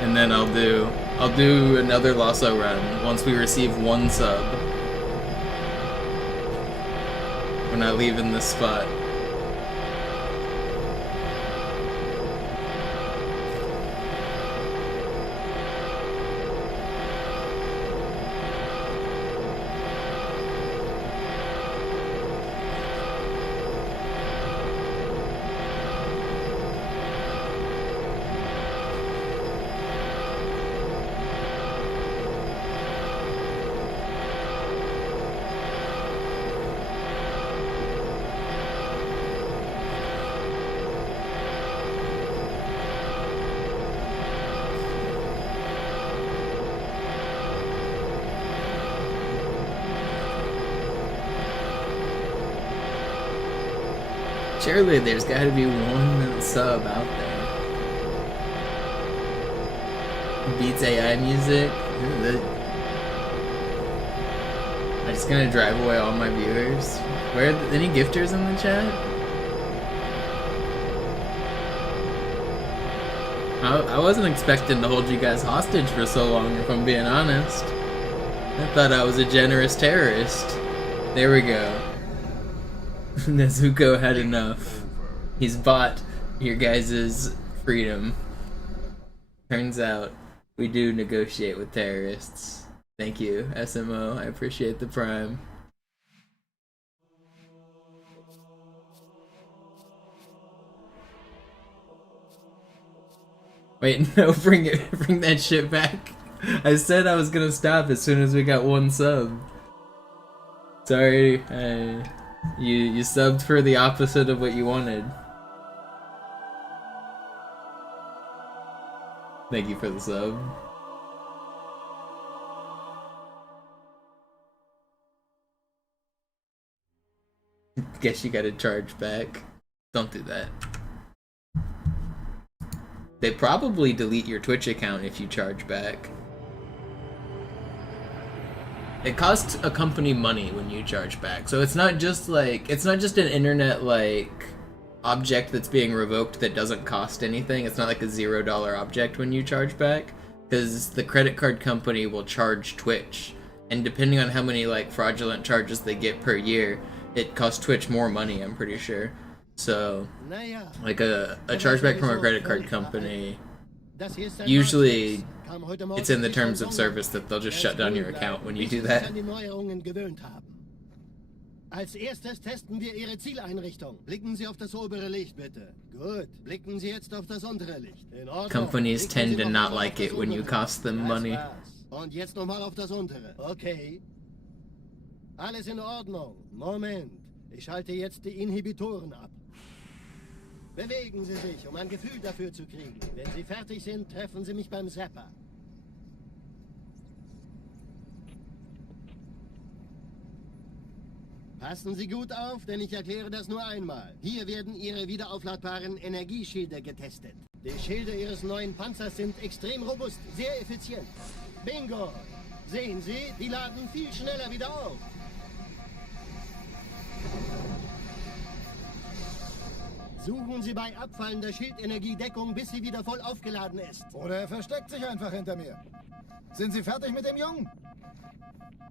And then I'll do another Lasso run once we receive 1 sub. We're not leaving this spot. Surely there's gotta be 1 sub out there. Beats AI music? I'm just gonna drive away all my viewers. Where are any gifters in the chat? I wasn't expecting to hold you guys hostage for so long, if I'm being honest. I thought I was a generous terrorist. There we go. Nezuko had enough. He's bought your guys' freedom. Turns out, we do negotiate with terrorists. Thank you, SMO. I appreciate the prime. Wait, no, bring that shit back. I said I was gonna stop as soon as we got 1 sub. Sorry, you subbed for the opposite of what you wanted. Thank you for the sub. Guess you gotta charge back. Don't do that. They probably delete your Twitch account if you charge back. It costs a company money when you charge back. So it's not just an internet like object that's being revoked that doesn't cost anything. It's not like a $0 object when you charge back, because the credit card company will charge Twitch, and depending on how many like fraudulent charges they get per year, it costs Twitch more money, I'm pretty sure. So like a chargeback from a credit card company, usually it's in the terms of service that they'll just shut down your account when you do that. Als erstes testen wir Ihre Zieleinrichtung. Blicken Sie auf das obere Licht, bitte. Gut. Blicken Sie jetzt auf das untere Licht. In Ordnung. Companies tend to not like it when you cost them money. Und jetzt nochmal auf das untere. Okay. Alles in Ordnung. Moment. Ich schalte jetzt die Inhibitoren ab. Bewegen Sie sich, um ein Gefühl dafür zu kriegen. Wenn Sie fertig sind, treffen Sie mich beim Zapper. Passen Sie gut auf, denn ich erkläre das nur einmal. Hier werden Ihre wiederaufladbaren Energieschilde getestet. Die Schilde Ihres neuen Panzers sind extrem robust, sehr effizient. Bingo! Sehen Sie, die laden viel schneller wieder auf. Suchen Sie bei abfallender Schildenergiedeckung, bis sie wieder voll aufgeladen ist. Oder er versteckt sich einfach hinter mir. Sind Sie fertig mit dem Jungen?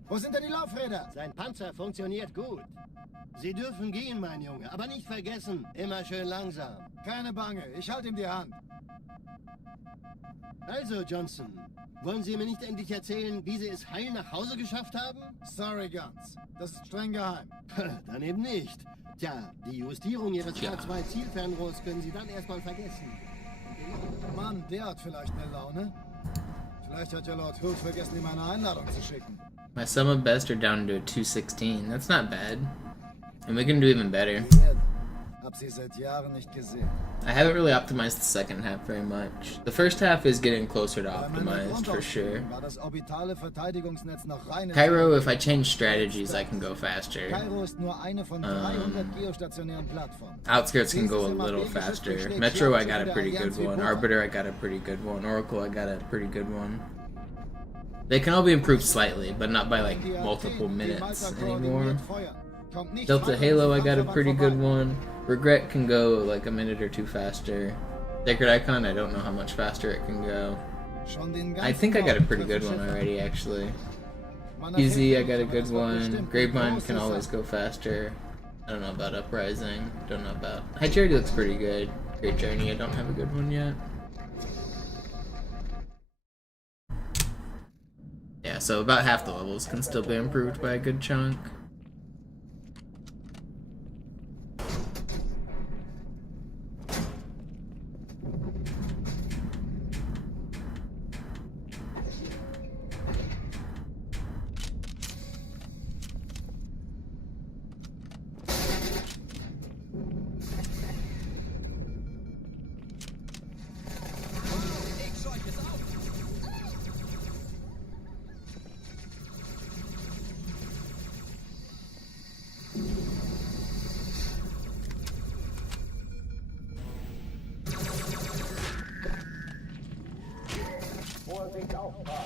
Wo sind denn die Laufräder? Sein Panzer funktioniert gut. Sie dürfen gehen, mein Junge, aber nicht vergessen, immer schön langsam. Keine Bange, ich halte ihm die Hand. Also, Johnson, wollen Sie mir nicht endlich erzählen, wie Sie es heil nach Hause geschafft haben? Sorry, Guns. Das ist streng geheim. Dann eben nicht. Tja, die Justierung Ihres K2-Zielfernrohrs können Sie dann erstmal vergessen. Mann, der hat vielleicht eine Laune. Vielleicht hat ja Lord Hood vergessen, ihm eine Einladung zu schicken. My sum of best are down to a 216. That's not bad. And we can do even better. Hab sie seit Jahren nicht gesehen. I haven't really optimized the second half very much. The first half is getting closer to optimized for sure. War das orbitale Verteidigungsnetz noch reine Cairo, if I change strategies, I can go faster. Cairo ist nur eine von 300 geostationären Plattformen. Outskirts can go a little faster. Metro, I got a pretty good one. Arbiter, I got a pretty good one. Oracle, I got a pretty good one. They can all be improved slightly, but not by like multiple minutes anymore. Delta Halo, I got a pretty good one. Regret can go like a minute or two faster. Sacred Icon, I don't know how much faster it can go. I think I got a pretty good one already, actually. Easy, I got a good one. Gravemind can always go faster. I don't know about Uprising. Don't know about... High Charity looks pretty good. Great Journey, I don't have a good one yet. Yeah, so about half the levels can still be improved by a good chunk. Vorsicht Aufprall.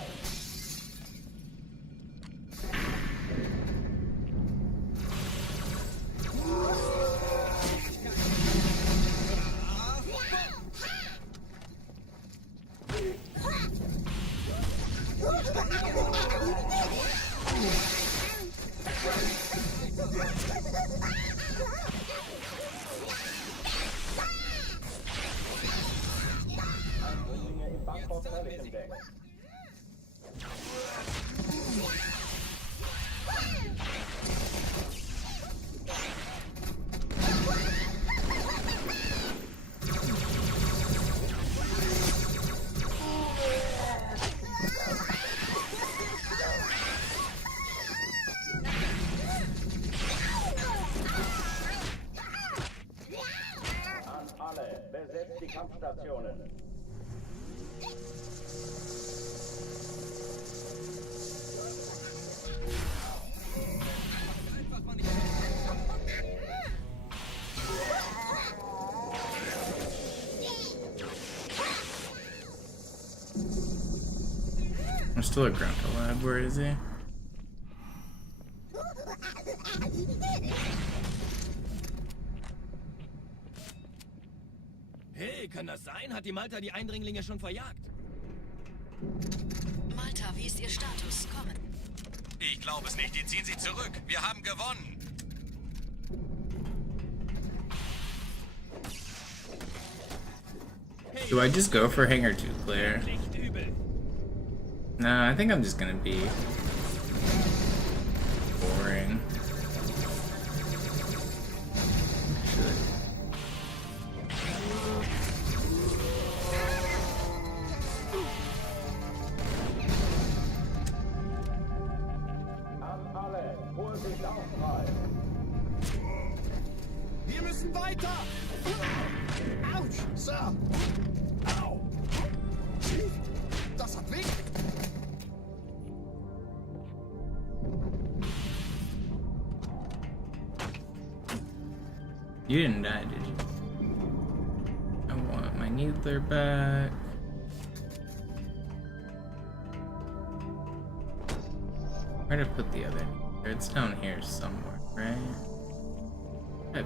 Eindringlinge im Bankhaus völlig entdeckt. An alle, besetzt die Kampfstationen. There's still a Grunta lab. Where is he? die Malta die Eindringlinge schon verjagt? Malta, wie ist Ihr Status? Kommen. Ich glaube es nicht. Die ziehen sich zurück. Wir haben gewonnen. Do I just go for Hangar 2 clear? No, I think I'm just gonna be boring. An alle, Vorsicht Aufprall. Wir müssen weiter. Autsch, Sir. Au. Das hat weh. You didn't die, did you? I want my needler back. Where to put the other needler? It's down here somewhere, right? Yep.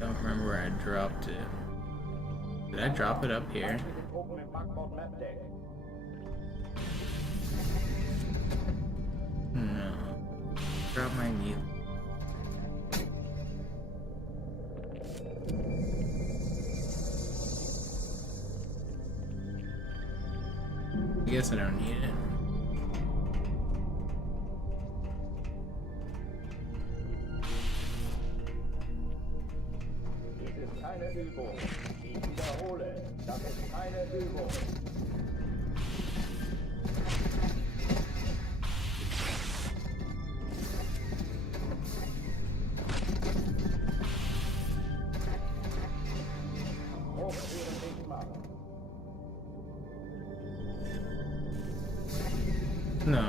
Don't remember where I dropped it. Did I drop it up here? Truppen im Backbord-Map-Deck. No. Drop my needle. I guess I don't need it. Dies ist keine Übung. Ich wiederhole, das ist keine Übung. Hochführen nicht machen. No.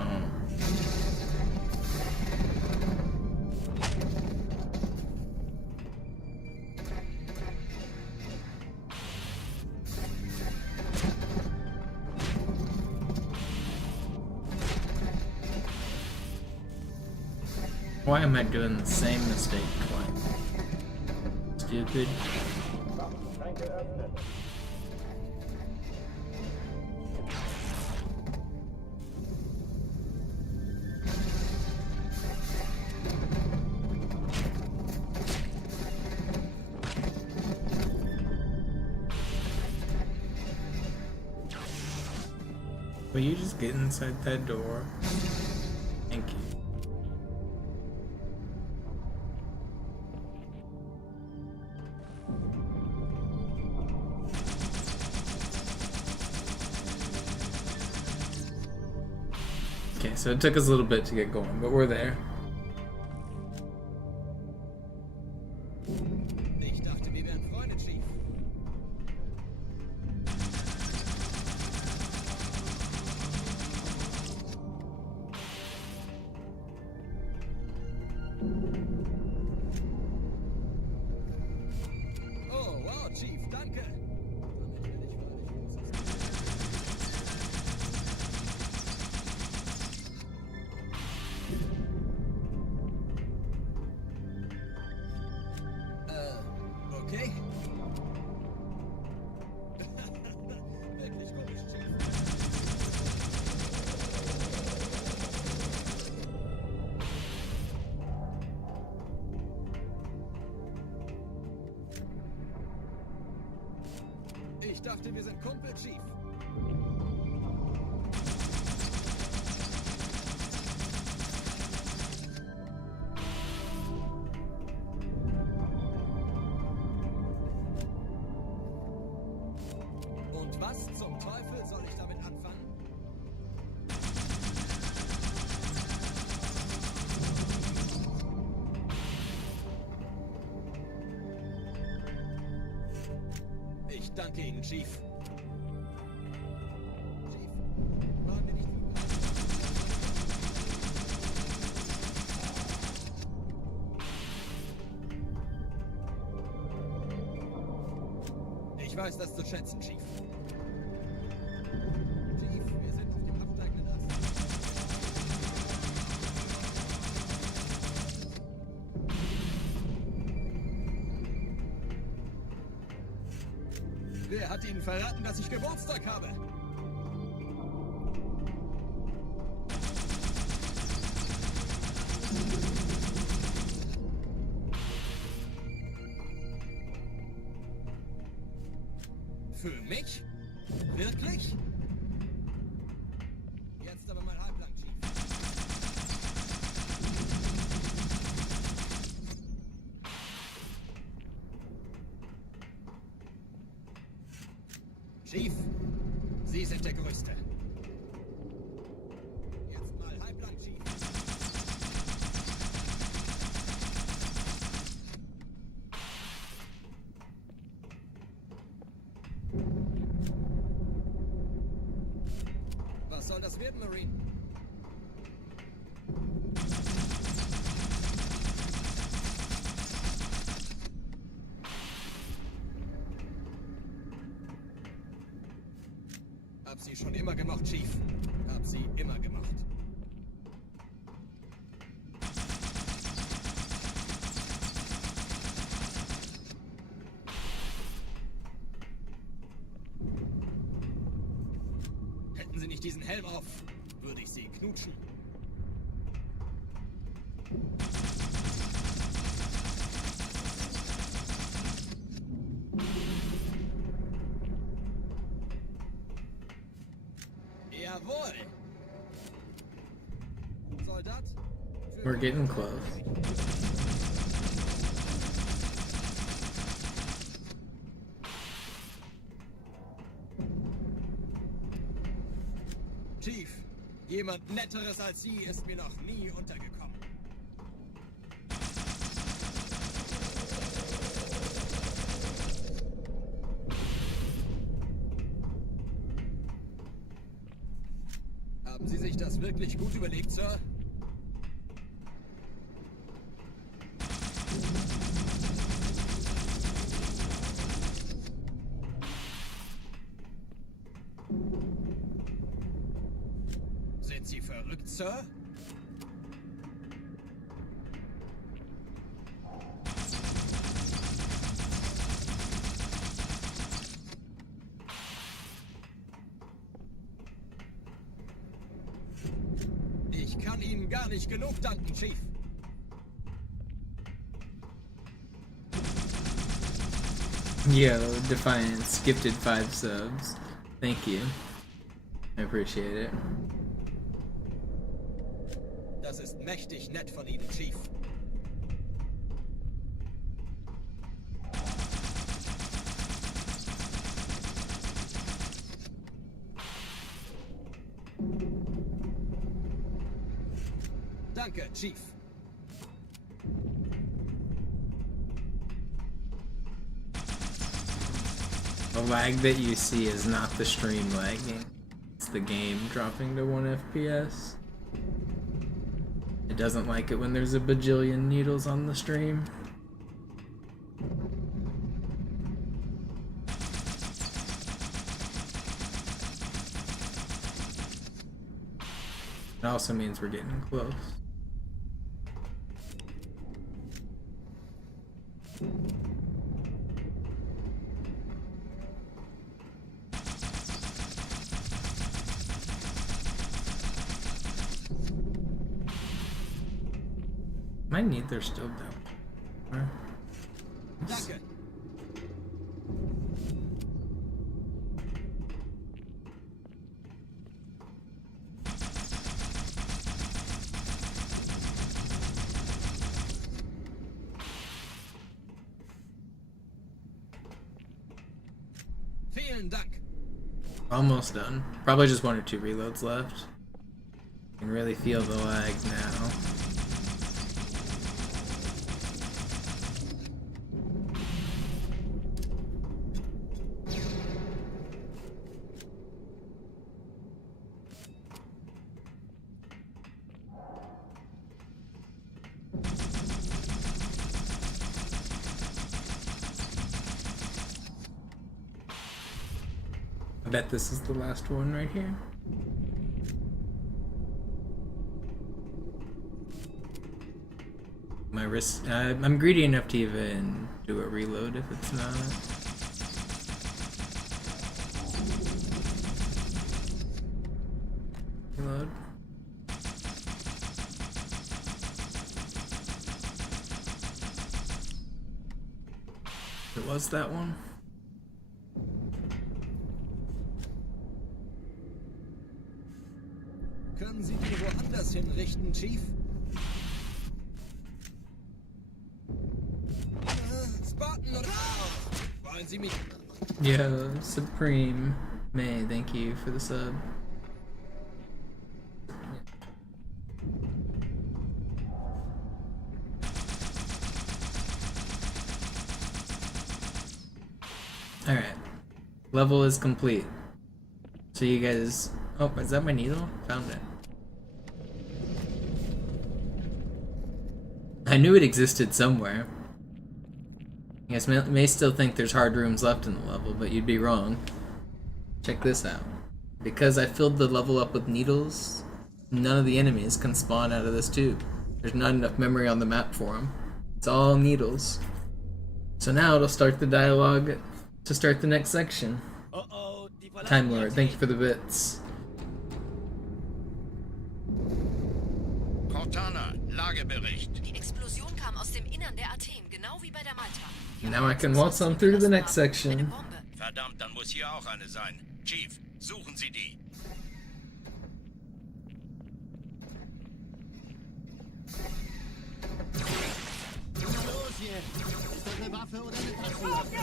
Why am I doing the same mistake twice? Stupid. Waffenschränke öffnen. Will you just get inside that door? Thank you. Okay, so it took us a little bit to get going, but we're there. Ich dachte, wir wären Freunde, Chief. Oh, wow, Chief, danke. Okay. Wirklich komisch, Chief. Ich dachte, wir sind Kumpel, Chief. Und was zum Teufel soll ich damit anfangen? Ich danke Ihnen, Chief. Chief, waren wir nicht Ich weiß das zu schätzen, Chief. Chief, wir sind auf dem absteigenden Ast. Wer hat Ihnen verraten, dass ich Geburtstag habe? Für mich? Wirklich? Jetzt aber mal halblang, Chief. Chief, Sie sind der Größte. Jetzt mal halblang, Chief. Was soll das werden, Marine? Hab sie schon immer gemacht, Chief. Hab sie immer gemacht. Hätten Sie nicht diesen Helm auf, würde ich Sie knutschen. Jawohl! Soldat? We're getting close. Chief, jemand Netteres als Sie ist mir noch nie untergekommen. Haben Sie sich das wirklich gut überlegt, Sir? Sind Sie verrückt, Sir? Ich kann Ihnen gar nicht genug danken, Chief. Yo, Defiance gifted 5 subs. Thank you. I appreciate it. Das ist mächtig nett von Ihnen, Chief. Danke, Chief. The lag that you see is not the stream lagging. It's the game dropping to 1 FPS. It doesn't like it when there's a bajillion needles on the stream. It also means we're getting close. Might need they're still down. Danke. Vielen Dank. Almost done. Probably just 1 or 2 reloads left. You can really feel the lag now. I bet this is the last one right here. My wrist. I'm greedy enough to even do a reload if it's not. Reload. It was that one. Können Sie die woanders hinrichten, Chief? Spartan oder... Wollen Sie mich... Yo, Supreme May, thank you for the sub. Alright. Level is complete. So you guys... Oh, is that my needle? Found it. I knew it existed somewhere. You guys may still think there's hard rooms left in the level, but you'd be wrong. Check this out. Because I filled the level up with needles, none of the enemies can spawn out of this tube. There's not enough memory on the map for them. It's all needles. So now it'll start the dialogue to start the next section. Time Lord, thank you for the bits. Cortana, Lagebericht. Die Explosion kam aus dem Innern der Athen, genau wie bei der Malta. Now I can waltz on through to the next section. Verdammt, dann muss hier auch eine sein. Chief, suchen Sie die. Was los hier? Ist das eine Waffe oder eine Taschenlampe?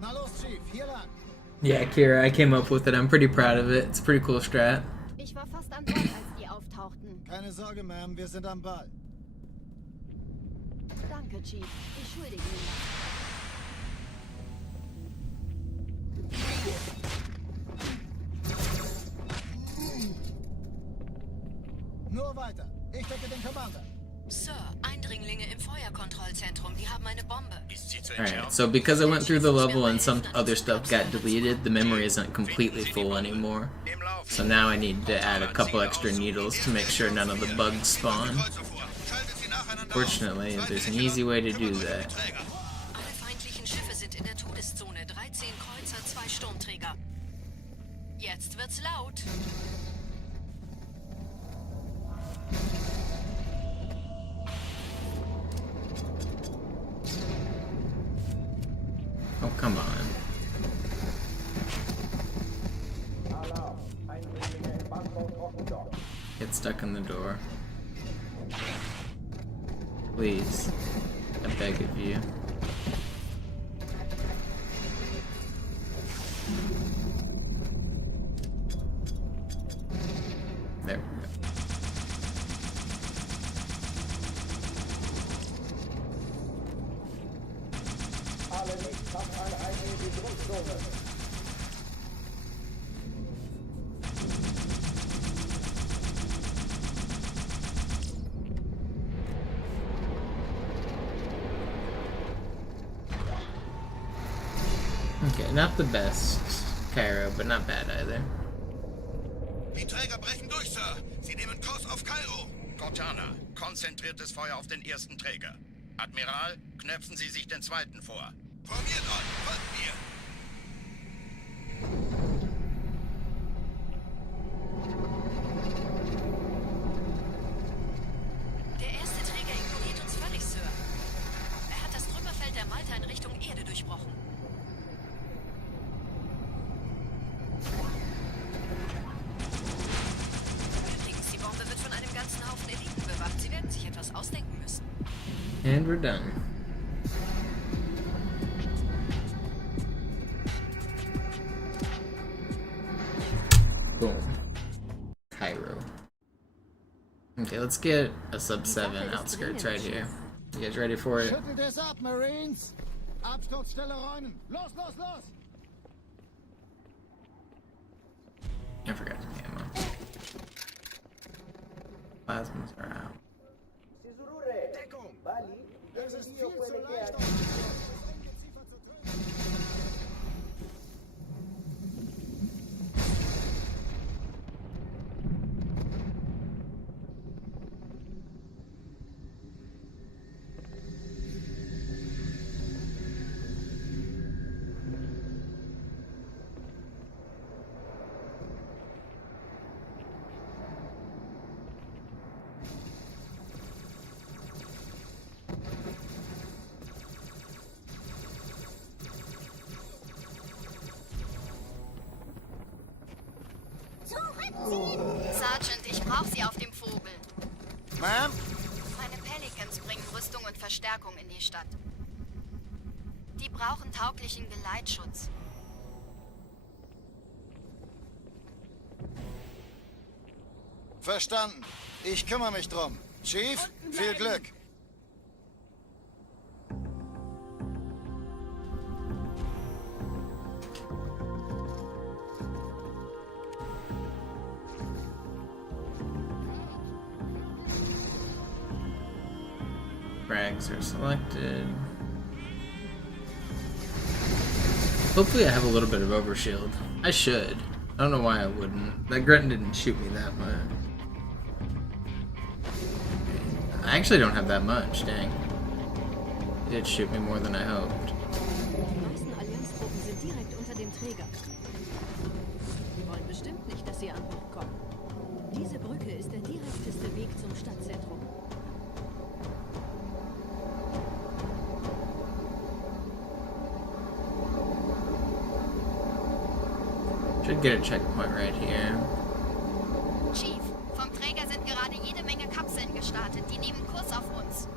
Na los, Chief, hier lang. Yeah, Kira, I came up with it. I'm pretty proud of it. It's a pretty cool strat. Ich war fast an Bord, als die auftauchten. Keine Sorge, Ma'am, wir sind am Ball. Danke, Chief. Ich schuldige Ihnen Nur weiter. Ich decke den Commander. Sir, Eindringlinge im Feuerkontrollzentrum, die haben eine Bombe. Alright, so because I went through the level and some other stuff got deleted, the memory isn't completely full anymore. So now I need to add a couple extra needles to make sure none of the bugs spawn. Fortunately, there's an easy way to do that. Alle feindlichen Schiffe sind in der Todeszone. 13 Kreuzer, 2 Sturmträger. Jetzt wird's laut. Oh, come on. Get stuck in the door. Please. I beg of you. There we go. Okay, not the best Cairo, but not bad either. Die Träger brechen durch, Sir. Sie nehmen Kurs auf Kairo. Cortana, konzentriertes Feuer auf den ersten Träger. Admiral, knöpfen Sie sich den zweiten vor. Formiert euch, folgt mir. Der erste Träger ignoriert uns völlig, Sir. Er hat das Trümmerfeld der Malta in Richtung Erde durchbrochen. Übrigens, die Bombe wird von einem ganzen Haufen Eliten bewacht. Sie werden sich etwas ausdenken müssen. And we're done. Boom. Cairo. Okay, let's get a sub 7 outskirts right here. You guys ready for it? Schüttelt es ab, Marines. Absturzstelle räumen. Los, los, los. I forgot the ammo. Plasmas are out. Deckung! Bali, Es ist viel zu leicht, Sergeant, ich brauche Sie auf dem Vogel. Ma'am? Meine Pelicans bringen Rüstung und Verstärkung in die Stadt. Die brauchen tauglichen Geleitschutz. Verstanden. Ich kümmere mich drum. Chief, viel Glück. Frags are selected. Hopefully I have a little bit of overshield. I should. I don't know why I wouldn't. That grunt didn't shoot me that much. I actually don't have that much, dang. It did shoot me more than I hoped. Die meisten Allianztruppen sind direkt unter dem Träger. Die wollen bestimmt nicht, dass sie an Bord kommen. Diese Brücke ist der direkteste Weg zum Stadtzentrum. Should get a checkpoint right here. Chief, vom Träger sind gerade jede Menge Kapseln gestartet. Die nehmen Kurs auf uns.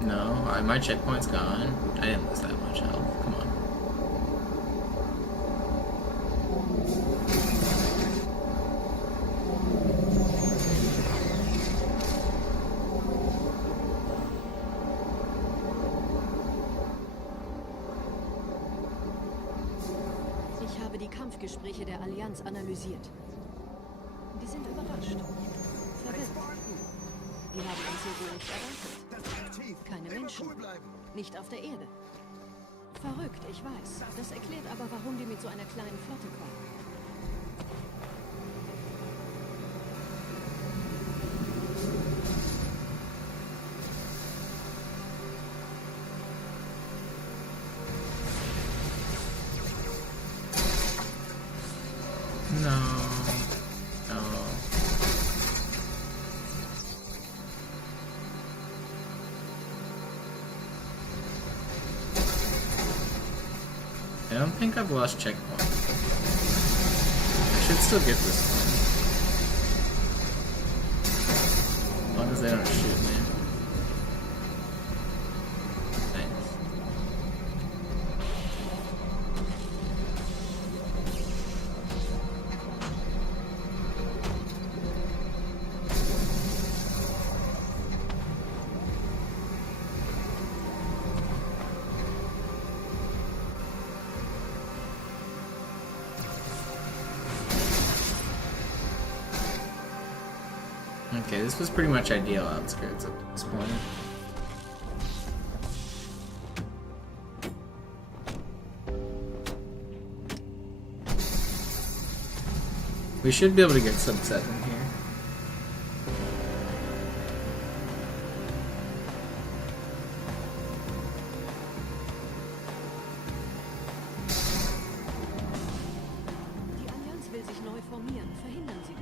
No, my checkpoint's gone. I didn't lose that much health. Come on. Ich habe die Kampfgespräche der Allianz analysiert. Die sind überrascht. Verwirrt. Die haben uns hier wohl nicht erwartet. Keine Menschen. Nicht auf der Erde. Verrückt, ich weiß. Das erklärt aber, warum die mit so einer kleinen Flotte kommen. No. No. I don't think I've lost checkpoint. I should still get this one. As long as they don't shoot me. Thanks. Okay, this was pretty much ideal outskirts at this point. We should be able to get sub 7 here. Die Allianz will sich neu formieren. Verhindern Sie das.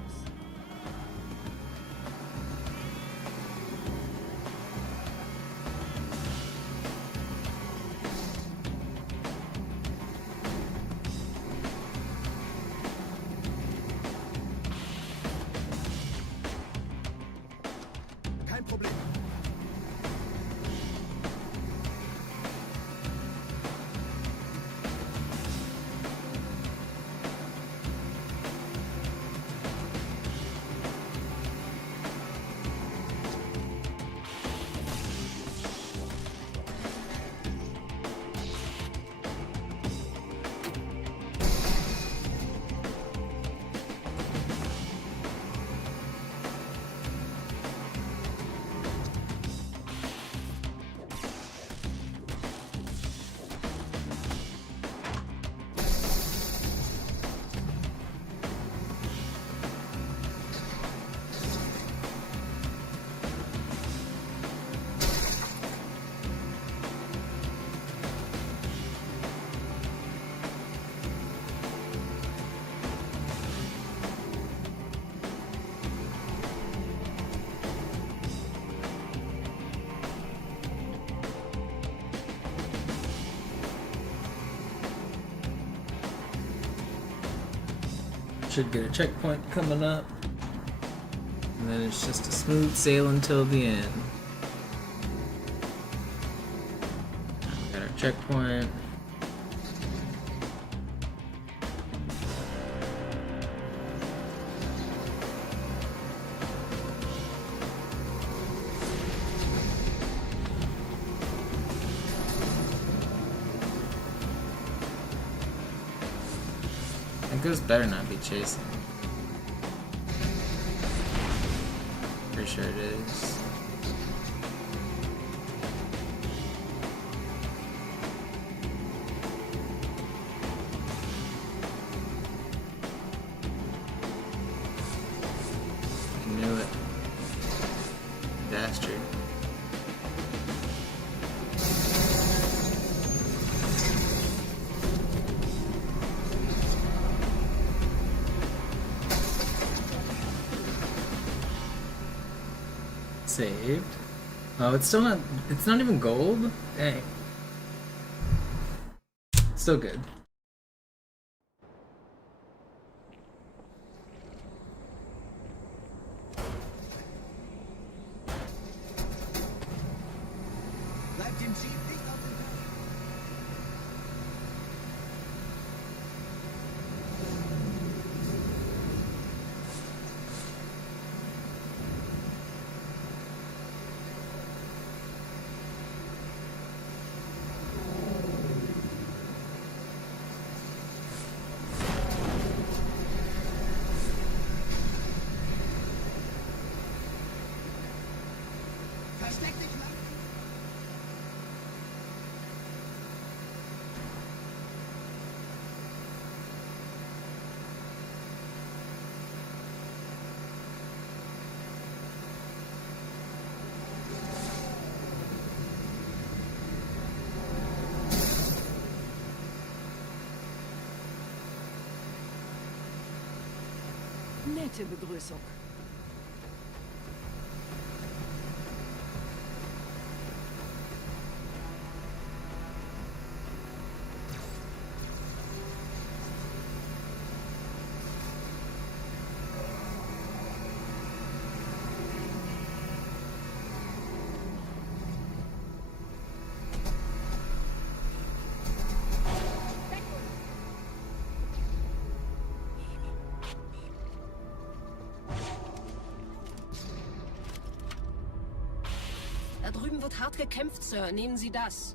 Should get a checkpoint coming up. And then it's just a smooth sail until the end. Got our checkpoint. Goose better not be chasing. Pretty sure it is. I knew it. Bastard. Saved. Oh, it's still not. It's not even gold? Dang. Still good. Bleibt dem Chief nicht auf den Fersen. Versteck dich lang. Nette Begrüßung. Da drüben wird hart gekämpft, Sir. Nehmen Sie das.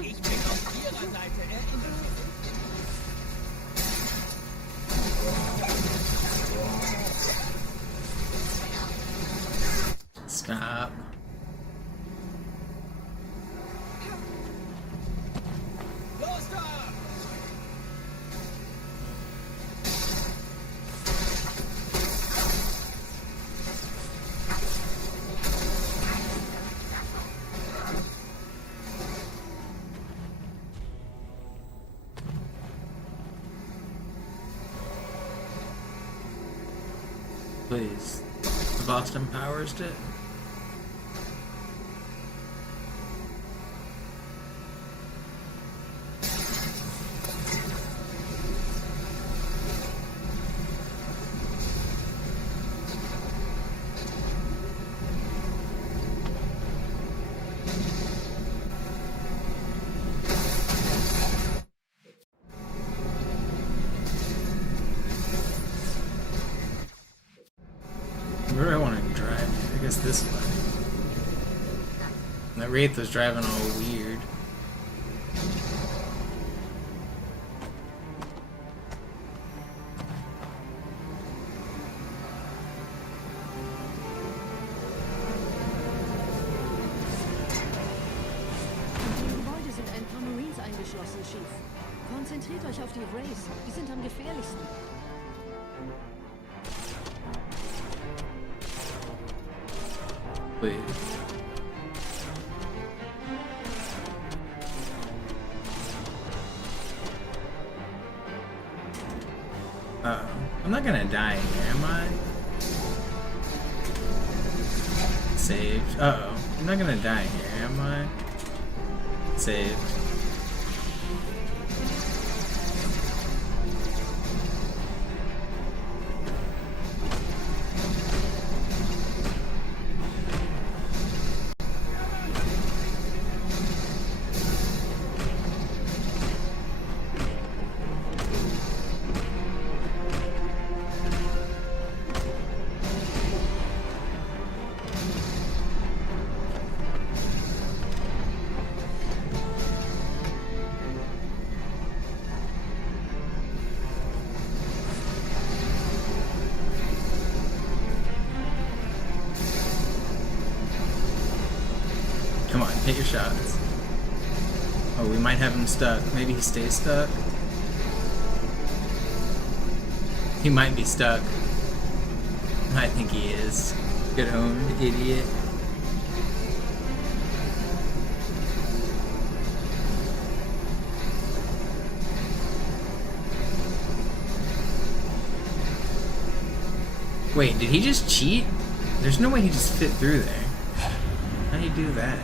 Ich bin auf Ihrer Seite, erinnern Sie. Stop. Los da! Please. The Boston Powers did. Where do I want to drive? I guess this way. That Wraith was driving all weird. Die Gebäude sind ein paar Marines eingeschlossen, Chief. Konzentriert euch auf die Wraiths. Die sind am gefährlichsten. Please. I'm not gonna die here, am I? Saved. Uh-oh. I'm not gonna die here, am I? Saved. Come on, hit your shots. Oh, we might have him stuck. Maybe he stays stuck. He might be stuck. I think he is. Get owned, idiot. Wait, did he just cheat? There's no way he just fit through there. How do you do that?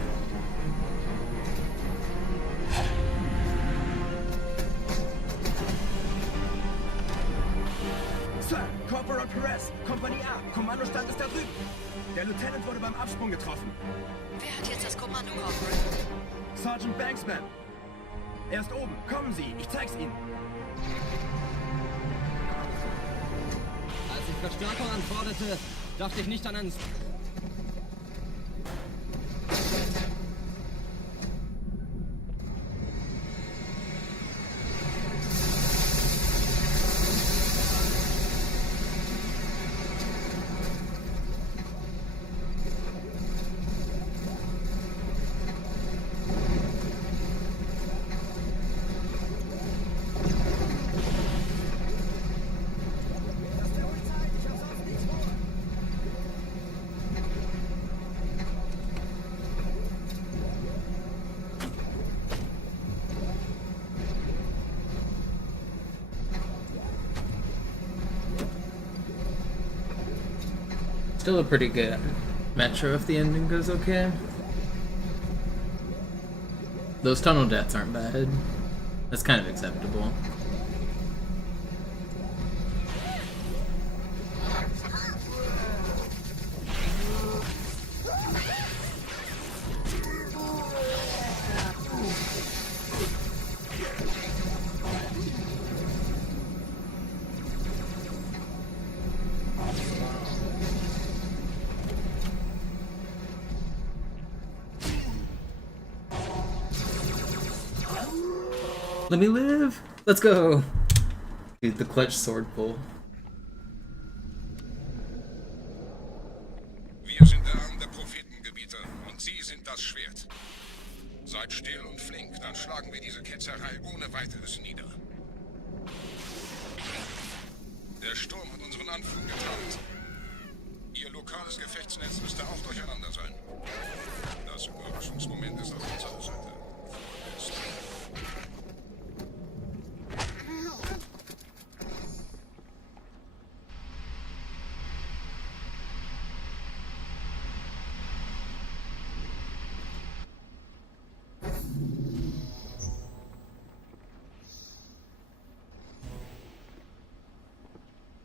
Sir, Corporal Perez, Kompanie A, Kommandostand ist da drüben. Der Lieutenant wurde beim Absprung getroffen. Wer hat jetzt das Kommando, Corporal? Sergeant Banksman. Er ist oben. Kommen Sie, ich zeig's Ihnen. Als ich Verstärkung anforderte, dachte ich nicht an einen... Still a pretty good metro if the ending goes okay. Those tunnel deaths aren't bad. That's kind of acceptable. Let me live! Let's go! Dude, the clutch sword pull. Wir sind der Arm der Prophetengebieter und Sie sind das Schwert. Seid still und flink, dann schlagen wir diese Ketzerei ohne weiteres nieder. Der Sturm hat unseren Anflug geteilt. Ihr lokales Gefechtsnetz müsste auch durcheinander sein. Das Überraschungsmoment ist auf unserer Seite.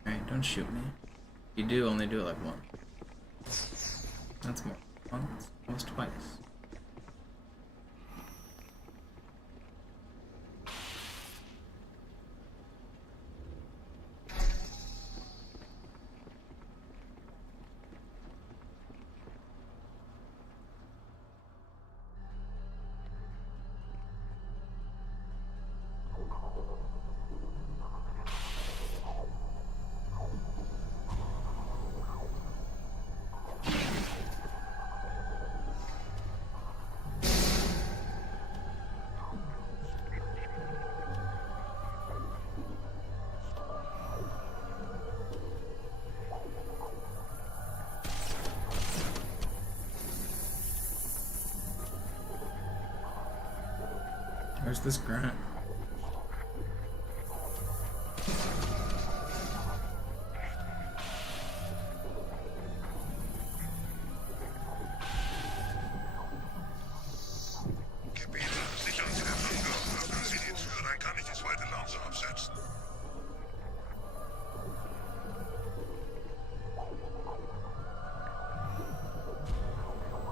Alright, don't shoot me. If you do, only do it like once. That's more. Once, almost twice. Where's this grunt?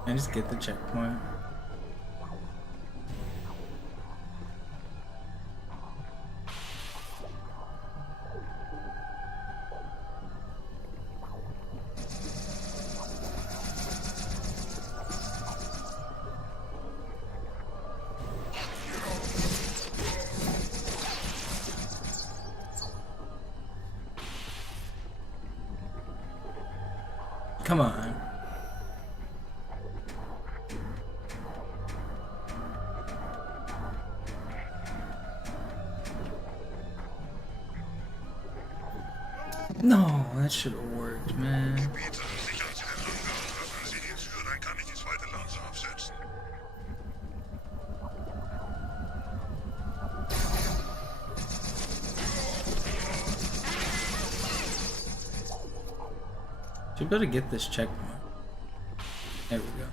I just get the checkpoint. Come on. No, that should have worked, man. Should better get this checkpoint. There we go.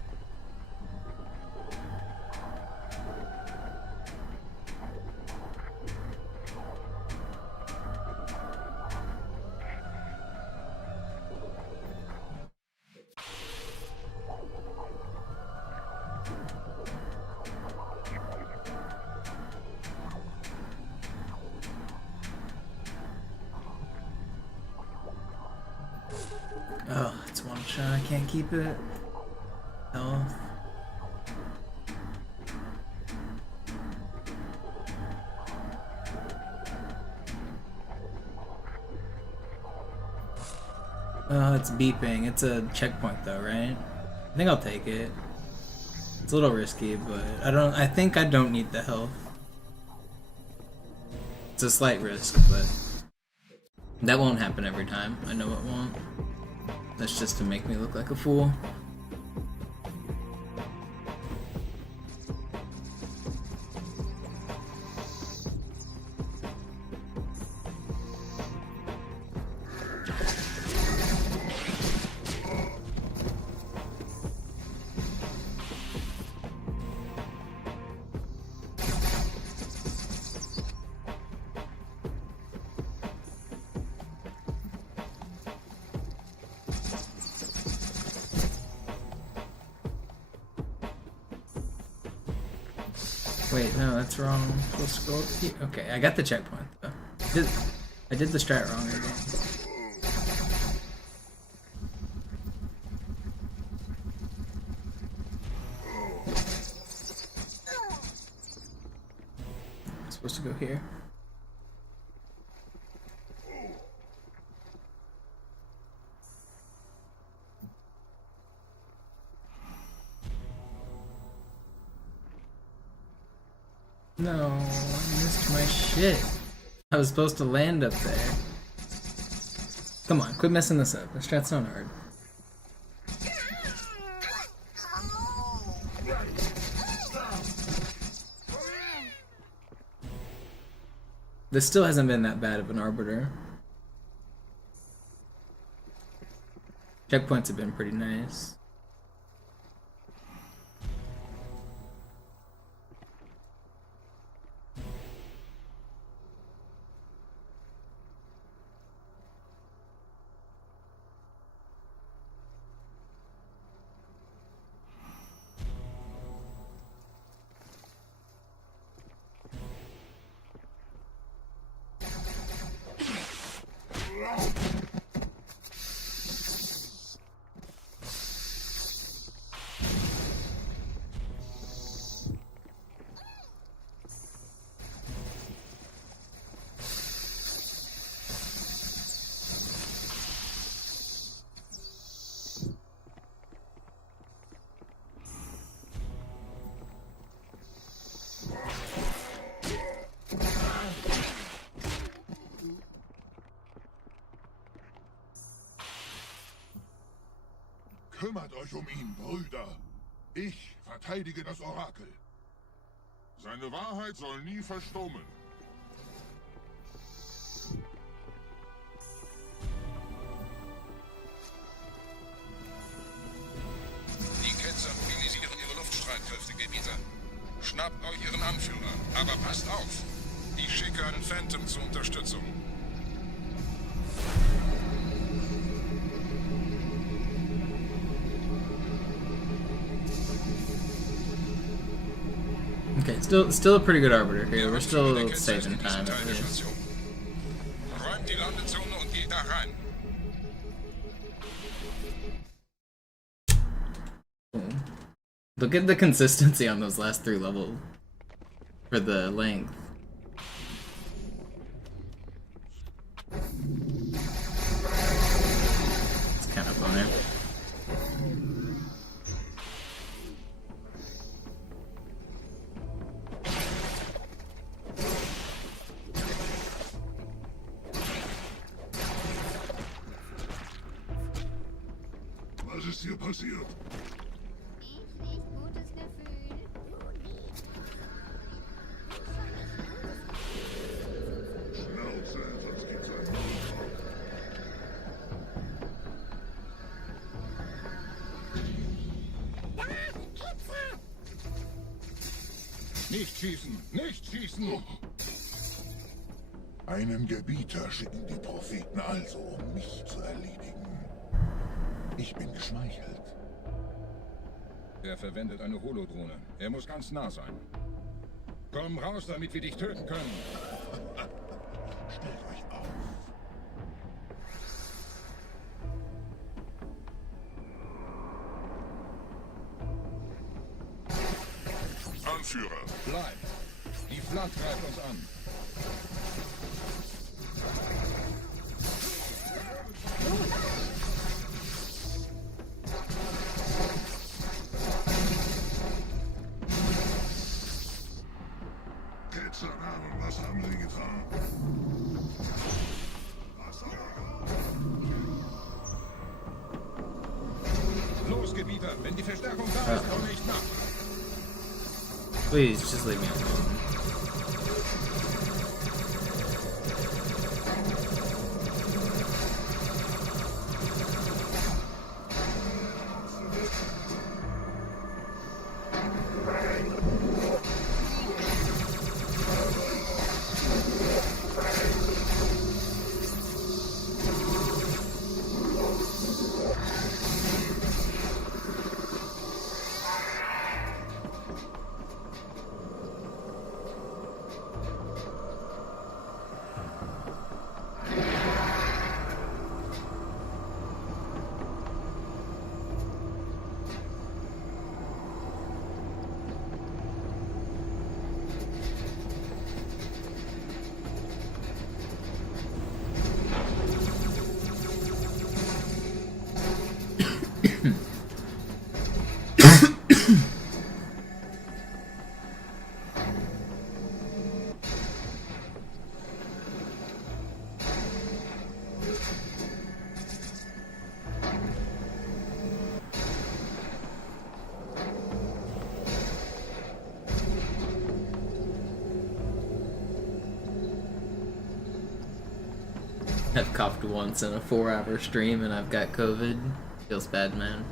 Oh, it's one shot. I can't keep it. No. Oh, it's beeping. It's a checkpoint though, right? I think I'll take it. It's a little risky, but I think I don't need the health. It's a slight risk, but that won't happen every time. I know it won't. That's just to make me look like a fool. Wait, no, that's wrong. I'm supposed to go up here. Okay, I got the checkpoint though. I did the strat wrong again. I'm supposed to go here. No, I missed my shit. I was supposed to land up there. Come on, quit messing this up. The strat's not hard. This still hasn't been that bad of an arbiter. Checkpoints have been pretty nice. Kümmert euch um ihn, Brüder. Ich verteidige das Orakel. Seine Wahrheit soll nie verstummen. Die Ketzer mobilisieren ihre Luftstreitkräfte, Gebieter. Schnappt euch ihren Anführer, aber passt auf. Ich schicke einen Phantom zur Unterstützung. Okay, still a pretty good arbiter here. We're still saving time at least. Räumt die Landezone und geht da rein. Look at the consistency on those last 3 levels for the length. It's kind of funny. Was ist hier passiert? Ich nicht gutes Gefühl. Schnauze, sonst gibt's einen Molotow. Nicht schießen! Nicht schießen! Einen Gebieter schicken die Propheten also, um mich zu erledigen. Ich bin geschmeichelt. Er verwendet eine Holodrohne. Er muss ganz nah sein. Komm raus, damit wir dich töten können. Stellt euch auf. Anführer. Bleib! Die Flak greift uns an. Ketzernamen, was haben sie getan? Was soll Los, Gebieter! Wenn die Verstärkung da ist, komme ich nach. Please, just leave me alone. I've coughed once in a 4-hour stream and I've got COVID. Feels bad, man.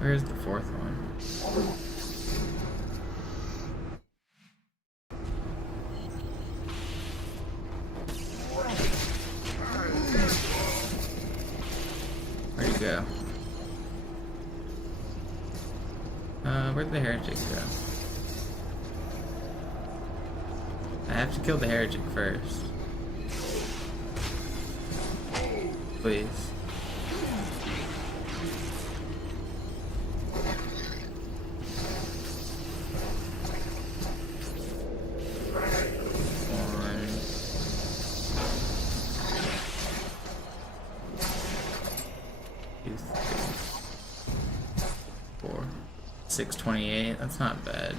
Where's the fourth one? Where'd he go? Where'd the heretic go? I have to kill the heretic first. Please. One. 2, 3, 4. 628. That's not bad.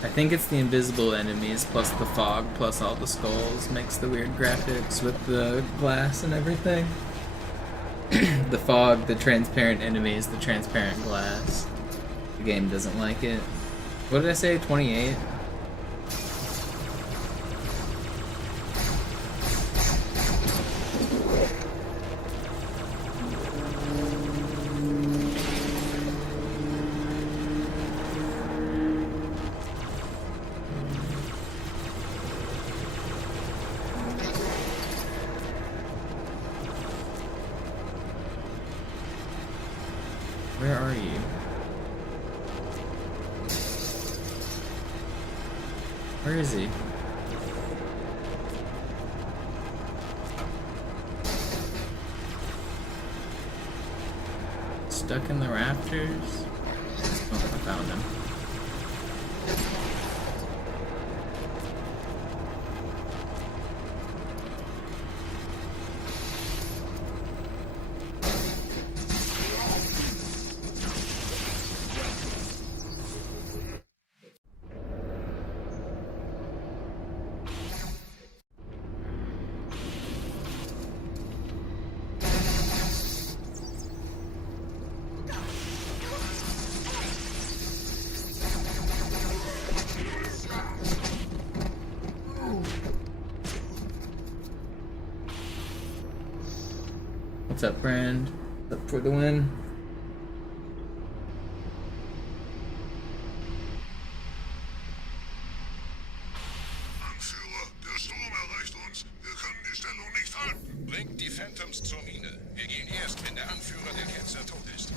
I think it's the invisible enemies plus the fog plus all the skulls makes the weird graphics with the glass and everything. The fog, the transparent enemies, the transparent glass. The game doesn't like it. What did I say? 28? Where are you? Where is he? Stuck in the rafters? Oh, I found him. What's up, Brand? Up for the win. Anführer, der Sturm erreicht uns. Wir können die Stellung nicht halten. Bringt die Phantoms zur Mine. Wir gehen erst, wenn der Anführer der Ketzer tot ist.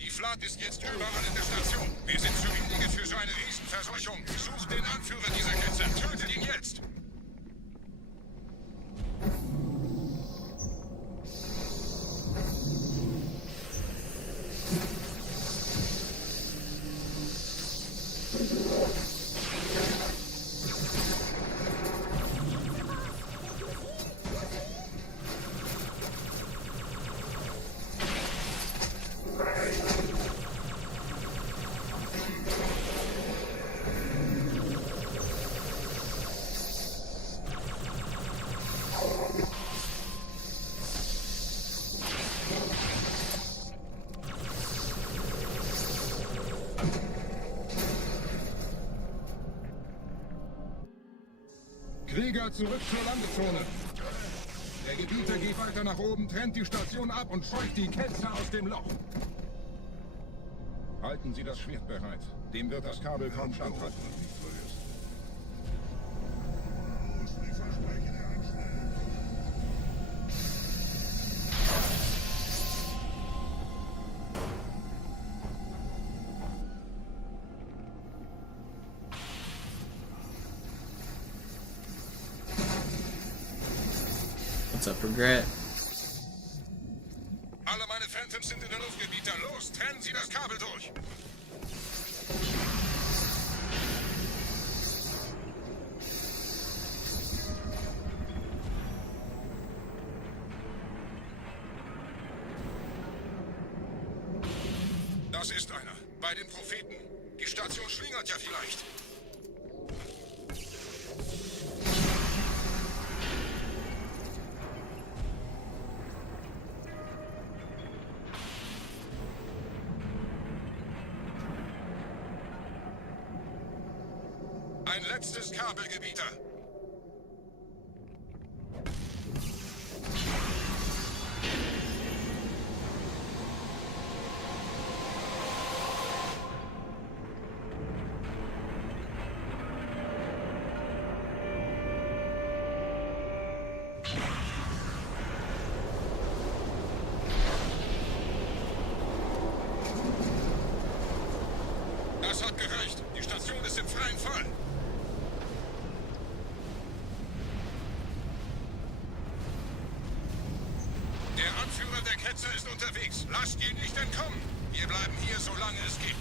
Die Flat ist jetzt überall in der Station. Wir sind zu wenige für so eine Riesenverseuchung. Sucht den Anführer dieser Ketzer. Tötet ihn jetzt! Krieger, zurück zur Landezone. Der Gebieter geht weiter nach oben, trennt die Station ab und scheucht die Ketzer aus dem Loch. Halten Sie das Schwert bereit. Dem wird das Kabel kaum standhalten. What's up, Regret? Alle meine Phantoms sind in der Luft, Gebieter. Los, trennen Sie das Kabel durch. Das ist einer. Bei den Propheten. Die Station schlingert ja vielleicht. Ein letztes Kabelgebieter. Das hat gereicht. Die Station ist im freien Fall. Der Anführer der Ketzer ist unterwegs. Lasst ihn nicht entkommen. Wir bleiben hier, solange es geht.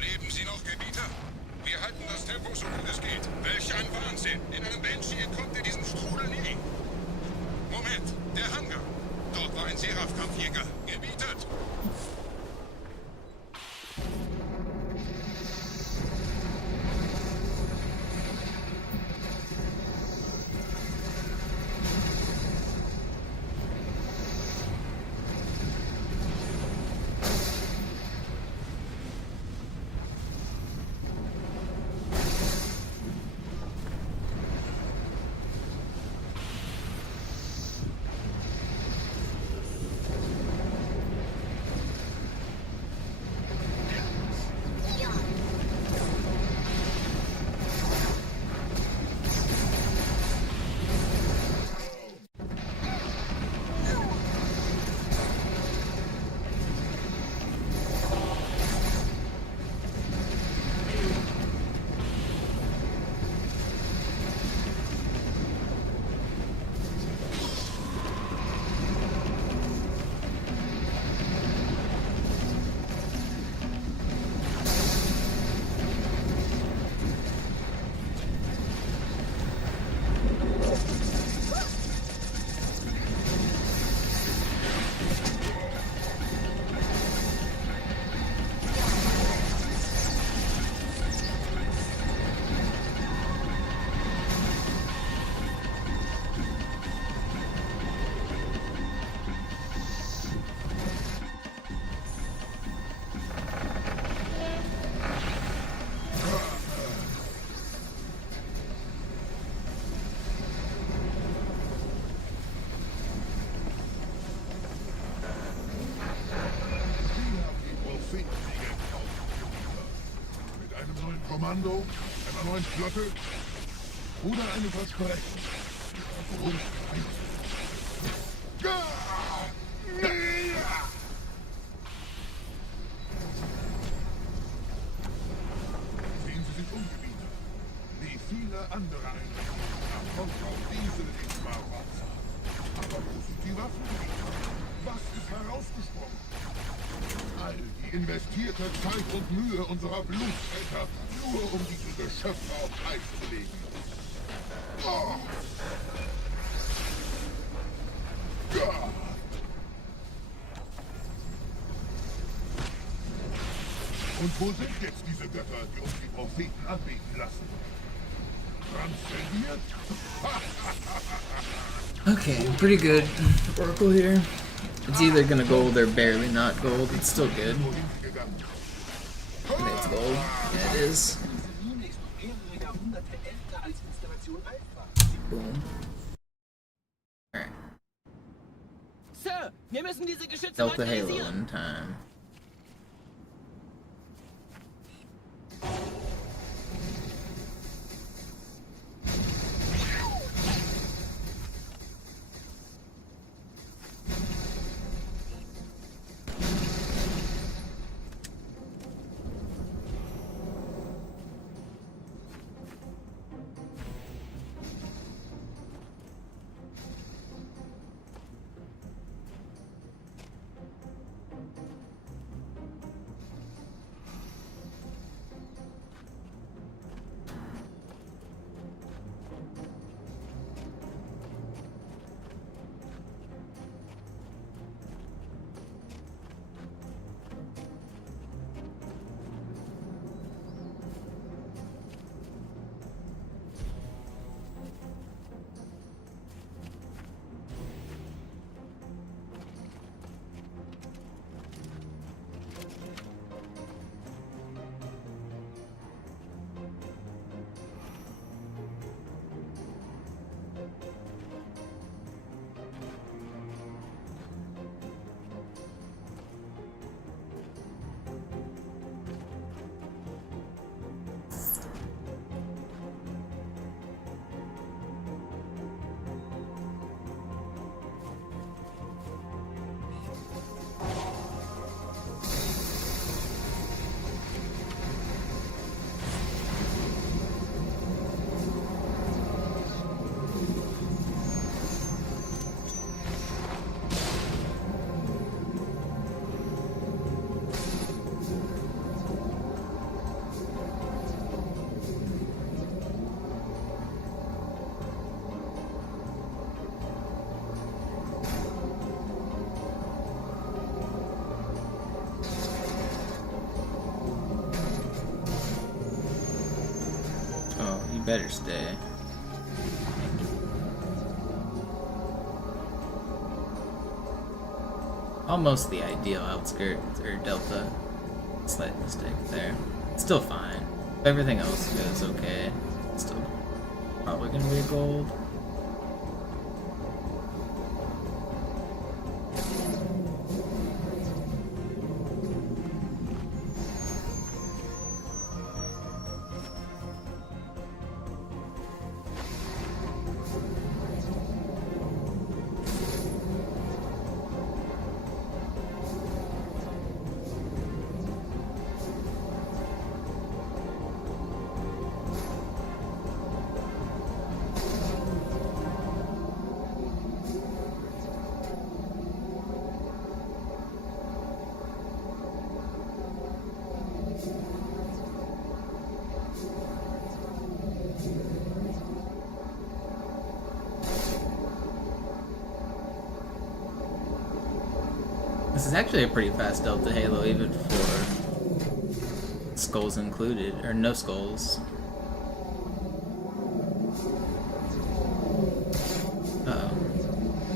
Leben Sie noch, Gebieter? Wir halten das Tempo so gut es geht. Welch ein Wahnsinn! In einem Banshee entkommt ihr diesem Strudel nie. Moment, der Hangar. Dort war ein Seraph-Kampfjäger. Gebietet! Kommando, einer neuen Flotte oder eine Versprechen. Sehen Sie sich um, Gebieter. Wie viele andere Einrichtungen. Da kommt auch diese nicht mal Wasser. Aber wo sind die Waffen? Was ist herausgesprungen? All die investierte Zeit und Mühe unserer Blutväter, nur um diese Geschöpfe auf Eis zu legen. Oh. Ja. Und wo sind jetzt diese Götter, die uns die Propheten anbeten lassen? Transzendiert? Okay, pretty good. Oracle here. It's either gonna gold or barely not gold. It's still good. I think it's gold. Yeah, it is. Boom. Alright. Sir, wir müssen diese Geschütze Delta Halo neutralisieren. in time. Better stay. Almost the ideal outskirts or delta. Slight mistake there. Still fine. Everything else goes okay. Still probably gonna be a gold. This is actually a pretty fast Delta Halo, even for skulls included, or no skulls. Uh-oh.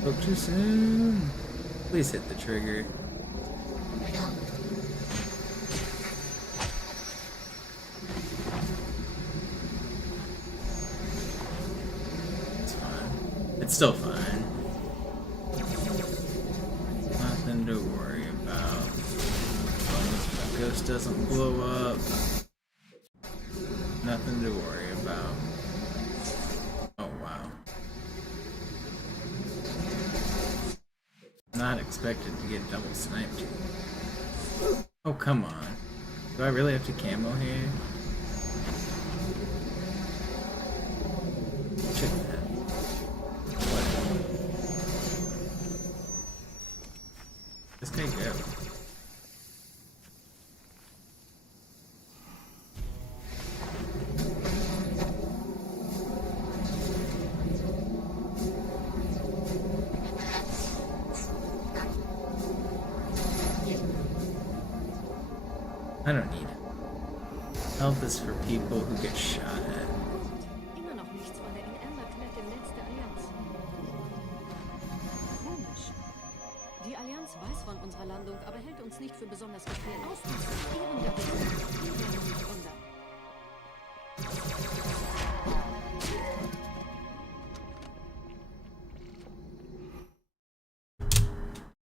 Spoke too soon. Please hit the trigger. It's fine. It's still fine. Nothing to worry about. As long as my ghost doesn't blow up. Nothing to worry about. Oh wow. Not expected to get double sniped. Oh come on. Do I really have to camo here? Check that. This guy go. I don't need it. Health is for people who get shot at. Immer noch nichts von der in Emma-Klett im Netz der Allianz. Komisch. Die Allianz Allianz weiß von unserer Landung, aber hält uns nicht für besonders gefährlich. Ihren wir uns. Wir werden uns ändern.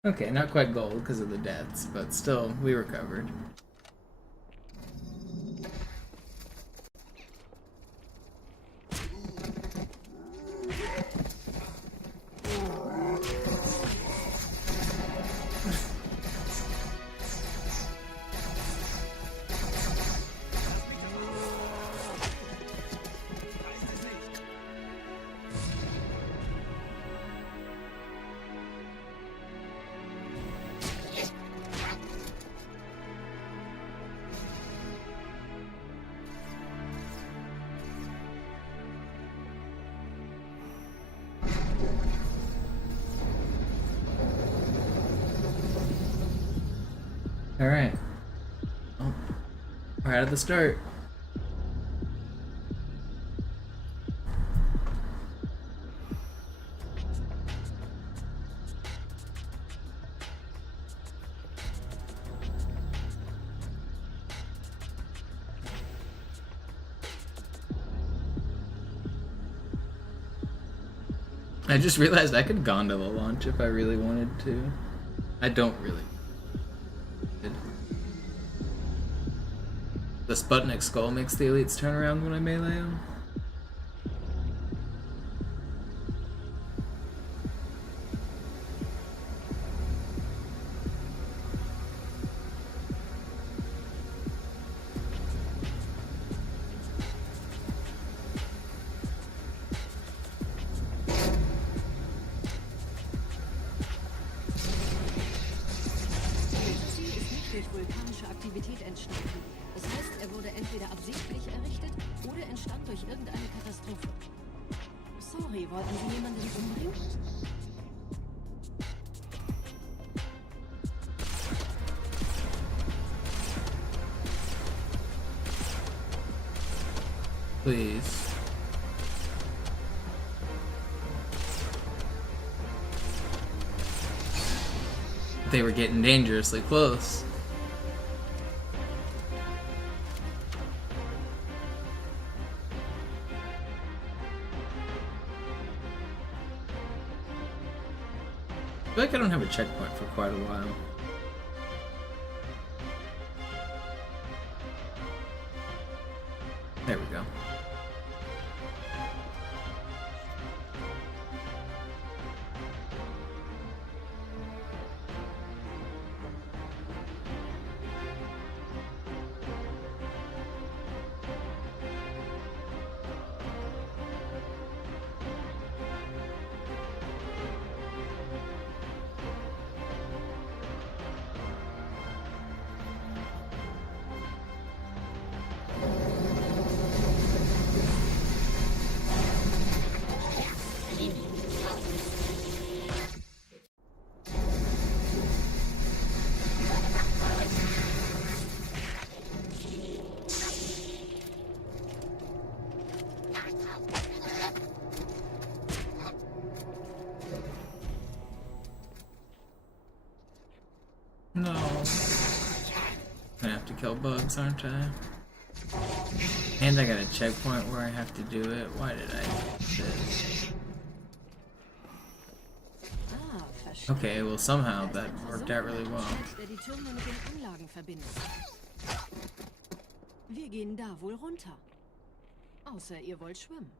Okay, not quite gold because of the deaths, but still, we recovered. Alright. Oh, right at the start. I just realized I could gondola launch if I really wanted to. I don't really. The Sputnik skull makes the elites turn around when I melee them. Durch vulkanische Aktivität entstanden. Das heißt, er wurde entweder absichtlich errichtet oder entstand durch irgendeine Katastrophe. Sorry, wollten Sie jemanden umbringen? Please. They were getting dangerously close. I feel like I don't have a checkpoint for quite a while. There we go. No. I have to kill bugs, aren't I? And I got a checkpoint where I have to do it. Why did I do this? Okay, well somehow that worked out really well. Der die Türme mit den Anlagen verbindet. Wir gehen da wohl runter. Außer ihr wollt schwimmen.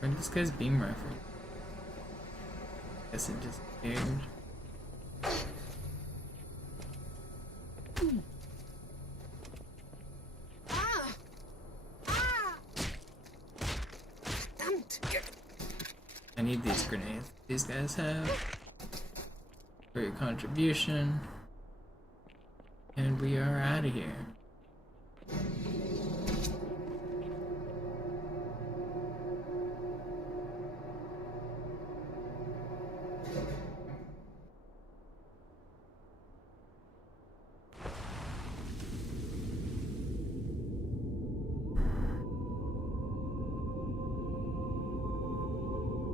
Where did this guy's beam rifle? Guess it disappeared. I need these grenades these guys have for your contribution. And we are out of here.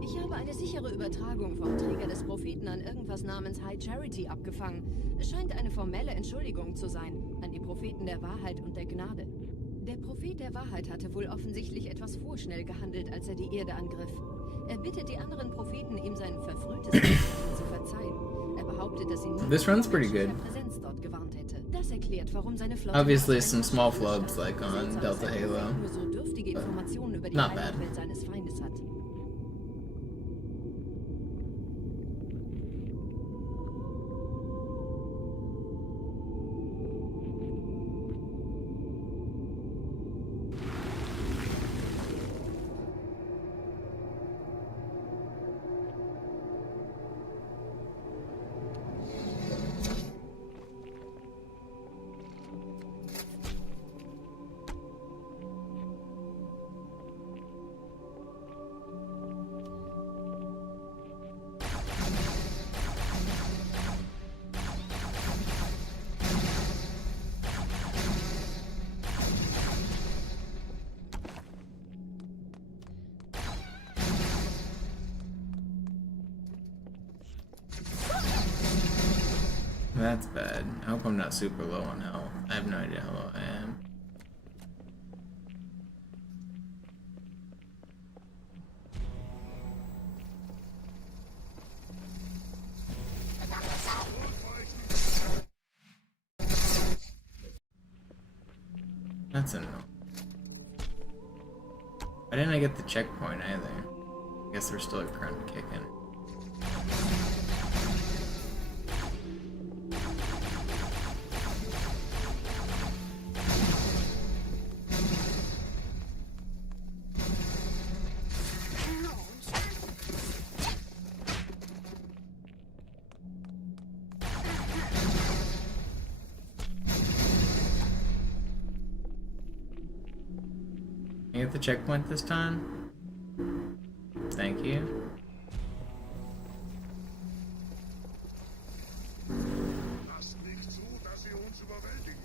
Ich habe eine sichere Übertragung vom Träger des Propheten an irgendwas namens High Charity abgefangen. Es scheint eine formelle Entschuldigung zu sein, an die Propheten der Wahrheit und der Gnade. Der Prophet der Wahrheit hatte wohl offensichtlich etwas vorschnell gehandelt, als er die Erde angriff. Er bittet die anderen Propheten, ihm sein verfrühtes Verhalten zu verzeihen. Er behauptet, dass ihn This run's pretty good. Präsenz dort gewarnt hätte. Das erklärt, warum seine Flotte Obviously some small flubs like on Delta Halo. nur so dürftige Informationen über die Not bad. Heimatwelt seines Feindes hat. That's bad. I hope I'm not super low on health. I have no idea how low I am. That's a no. Why didn't I get the checkpoint either? I guess there's still a current kicking. Can I get the checkpoint this time? Thank you. Lasst nicht zu, dass sie uns überwältigen.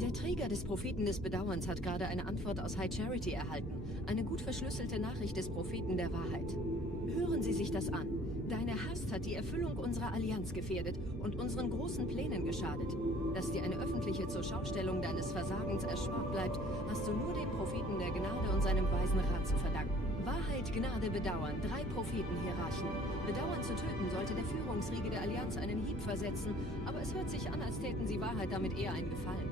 Der Träger des Propheten des Bedauerns hat gerade eine Antwort aus High Charity erhalten. Eine gut verschlüsselte Nachricht des Propheten der Wahrheit. Hören Sie sich das an. Deine Hast hat die Erfüllung unserer Allianz gefährdet und unseren großen Plänen geschadet. Dass dir eine öffentliche Zurschaustellung deines Versagens erspart bleibt, hast du nur dem Propheten der Gnade und seinem weisen Rat zu verdanken. Wahrheit, Gnade, Bedauern, 3 Prophetenhierarchen. Bedauern zu töten sollte der Führungsriege der Allianz einen Hieb versetzen, aber es hört sich an, als täten sie Wahrheit damit eher einen Gefallen.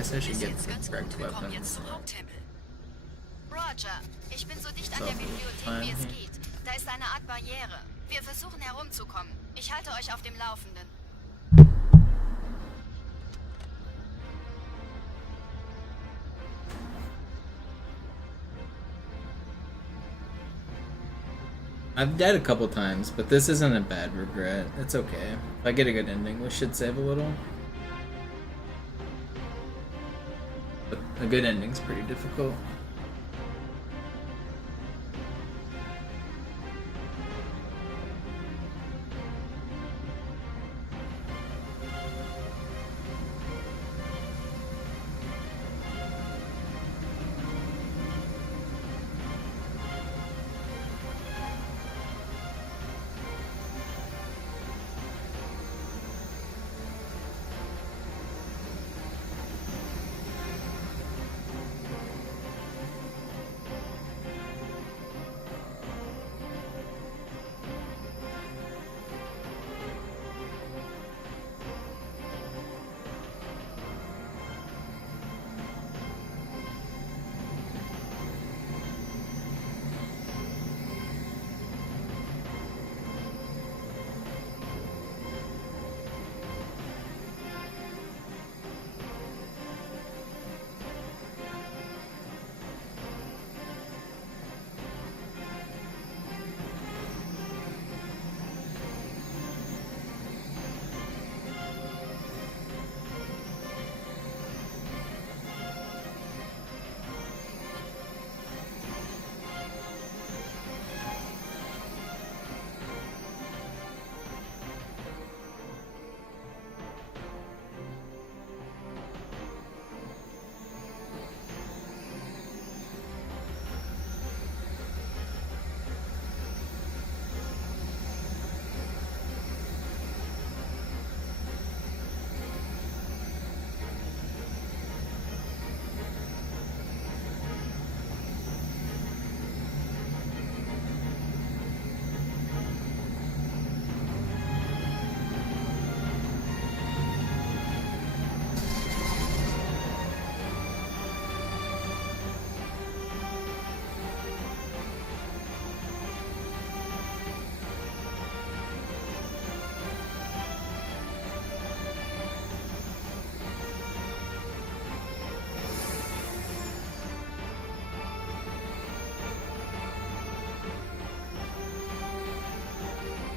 guess I should Ist get jetzt the ganz correct gut. Wir kommen weapon. jetzt zum Haupttempel. Roger, ich bin so dicht an So, der Bibliothek, fein wie es hier. geht. Da ist eine Art Barriere. Wir versuchen herumzukommen. Ich halte euch auf dem Laufenden. I've died a couple times, but this isn't a bad regret. It's okay. If I get a good ending, we should save a little. But a good ending's pretty difficult.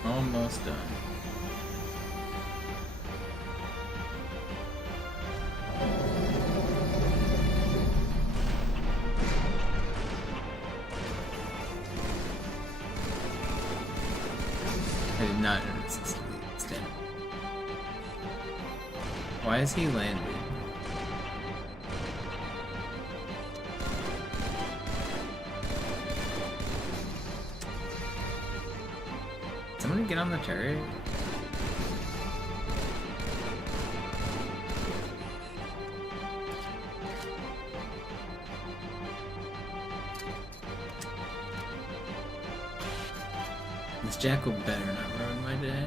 Almost done. I did not notice this stand. Why is he landing? Someone get on the turret? This jackal better not ruin my day.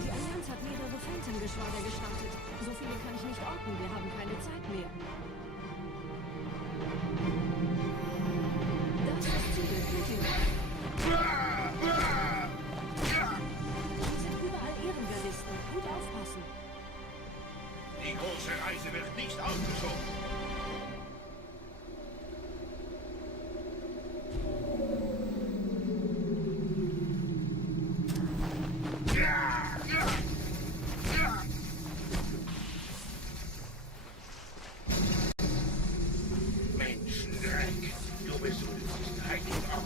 Die Allianz hat mehrere Phantom-Geschwader gestartet. So viele kann ich nicht orten, wir haben keine Zeit mehr. Das ist Ziel, Putin. Hier sind überall Ehrengardisten. Gut aufpassen. Die große Reise wird nicht aufgeschoben. Menschendreck, du besuchst heiligen Ort.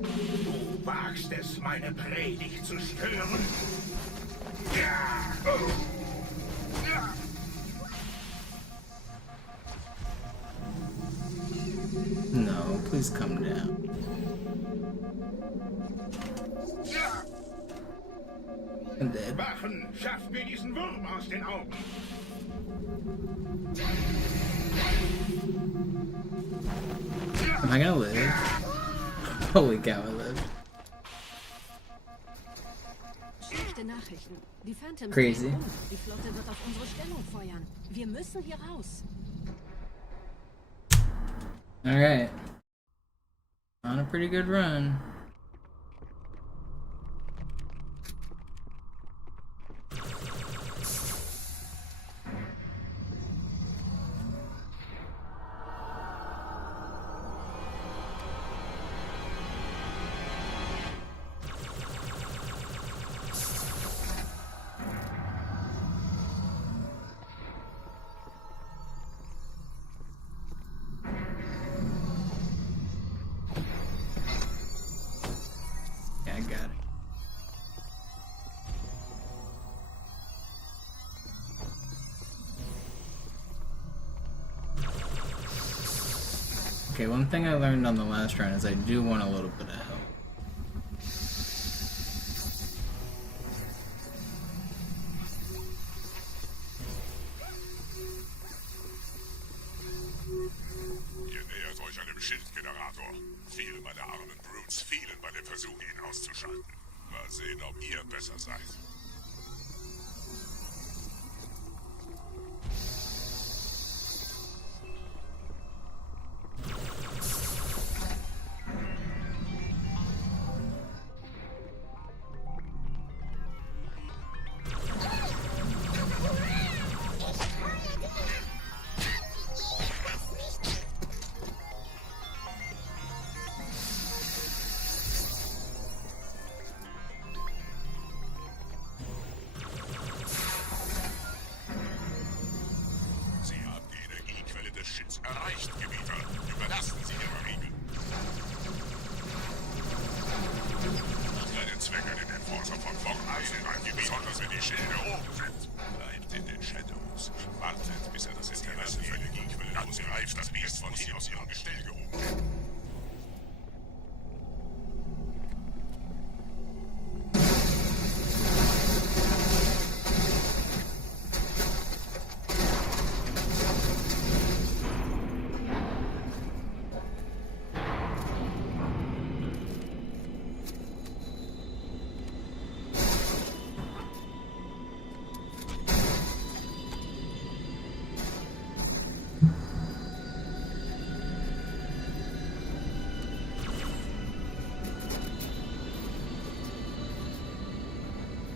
Du wagst es, meine Predigt zu stören? Ja! Oh. Ja! No, please come down. Ja! I'm dead. Wachen, schafft mir diesen Wurm aus den Augen! Am I gonna live? Holy cow, I lived. Schlechte Nachrichten. Die Phantoms Crazy. drehen um. Die Flotte wird auf unsere Stellung feuern. Wir müssen hier raus. Alright. On a pretty good run. Yeah, I got it. Okay, one thing I learned on the last run is I do want a little bit of help. Ihr nähert euch einem Schildgenerator. Viele meiner armen Brutes fielen bei dem Versuch, ihn auszuschalten. Mal sehen, ob ihr besser seid. Sie haben die Energiequelle des Schilds erreicht, Gebieter. Überlassen Sie Ihre Riegel. Keinen Zweck an den Enforcer von vorn einzuhalten, besonders wenn die Schilde oben sind. Bleibt in den Shadows. Wartet, bis er das Interesse für Energiequelle dann greift das Biest von hier aus ihrem Gestell gehoben.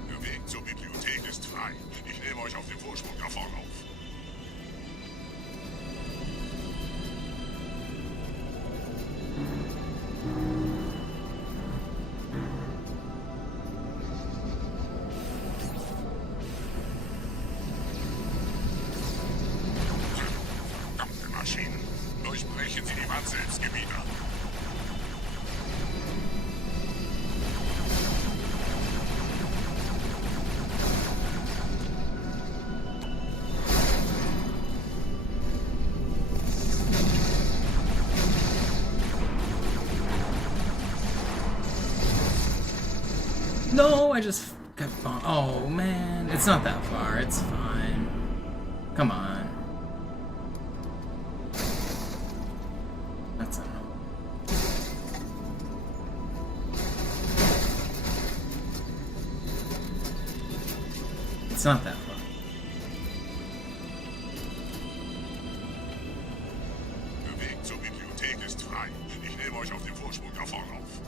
Der Weg zur Bibliothek ist frei. Ich nehme euch auf dem Vorsprung da vorne auf. Verdammte Maschinen. Durchbrechen Sie die Wand selbst, Gebieter. No, I just got bombed. Oh man, it's not that far. It's fine. Come on. That's enough. It's not that far. Der Weg zur Bibliothek ist frei. Ich nehme euch auf dem Vorsprung da vorne auf.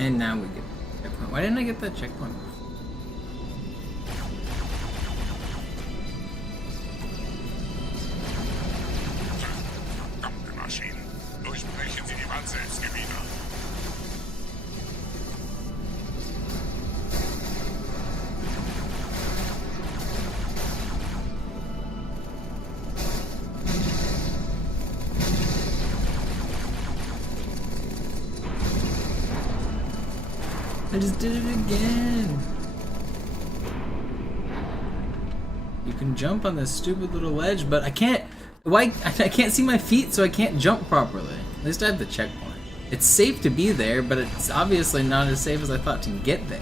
And now we get the checkpoint. Why didn't I get that checkpoint? Verdammte Maschinen. Durchbrechen Sie die Wand selbst, Gebieter. I just did it again. You can jump on this stupid little ledge, but I can't. Why? I can't see my feet, so I can't jump properly. At least I have the checkpoint. It's safe to be there, but it's obviously not as safe as I thought to get there.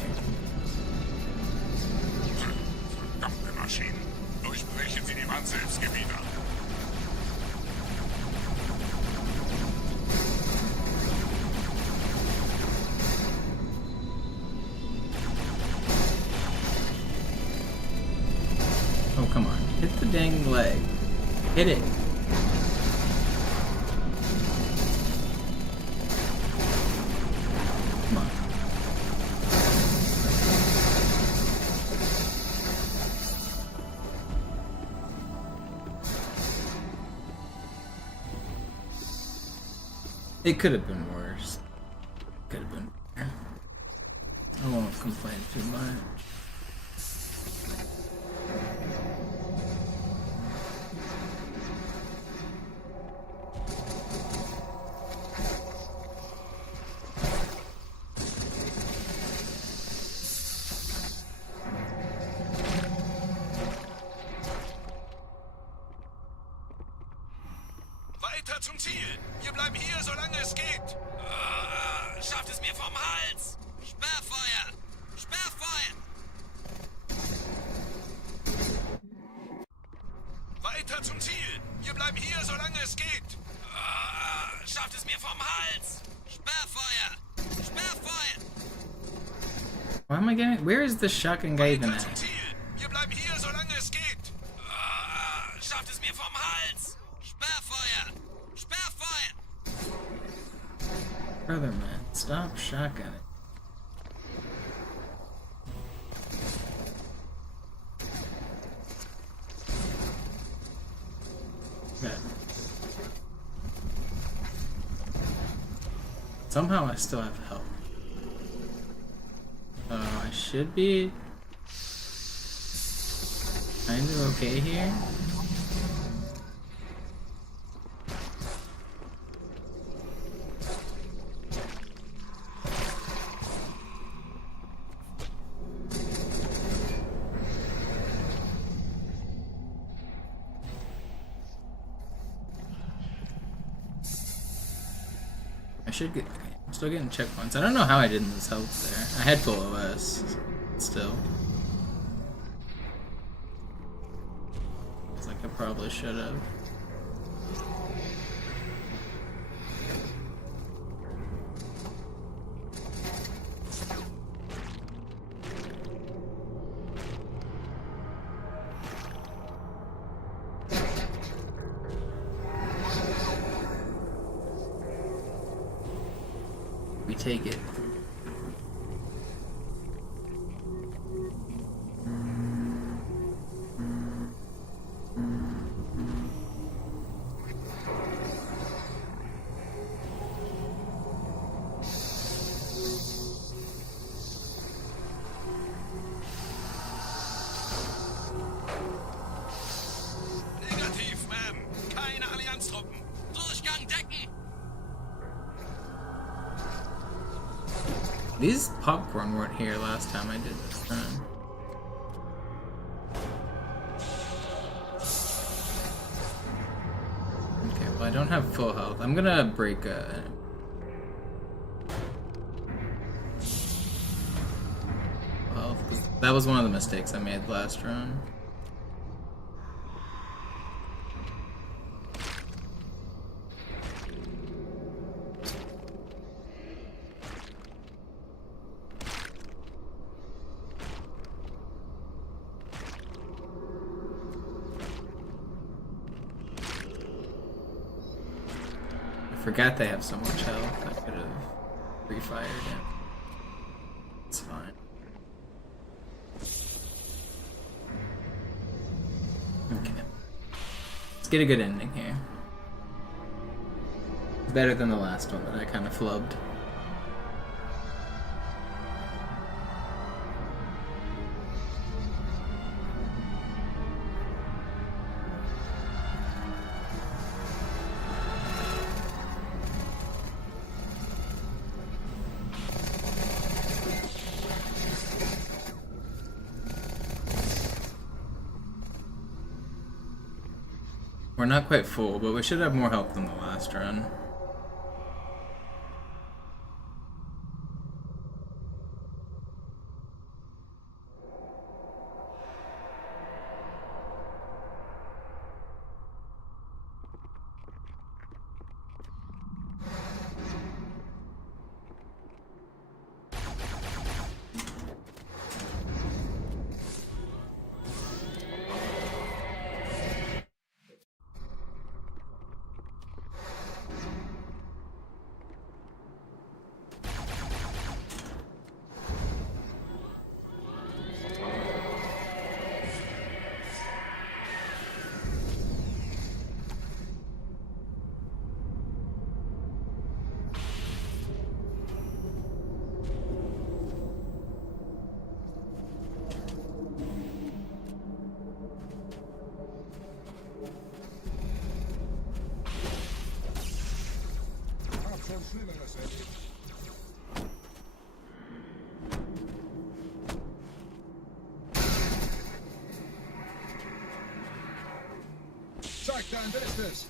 Verdammte Maschinen. Durchbrechen Sie die Wand selbst, Gebieter. Oh, come on. Hit the dang leg. Hit it. Come on. It could have been worse. Could have been better. I won't complain too much. Weiter zum Ziel! Wir bleiben hier, solange es geht! Schafft es mir vom Hals! Sperrfeuer! Sperrfeuer! Weiter zum Ziel! Wir bleiben hier, solange es geht! Schafft es mir vom Hals! Sperrfeuer! Sperrfeuer! Why am I getting? Where is the shotgun guy even at? Wir bleiben hier, solange es geht! Schafft es mir vom Hals! Sperrfeuer! Sperrfeuer! Brother, man, stop shotgunning. Okay. Somehow I still have health. I should be kind of okay here. I should get. I'm still getting checkpoints. I don't know how I didn't lose health there. I had full OS still. It's like I probably should have. We take it. Negativ, Ma'am. Keine Allianztruppen. Durchgang decken! These popcorn weren't here last time I did this run. Okay, well I don't have full health. I'm gonna break a... Well, that was one of the mistakes I made last run. I forgot they have so much health. I could have refired it. It's fine. Okay. Let's get a good ending here. Better than the last one that I kind of flubbed. we're not quite full, but we should have more help than the last run. Zeig dein Bestes!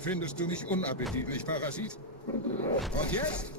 Findest du mich unappetitlich, Parasit? Und jetzt?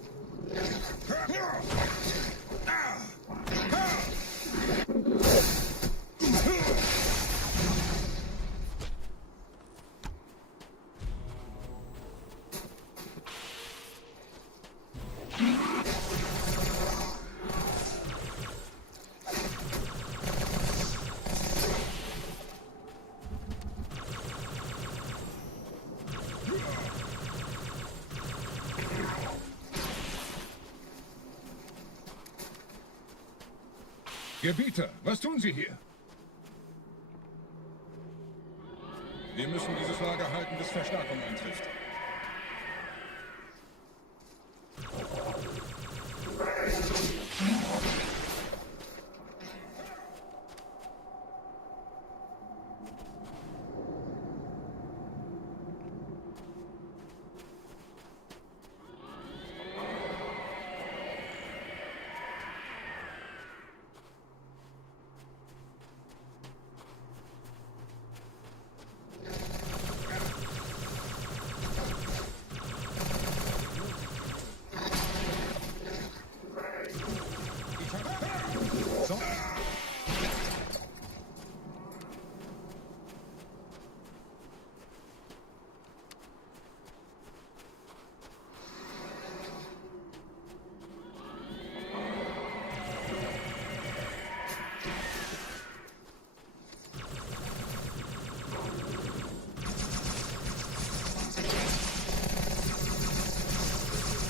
Gebieter, was tun Sie hier? Wir müssen dieses Lager halten, bis Verstärkung eintrifft.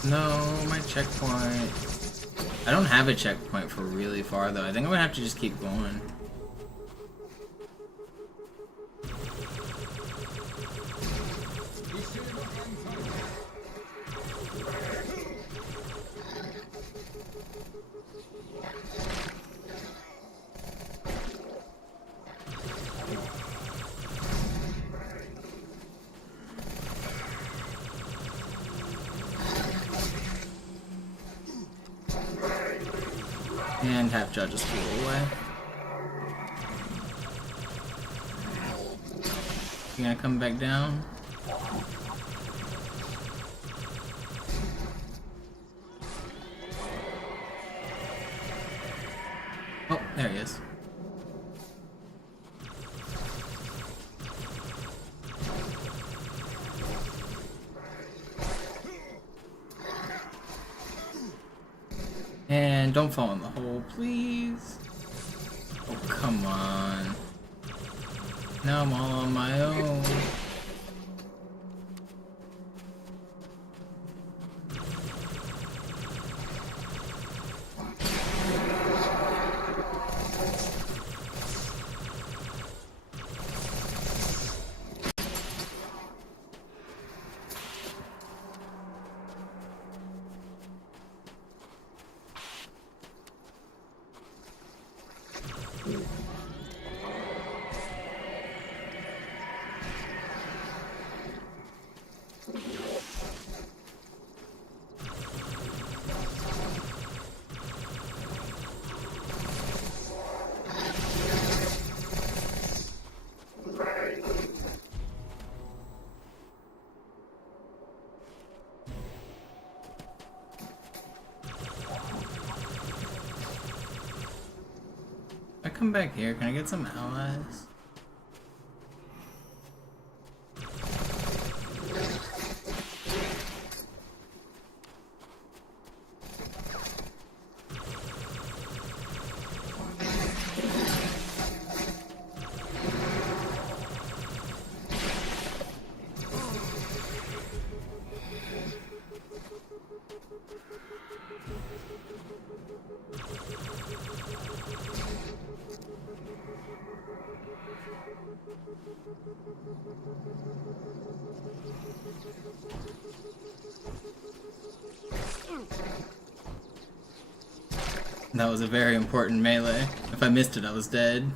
No, my checkpoint. I don't have a checkpoint for really far though. I think I'm gonna have to just keep going. And have judges pull away. You gonna come back down? Oh, there he is. And don't fall in the hole, please. Oh, come on. Now I'm all on my own. come back here? Can I get some allies? That was a very important melee. If I missed it, I was dead.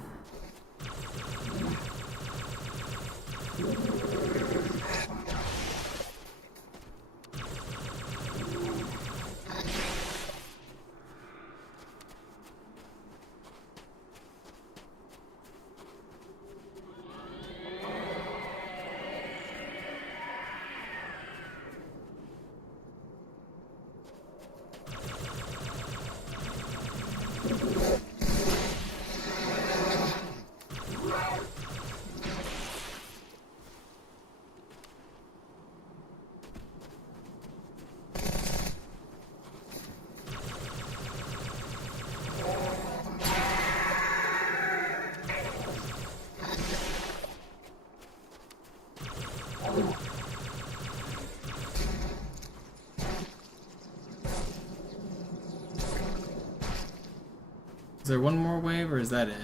Is there one more wave, or is that it?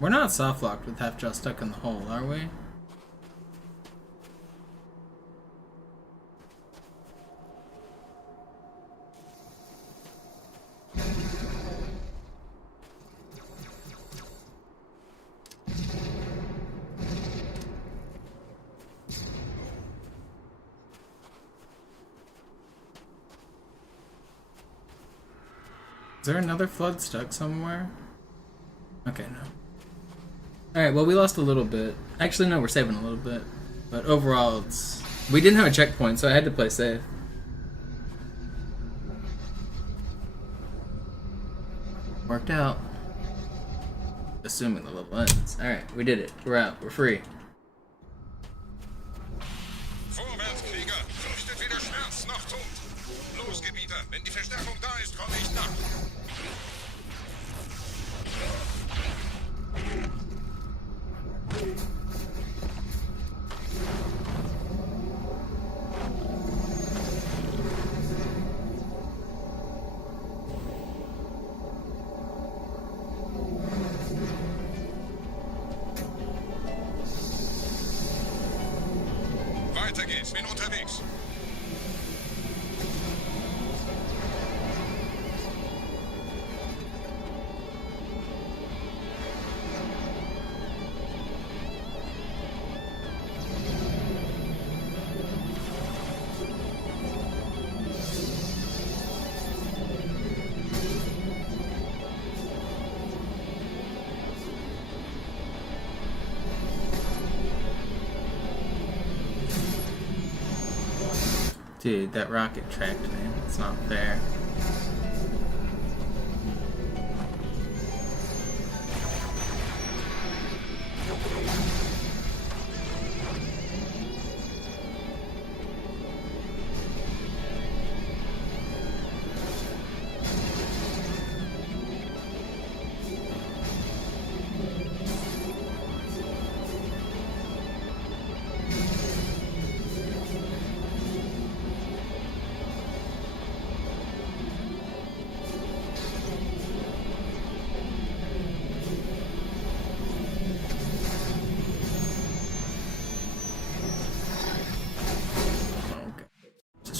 We're not soft locked with half jaw stuck in the hole, are we? Is there another flood stuck somewhere? Okay, no. Alright, well we lost a little bit. Actually, no, we're saving a little bit. But overall, it's... We didn't have a checkpoint, so I had to play safe. Worked out. Assuming the level ends. Alright, we did it. We're out. We're free. Vorwärts, Krieger! Fürchtet weder Schmerz noch Tod! Los, Gebieter! Wenn die Verstärkung da ist, komme ich nach! Weiter geht's, bin unterwegs. Dude, that rocket tracked me. It's not fair.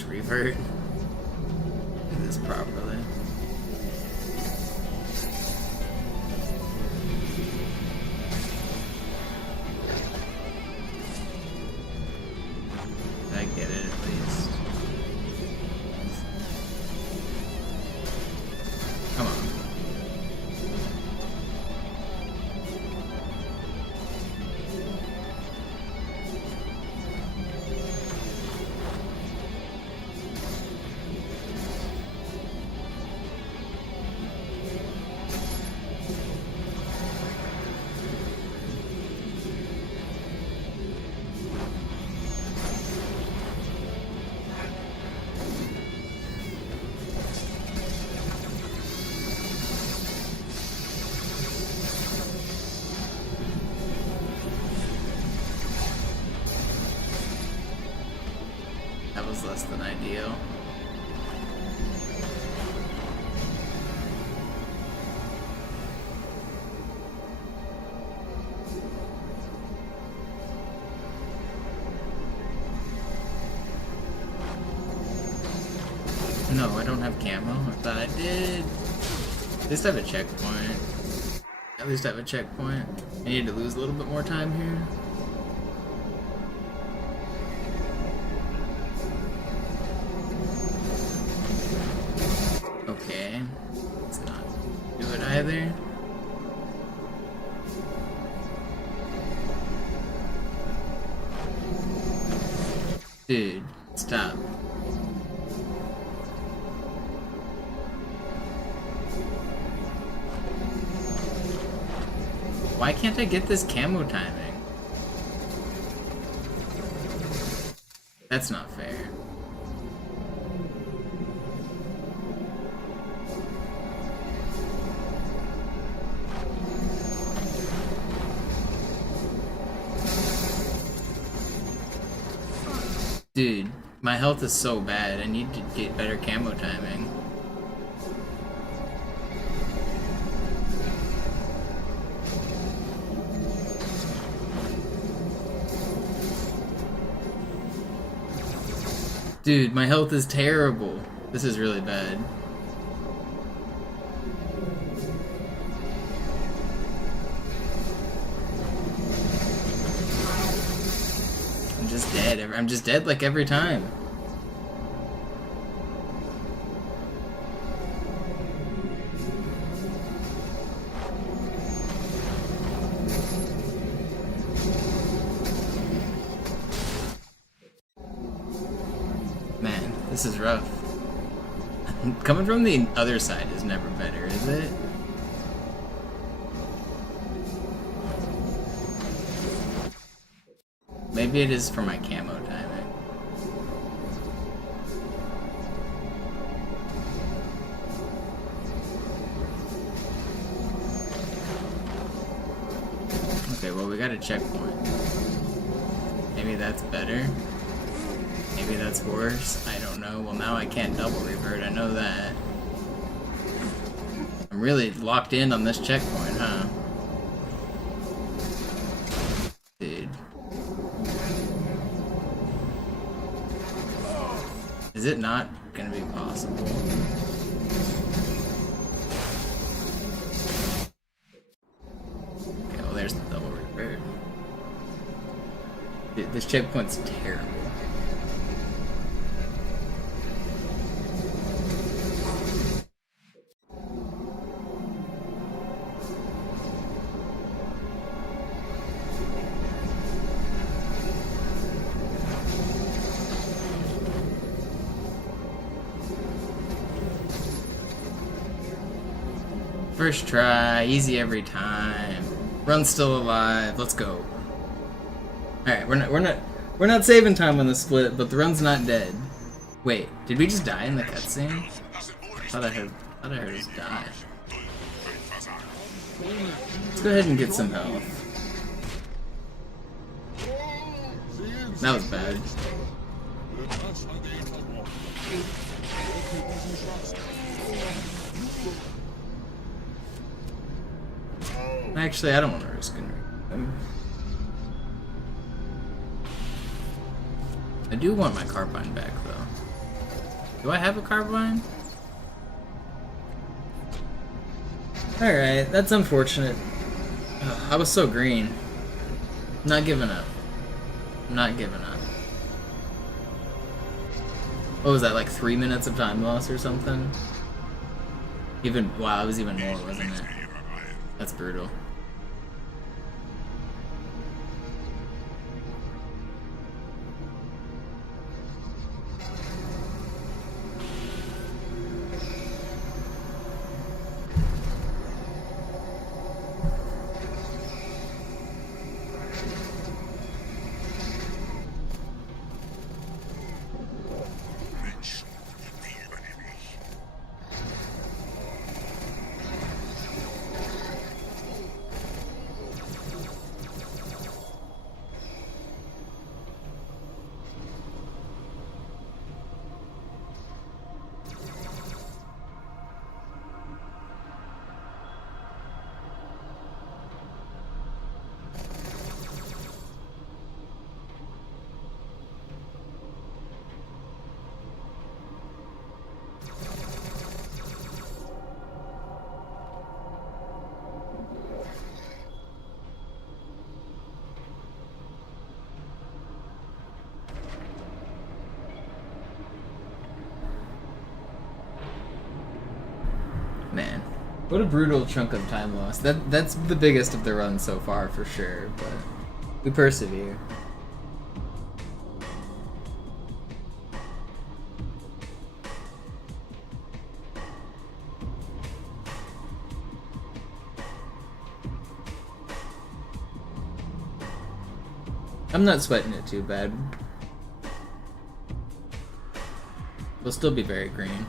Revert. Do this properly. I get it at least. Come on. was less than ideal. No, I don't have camo. I thought I did. At least I have a checkpoint. At least I have a checkpoint. I need to lose a little bit more time here. Okay. Let's not do it either. Dude, stop. Why can't I get this camo timing? That's not fair. Dude, my health is so bad. I need to get better camo timing. Dude, my health is terrible. This is really bad. I'm just dead. I'm just dead like every time. Man, this is rough. Coming from the other side is never better, is it? Maybe it is for my camo timing. Okay, well we got a checkpoint. Maybe that's better. Maybe that's worse. I don't know. Well, now I can't double revert. I know that. I'm really locked in on this checkpoint, huh? Dude. Is it not gonna be possible? Okay, well there's the double revert. Dude, this checkpoint's terrible. First try, easy every time. Run's still alive. Let's go. All right, we're not saving time on the split, but the run's not dead. Wait, did we just die in the cutscene? I thought I heard us die. Let's go ahead and get some health. That was bad. Actually, I don't want to risk it. I do want my carbine back, though. Do I have a carbine? Alright, that's unfortunate. Ugh, I was so green. Not giving up. Not giving up. What was that, like 3 minutes of time loss or something? Wow, it was even more, wasn't it? That's brutal. What a brutal chunk of time lost. That's the biggest of the run so far for sure, but we persevere. I'm not sweating it too bad. We'll still be very green.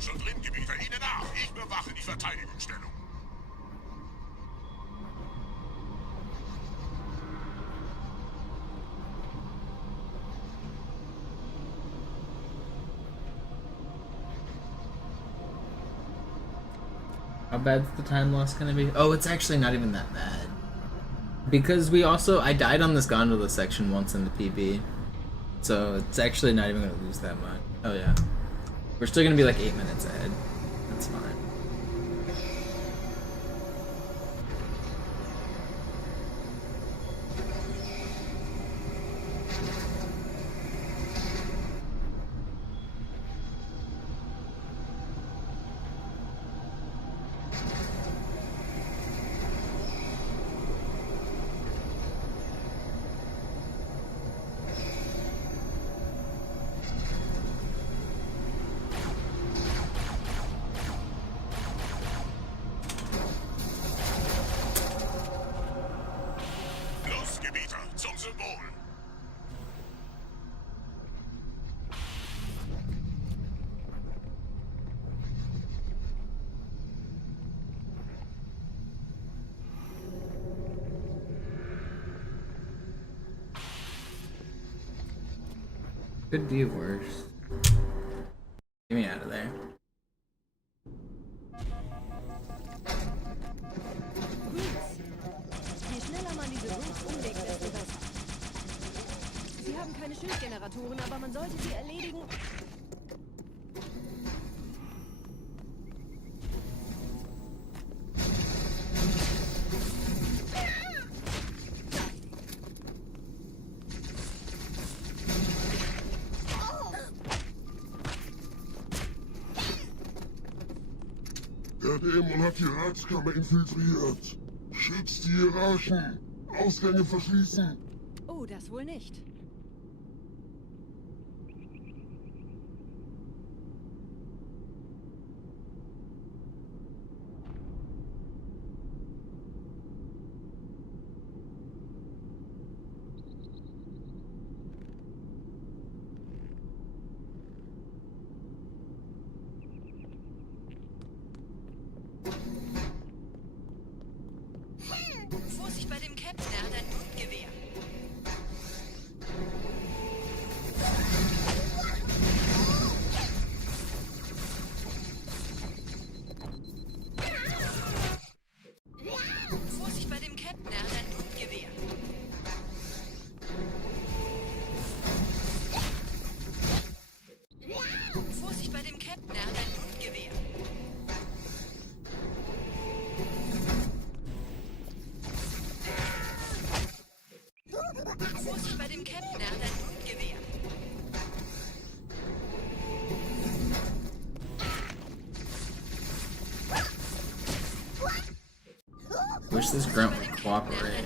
Schon drin, Gebieter. Ihnen nach. Ich bewache die Verteidigungsstellung. How bad's the time loss gonna be? Oh, it's actually not even that bad. Because I died on this gondola section once in the PB. So it's actually not even gonna lose that much. Oh yeah. We're still gonna be like 8 minutes ahead. That's fine. Could be worse. Get me out of there. Je schneller man diese Routes umlegt, desto besser. Sie haben keine Schildgeneratoren, aber man sollte sie erledigen. Der Dämon hat die Ratskammer infiltriert. Schützt die Hierarchen. Ausgänge verschließen. Oh, das wohl nicht. Vorsicht bei dem Captain, er hat ein Mundgewehr. wish this grunt would cooperate.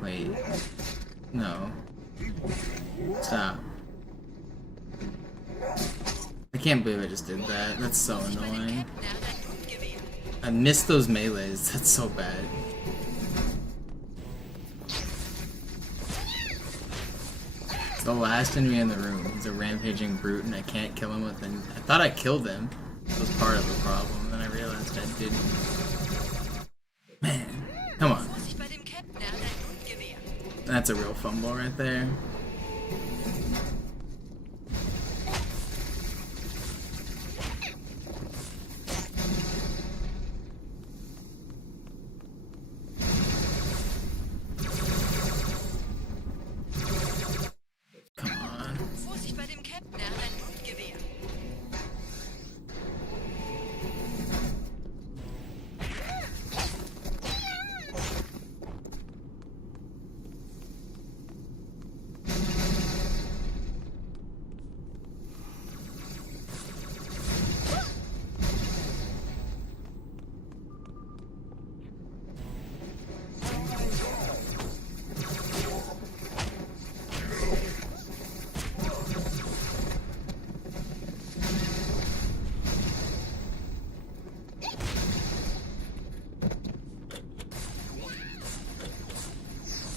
Wait. No. Stop. I can't believe I just did that. That's so annoying. I missed those melees. That's so bad. It's the last enemy in the room. He's a rampaging brute and I can't kill him within... I thought I killed him. That was part of the problem. Then I realized I didn't. Man. Come on. That's a real fumble right there.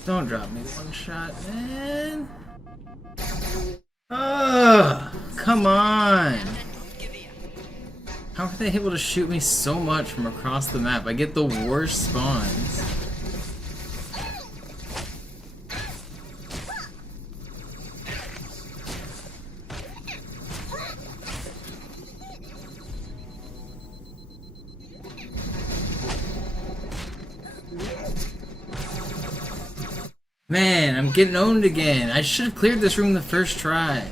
Don't drop me one shot, man. Ugh, come on. How are they able to shoot me so much from across the map? I get the worst spawns. Man, I'm getting owned again. I should have cleared this room the first try.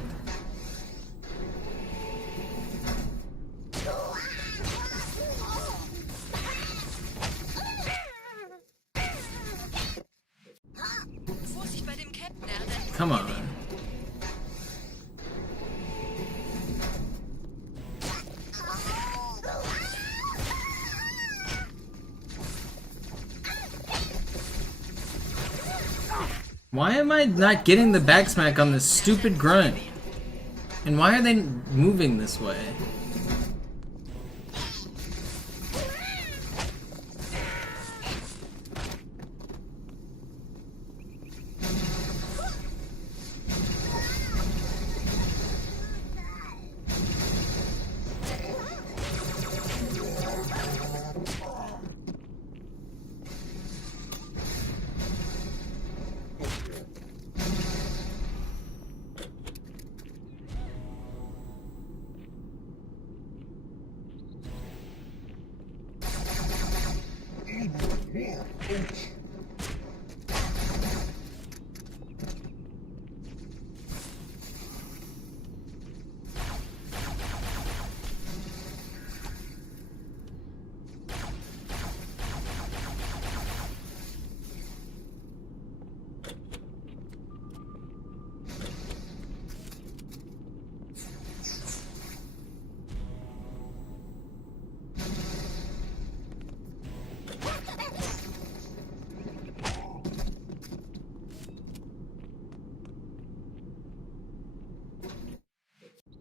Come on. Why am I not getting the backsmack on this stupid grunt? And why are they moving this way?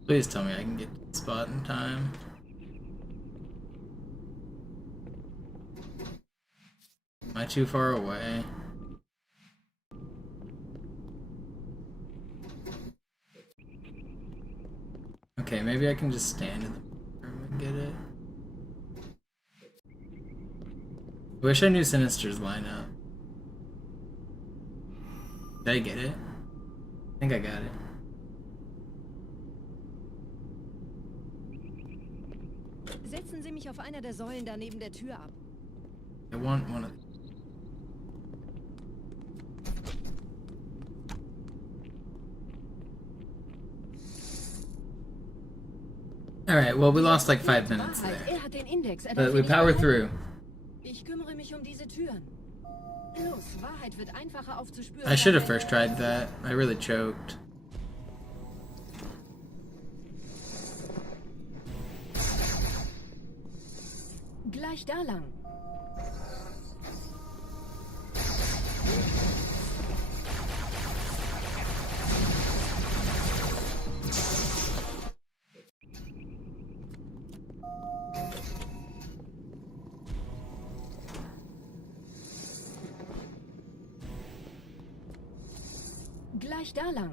Please tell me I can get to the spot in time. Am I too far away? Okay, maybe I can just stand in the room and get it. I wish I knew Sinister's lineup. Did I get it? I think I got it. Setzen Sie mich auf einer der Säulen da neben der Tür ab. I want one of. Alright, well, we lost like 5 minutes there. Er hat den Index. But we power through. Ich kümmere mich um diese Türen. Los, Wahrheit wird einfacher aufzuspüren. I should have first tried that. I really choked. Gleich da lang. Gleich da lang.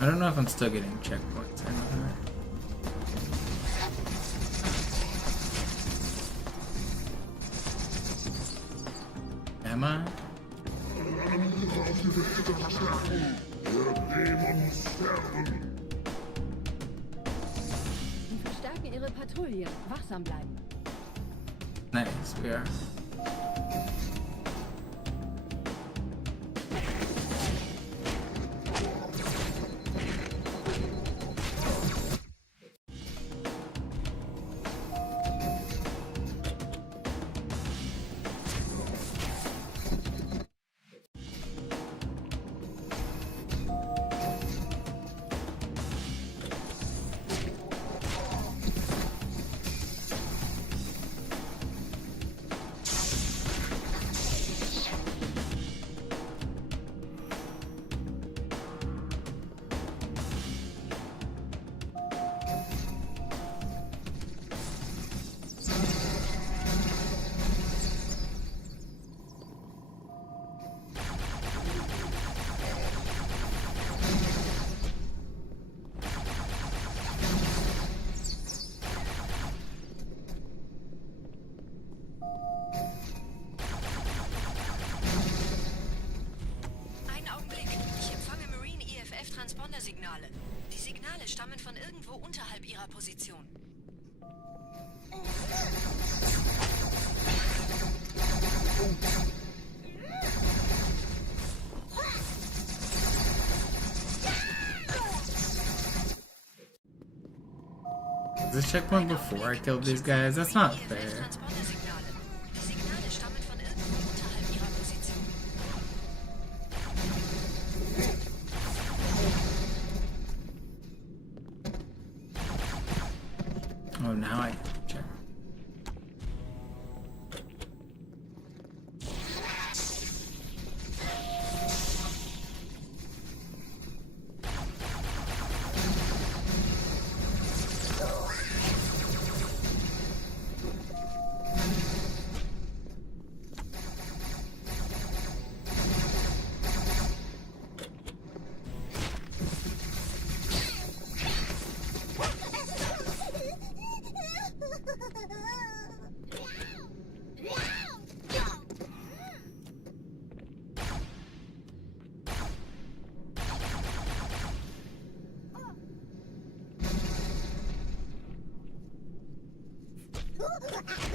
I don't know if I'm still getting checkpoints or not. Am I? Sie verstärken ihre Patrouille. Wachsam bleiben. Nice, we are. Transponder-Signale. Die Signale stammen von irgendwo unterhalb ihrer Position. Is this checkpoint before I killed these guys? That's not fair. Die Signale stammen von irgendwo unterhalb ihrer Position. Oh, now I check.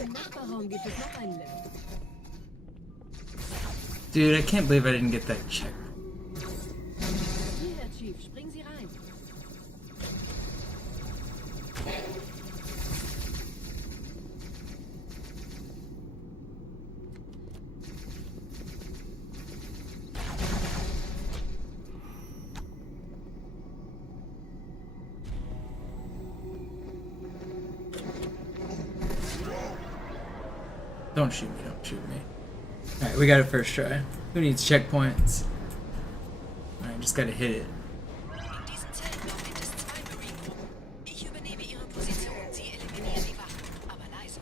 Im Nachbarraum gibt es noch einen Lift. Dude, I can't believe I didn't get that check. Hier, Herr Chief, springen Sie rein. Don't shoot me, don't shoot me. Alright, we got it first try. Who needs checkpoints? Alright, just gotta hit it. In diesen Zeltblock gibt es 2 Marine-Gruppen. Ich übernehme ihre Position. Sie eliminieren die Wachen, aber leise.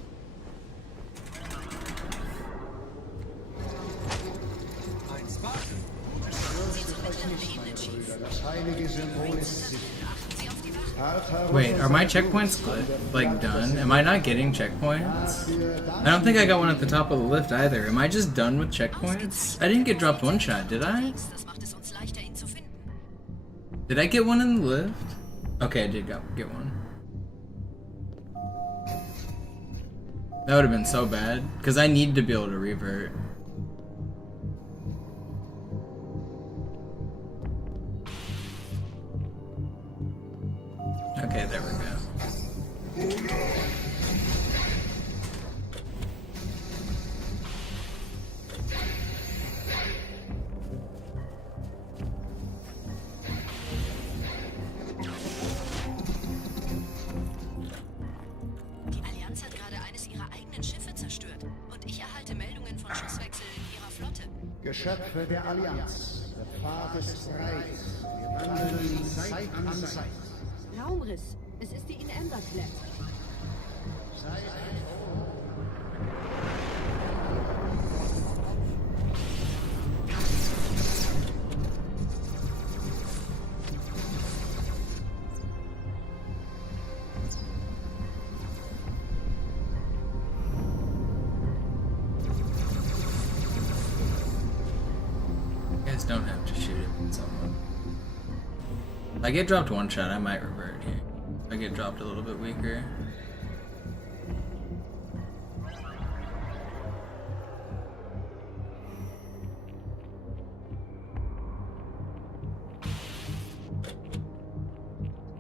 Ein Spartan. Sie zur mittleren Ebene, Chief. Das heilige Symbol ist sicher. Achten Sie auf die Wachen. Wait, are my checkpoints like done? Am I not getting checkpoints? I don't think I got one at the top of the lift either. Am I just done with checkpoints? I didn't get dropped one shot, did I? Das macht es uns leichter, ihn zu finden. Did I get one in the lift? Okay, I did get one. That would have been so bad, because I need to be able to revert. Okay, there we go. Die Allianz hat gerade eines ihrer eigenen Schiffe zerstört. Und ich erhalte Meldungen von Schusswechseln in ihrer Flotte. Geschöpfe der Allianz. Der Pfad ist breit. Wir wandeln Zeit an Zeit. Raumriss. Es ist die In-Ember-Flat. You guys don't have to shoot it with someone. If I get dropped one shot, I might revert here. If I get dropped a little bit weaker.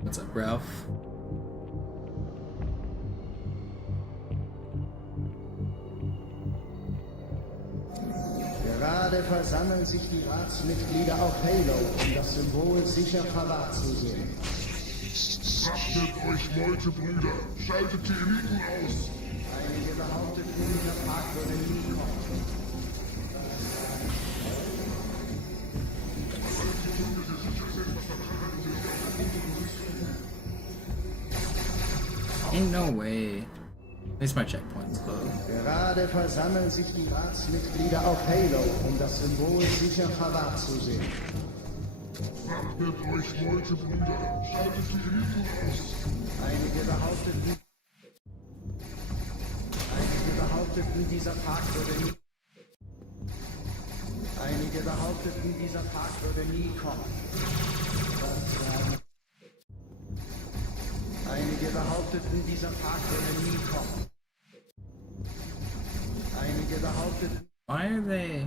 What's up, Ralph? Gerade versammeln sich die Ratsmitglieder auf Halo, um das Symbol sicher verwahrt zu sehen. Achtet euch, Meutebrüder! Schaltet die Eliten aus! Einige behaupteten, dieser Tag würde nie kommen. Ain't no way. At least my checkpoint's close. Gerade versammeln sich die Ratsmitglieder auf Halo, um das Symbol sicher verwahrt zu sehen. Achtet euch, Meutebrüder! Schaltet die Eliten aus! Einige behaupteten, dieser Tag würde nie. Einige behaupteten, dieser Tag würde nie kommen. Einige behaupteten, dieser Tag würde nie kommen. Einige behaupteten. Why are they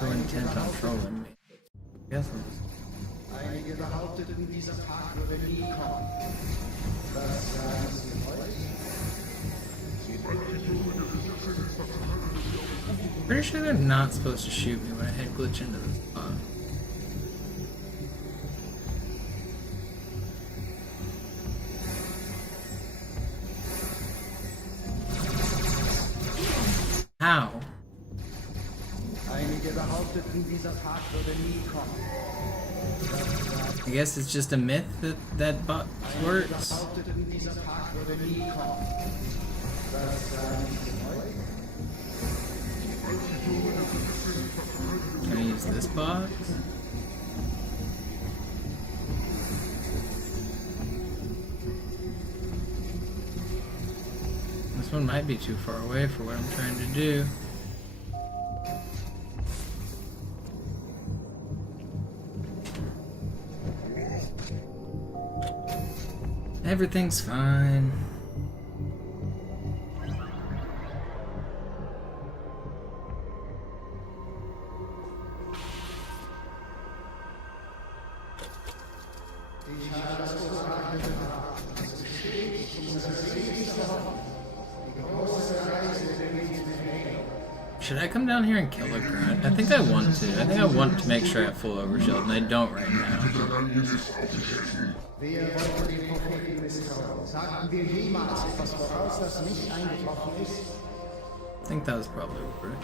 so intent on trolling me? Yes. Einige behaupteten, dieser Tag würde nie kommen. Was sagen Sie heute? Pretty sure they're not supposed to shoot me when I head glitch into this spot. How? Einige behaupteten, dieser Tag würde nie kommen. I guess it's just a myth that bot works. Behaupteten, dieser Tag würde nie kommen. Was sagen Sie heute? Can I use this box? This one might be too far away for what I'm trying to do. Everything's fine. Should I come down here and kill a grunt? I think I want to. I think I want to make sure I have full overshield, and I don't right now. Wer wollte den Propheten misstrauen? Sagten wir jemals etwas voraus, das nicht eingetroffen ist? I think that was probably over it.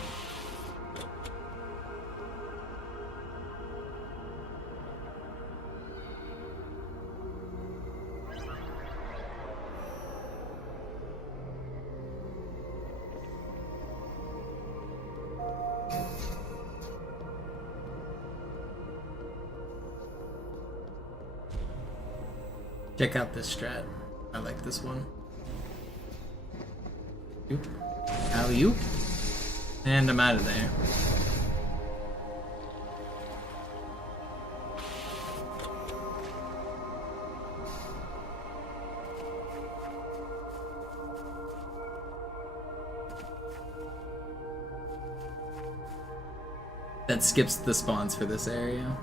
Check out this strat. I like this one. Oop. Alley-oop. And I'm out of there. That skips the spawns for this area.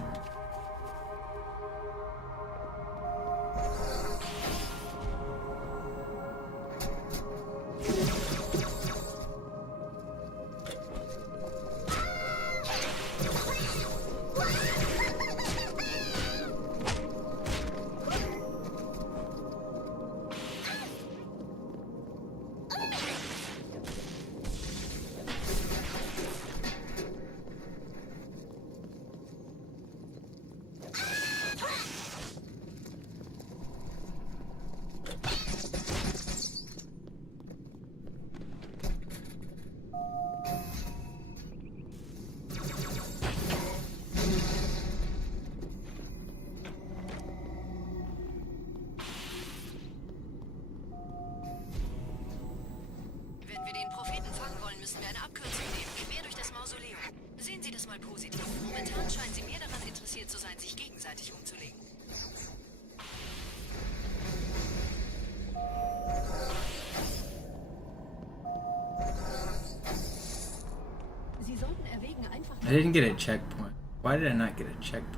I didn't get a checkpoint. Why did I not get a checkpoint?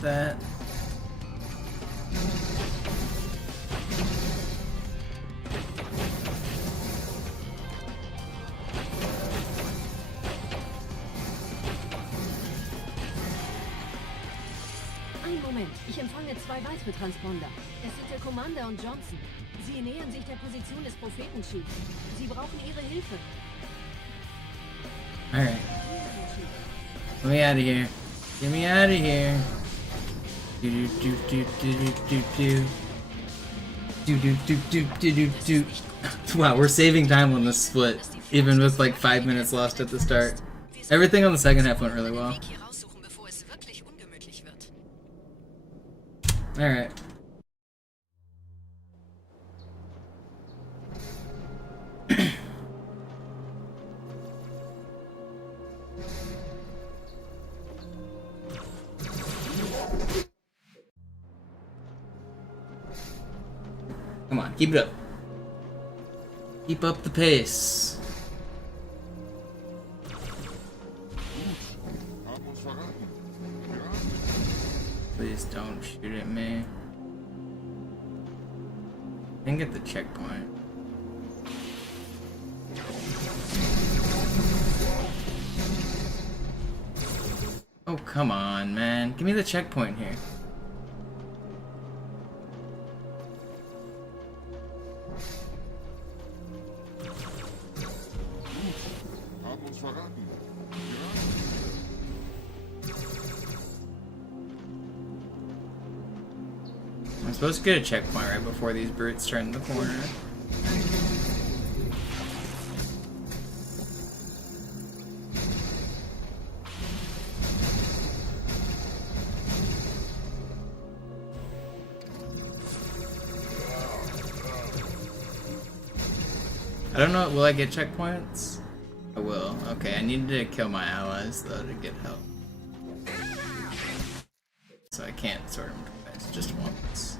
That. Ein Moment, ich empfange 2 weitere Transponder. Es sind der Commander und Johnson. Sie nähern sich der Position des Propheten, Chief. Sie brauchen Ihre Hilfe. Alright. Get me out of here. Get me out of here. Do do do do do do do do do do do do do. Wow, we're saving time on this split, even with like 5 minutes lost at the start. Everything on the second half went really well. Alright. Come on, keep it up. Keep up the pace. Please don't shoot at me. And get the checkpoint. Oh, come on, man. Give me the checkpoint here. I'm supposed to get a checkpoint right before these brutes turn the corner. I don't know, will I get checkpoints? I will. Okay, I need to kill my allies though to get help. So I can't sort them twice, just once.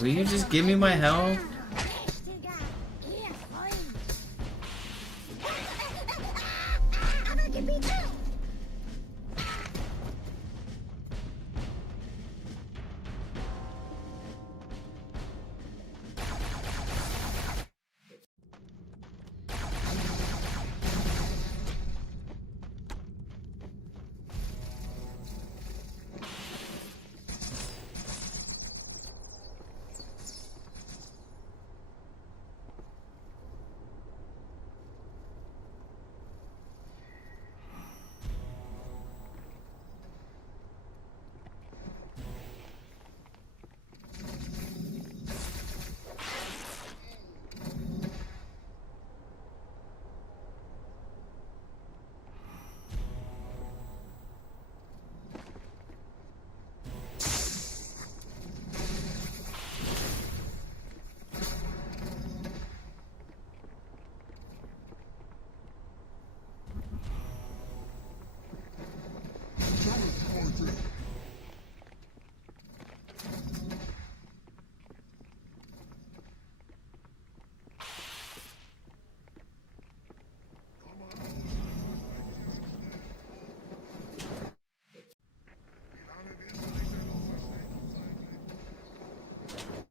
Will you just give me my health?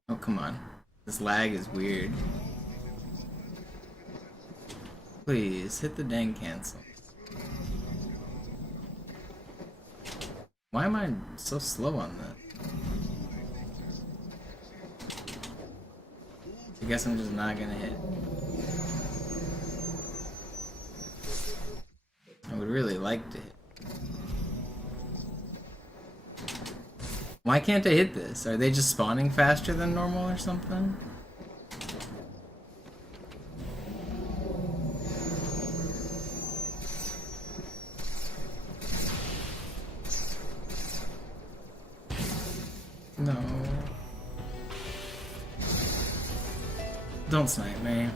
Oh, come on. This lag is weird. Please, hit the dang cancel. Why am I so slow on that? I guess I'm just not gonna hit. I would really like to hit. Why can't I hit this? Are they just spawning faster than normal or something? No. Don't snipe me.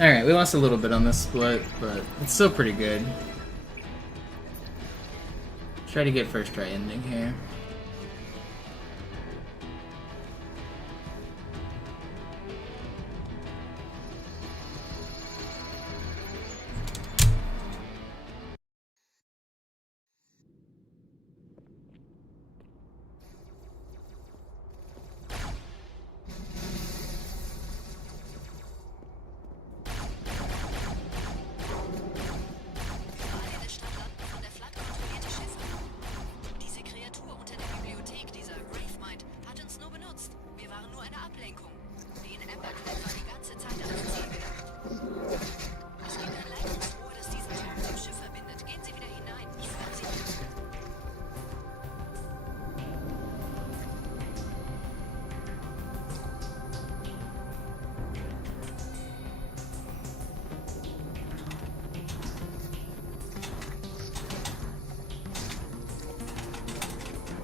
Alright, we lost a little bit on this split, but it's still pretty good. Try to get first try ending here.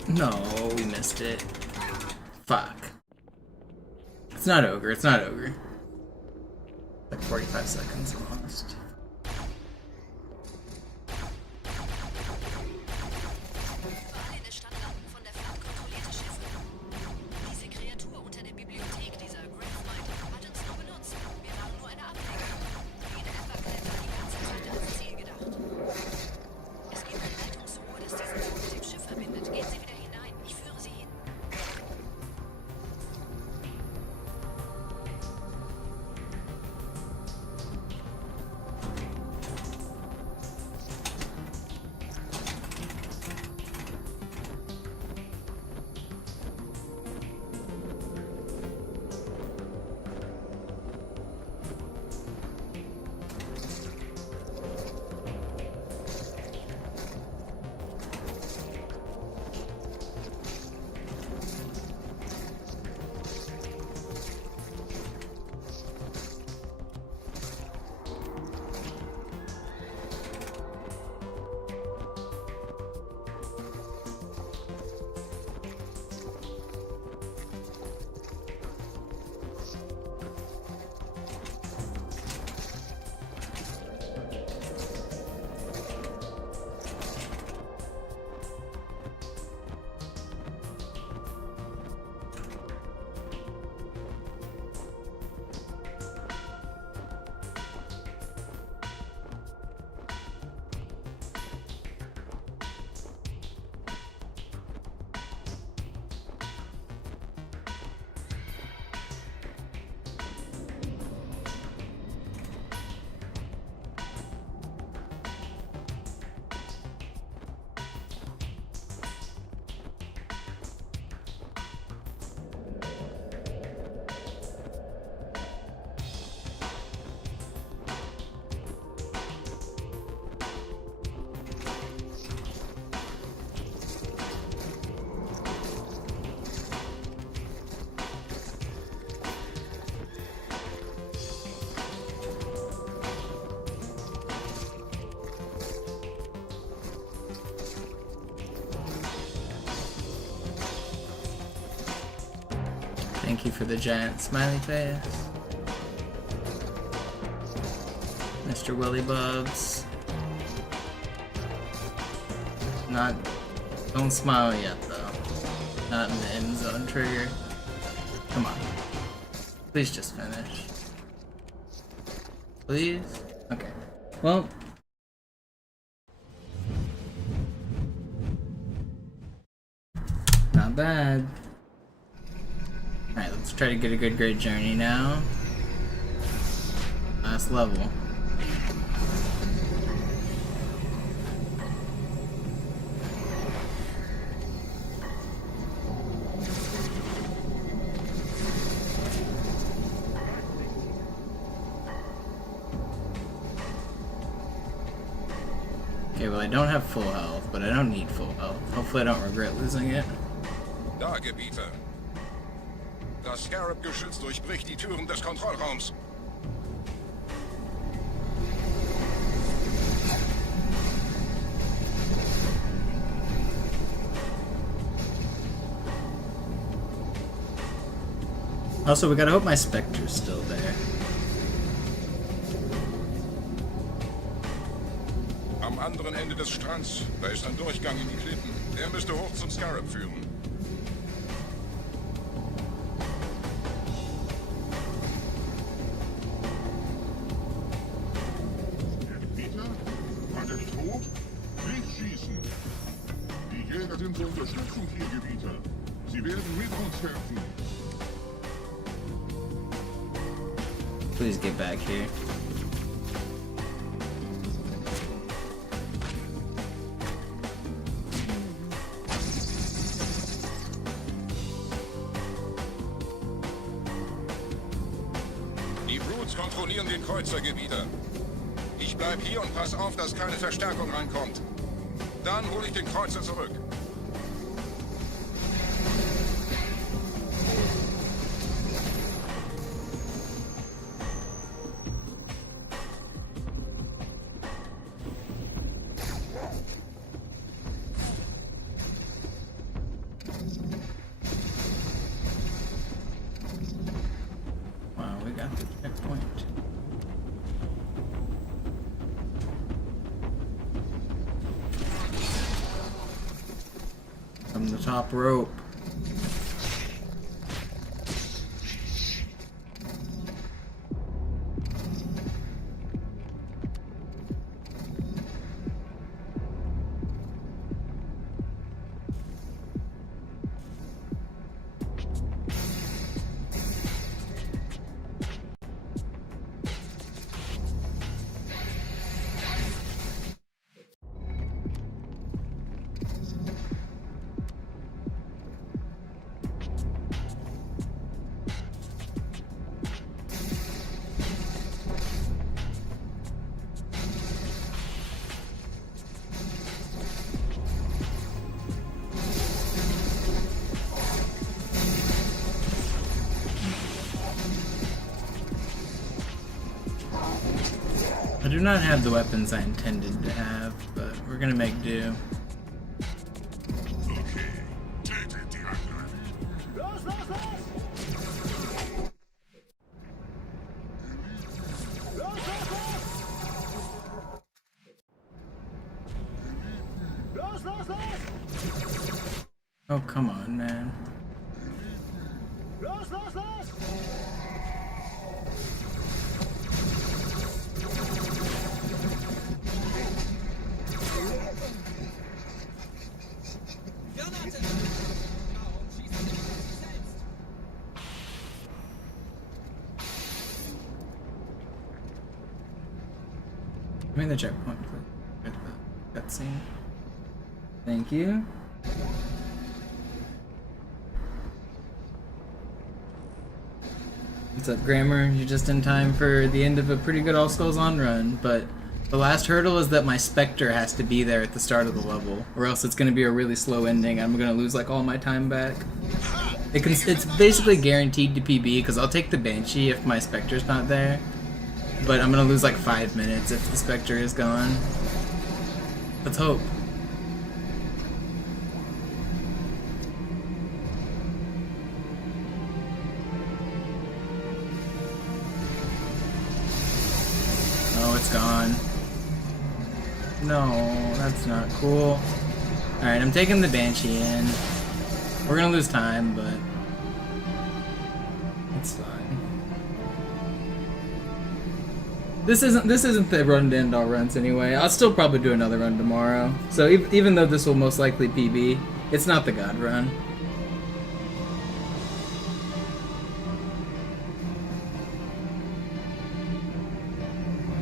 No, we missed it. Fuck. It's not ogre, it's not ogre. Like 45 seconds lost. Thank you for the giant smiley face. Mr. Willy Bubs. Don't smile yet though. Not in the end zone trigger. Come on. Please just finish. Please? Okay. Well. Not bad. Alright, let's try to get a good grade journey now. Last level. Okay, well I don't have full health, but I don't need full health. Hopefully I don't regret losing it. Da, Gebieter. Das Scarab-Geschütz durchbricht die Türen des Kontrollraums. Also, we gotta hope my Spectre's still there. Am anderen Ende des Strands, da ist ein Durchgang in die Klippen. Der müsste hoch zum Scarab führen. Peter? War der tot? Nicht schießen! Die Jäger sind zur Unterstützung hier, Gebieter. Sie werden mit uns helfen. Please get back here. Die Brutes kontrollieren den Kreuzergebieter. Ich bleib hier und pass auf, dass keine Verstärkung reinkommt. Dann hole ich den Kreuzer zurück. Wow, we got the checkpoint. From the top rope. I do not have the weapons I intended to have, but we're gonna make do. Oh, come on, man. Give me the checkpoint, please. With the cutscene. Thank you. What's up, Grammar? You're just in time for the end of a pretty good All Skulls On run, but the last hurdle is that my Spectre has to be there at the start of the level, or else it's gonna be a really slow ending. I'm gonna lose like all my time back. It's basically guaranteed to PB because I'll take the Banshee if my Spectre's not there. But I'm gonna lose like 5 minutes if the Spectre is gone. Let's hope. it's gone. No, that's not cool. Alright, I'm taking the Banshee in. We're gonna lose time, but it's fine. This isn't the run to end all runs anyway. I'll still probably do another run tomorrow. So even though this will most likely PB, it's not the God run.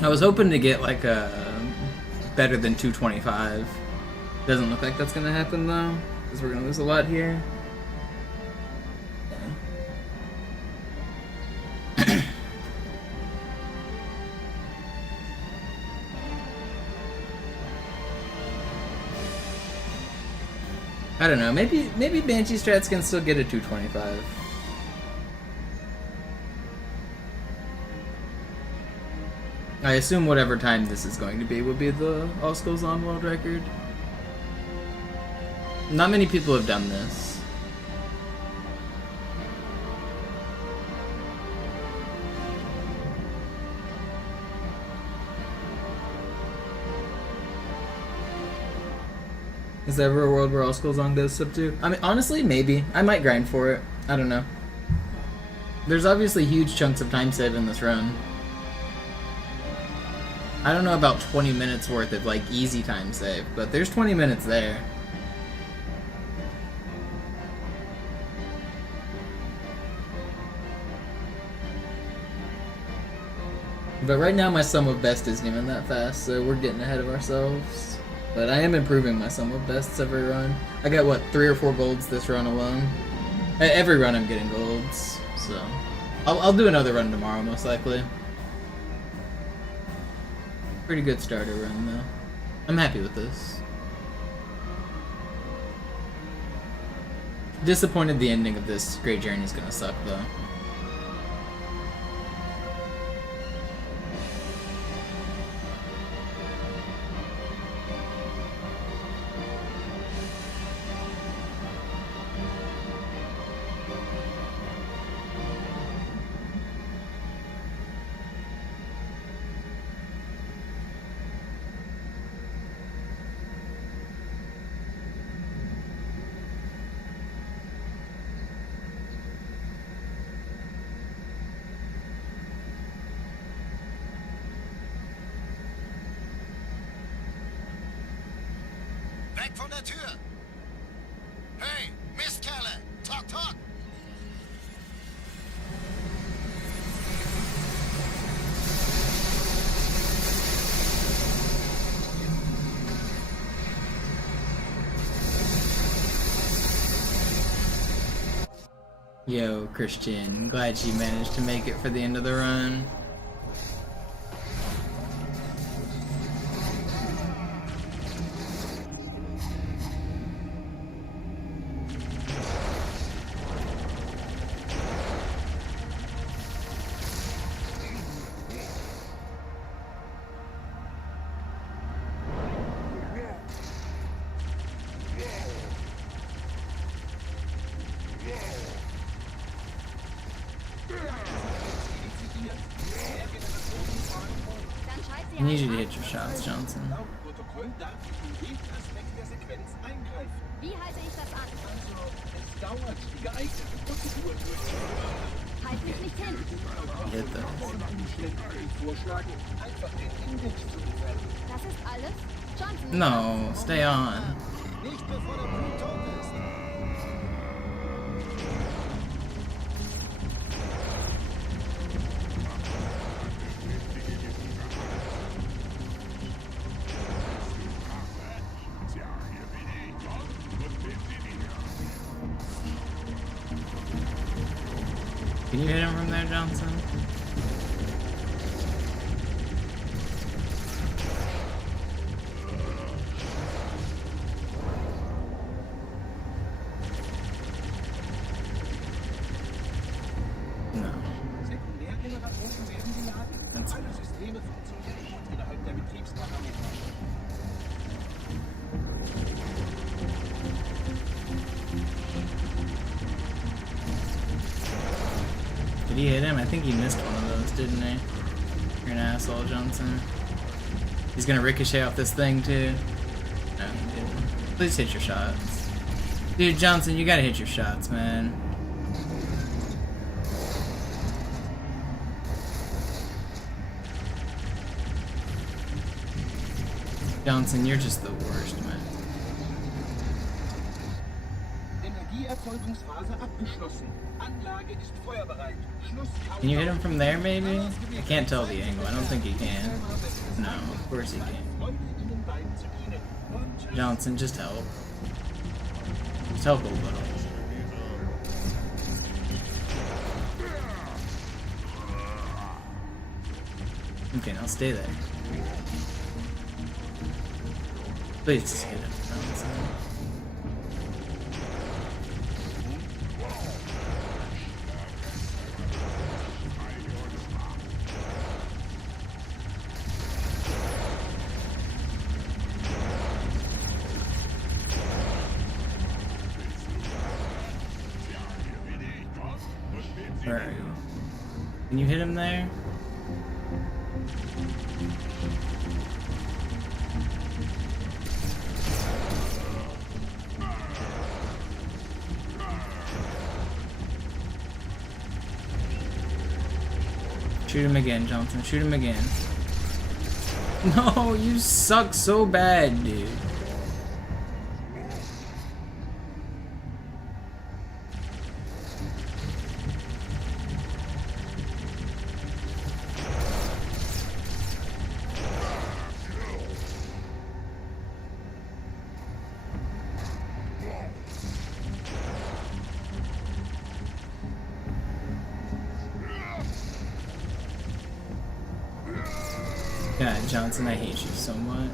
I was hoping to get like a better than 225. Doesn't look like that's gonna happen though, because we're gonna lose a lot here. I don't know, maybe Banshee strats can still get a 225. I assume whatever time this is going to be will be the All Skulls on world record. Not many people have done this. Is there ever a world where All Skulls on goes sub 2? I mean, honestly, maybe. I might grind for it. I don't know. There's obviously huge chunks of time save in this run. I don't know about 20 minutes worth of, like, easy time save, but there's 20 minutes there. But right now my sum of best isn't even that fast, so we're getting ahead of ourselves. But I am improving my sum of bests every run. I got, what, 3 or 4 golds this run alone? Every run I'm getting golds, so... I'll do another run tomorrow, most likely. Pretty good starter run, though. I'm happy with this. Disappointed the ending of this Great Journey is gonna suck, though. Weg von der Tür! Hey, Mistkerle! Talk, talk! Yo, Christian, glad you managed to make it for the end of the run. I need you to hit your shots, Johnson. Wie halte ich das an? Es dauert die geeignete Prozedur durch. Halt mich nicht hin. Hit those. Vorschlagen, einfach den Index zu bewerten. Das ist alles? Johnson. No, stay on. Nicht bevor der Blut tot ist. Can you hit him from there, Johnson? No. Sekundärgeneratoren werden geladen. Alle Systeme funktionieren innerhalb der Betriebsparameter. Did he hit him? I think he missed one of those, didn't he? You're an asshole, Johnson. He's gonna ricochet off this thing too. No, he didn't. Please hit your shots. Dude, Johnson, you gotta hit your shots, man. Johnson, you're just the worst, man. Energieerzeugungsphase abgeschlossen. Anlage ist feuerbereit. Can you hit him from there, maybe? I can't tell the angle. I don't think he can. No, of course he can. Johnson, just help. Just help a little. Okay, now stay there. Please just hit him. Where are you? Can you hit him there? Shoot him again, Johnson. Shoot him again. No, you suck so bad, dude. God, Johnson, I hate you so much.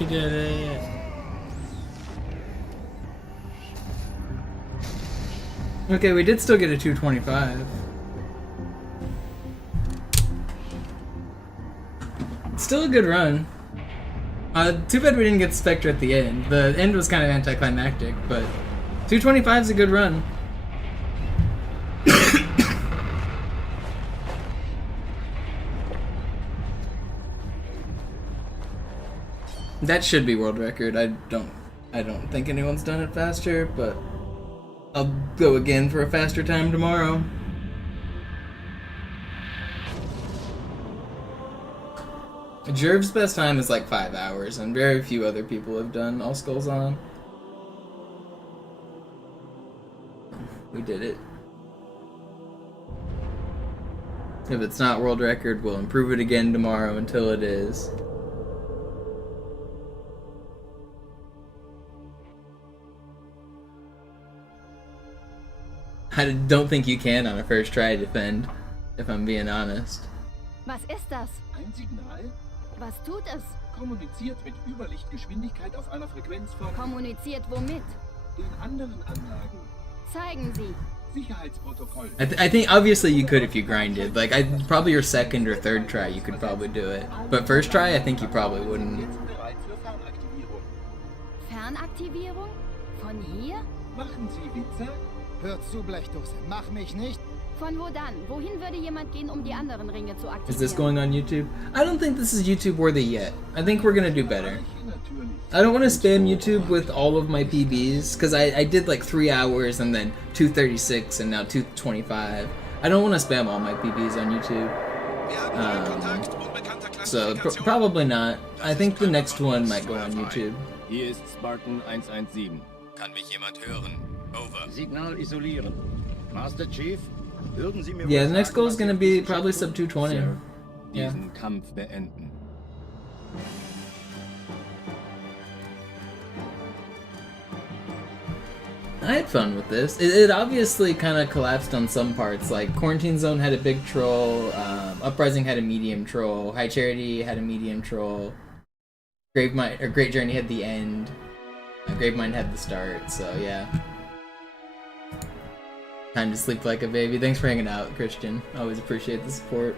He did it. Okay, we did still get a 225. Still a good run. Too bad we didn't get Spectre at the end. The end was kind of anticlimactic, but 225 is a good run. That should be world record. I don't think anyone's done it faster, but I'll go again for a faster time tomorrow. Jerv's best time is like 5 hours, and very few other people have done All Skulls on. We did it. If it's not world record, we'll improve it again tomorrow until it is. I don't think you can on a first try defend, if I'm being honest. Was ist das? Ein Signal? Was tut es? Kommuniziert mit Überlichtgeschwindigkeit auf einer Frequenz von... Kommuniziert womit? Den anderen Anlagen. Zeigen Sie. Sicherheitsprotokoll. I think obviously you could if you grinded. Like, probably your second or third try you could probably do it. But first try, I think you probably wouldn't. Fernaktivierung? Von hier? Machen Sie Witze? Hör zu, Blechdose. Mach mich nicht. Von wo dann? Wohin würde jemand gehen, um die anderen Ringe zu aktivieren? Is this going on YouTube? I don't think this is YouTube worthy yet. I think we're gonna do better. I don't want to spam YouTube with all of my PBs, because I did like 3 hours and then 236 and now 225. I don't want to spam all my PBs on YouTube. So probably not. I think the next one might go on YouTube. Hier ist Spartan 117. Kann mich jemand hören? Over. Signal isolieren. Master Chief, würden Sie mir Yeah, the next goal is gonna be probably sub 220. Sir, Yeah. diesen Kampf beenden. I had fun with this. It obviously kind of collapsed on some parts. Like Quarantine Zone had a big troll, Uprising had a medium troll, High Charity had a medium troll, Great Journey had the end. Gravemind had the start, so yeah. Time to sleep like a baby. Thanks for hanging out, Christian. Always appreciate the support.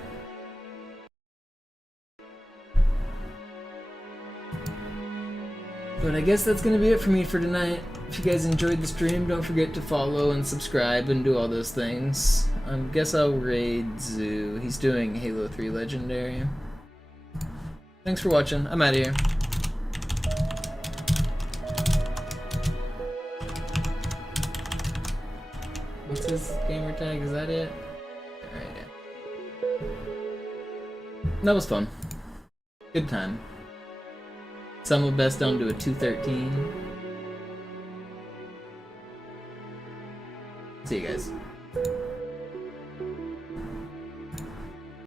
But I guess that's gonna be it for me for tonight. If you guys enjoyed the stream, don't forget to follow and subscribe and do all those things. I guess I'll raid Zoo. He's doing Halo 3 Legendary. Thanks for watching. I'm out of here. What's his gamer tag? Is that it? Alright, yeah. That was fun. Good time. Some of best down to a 213. See you guys.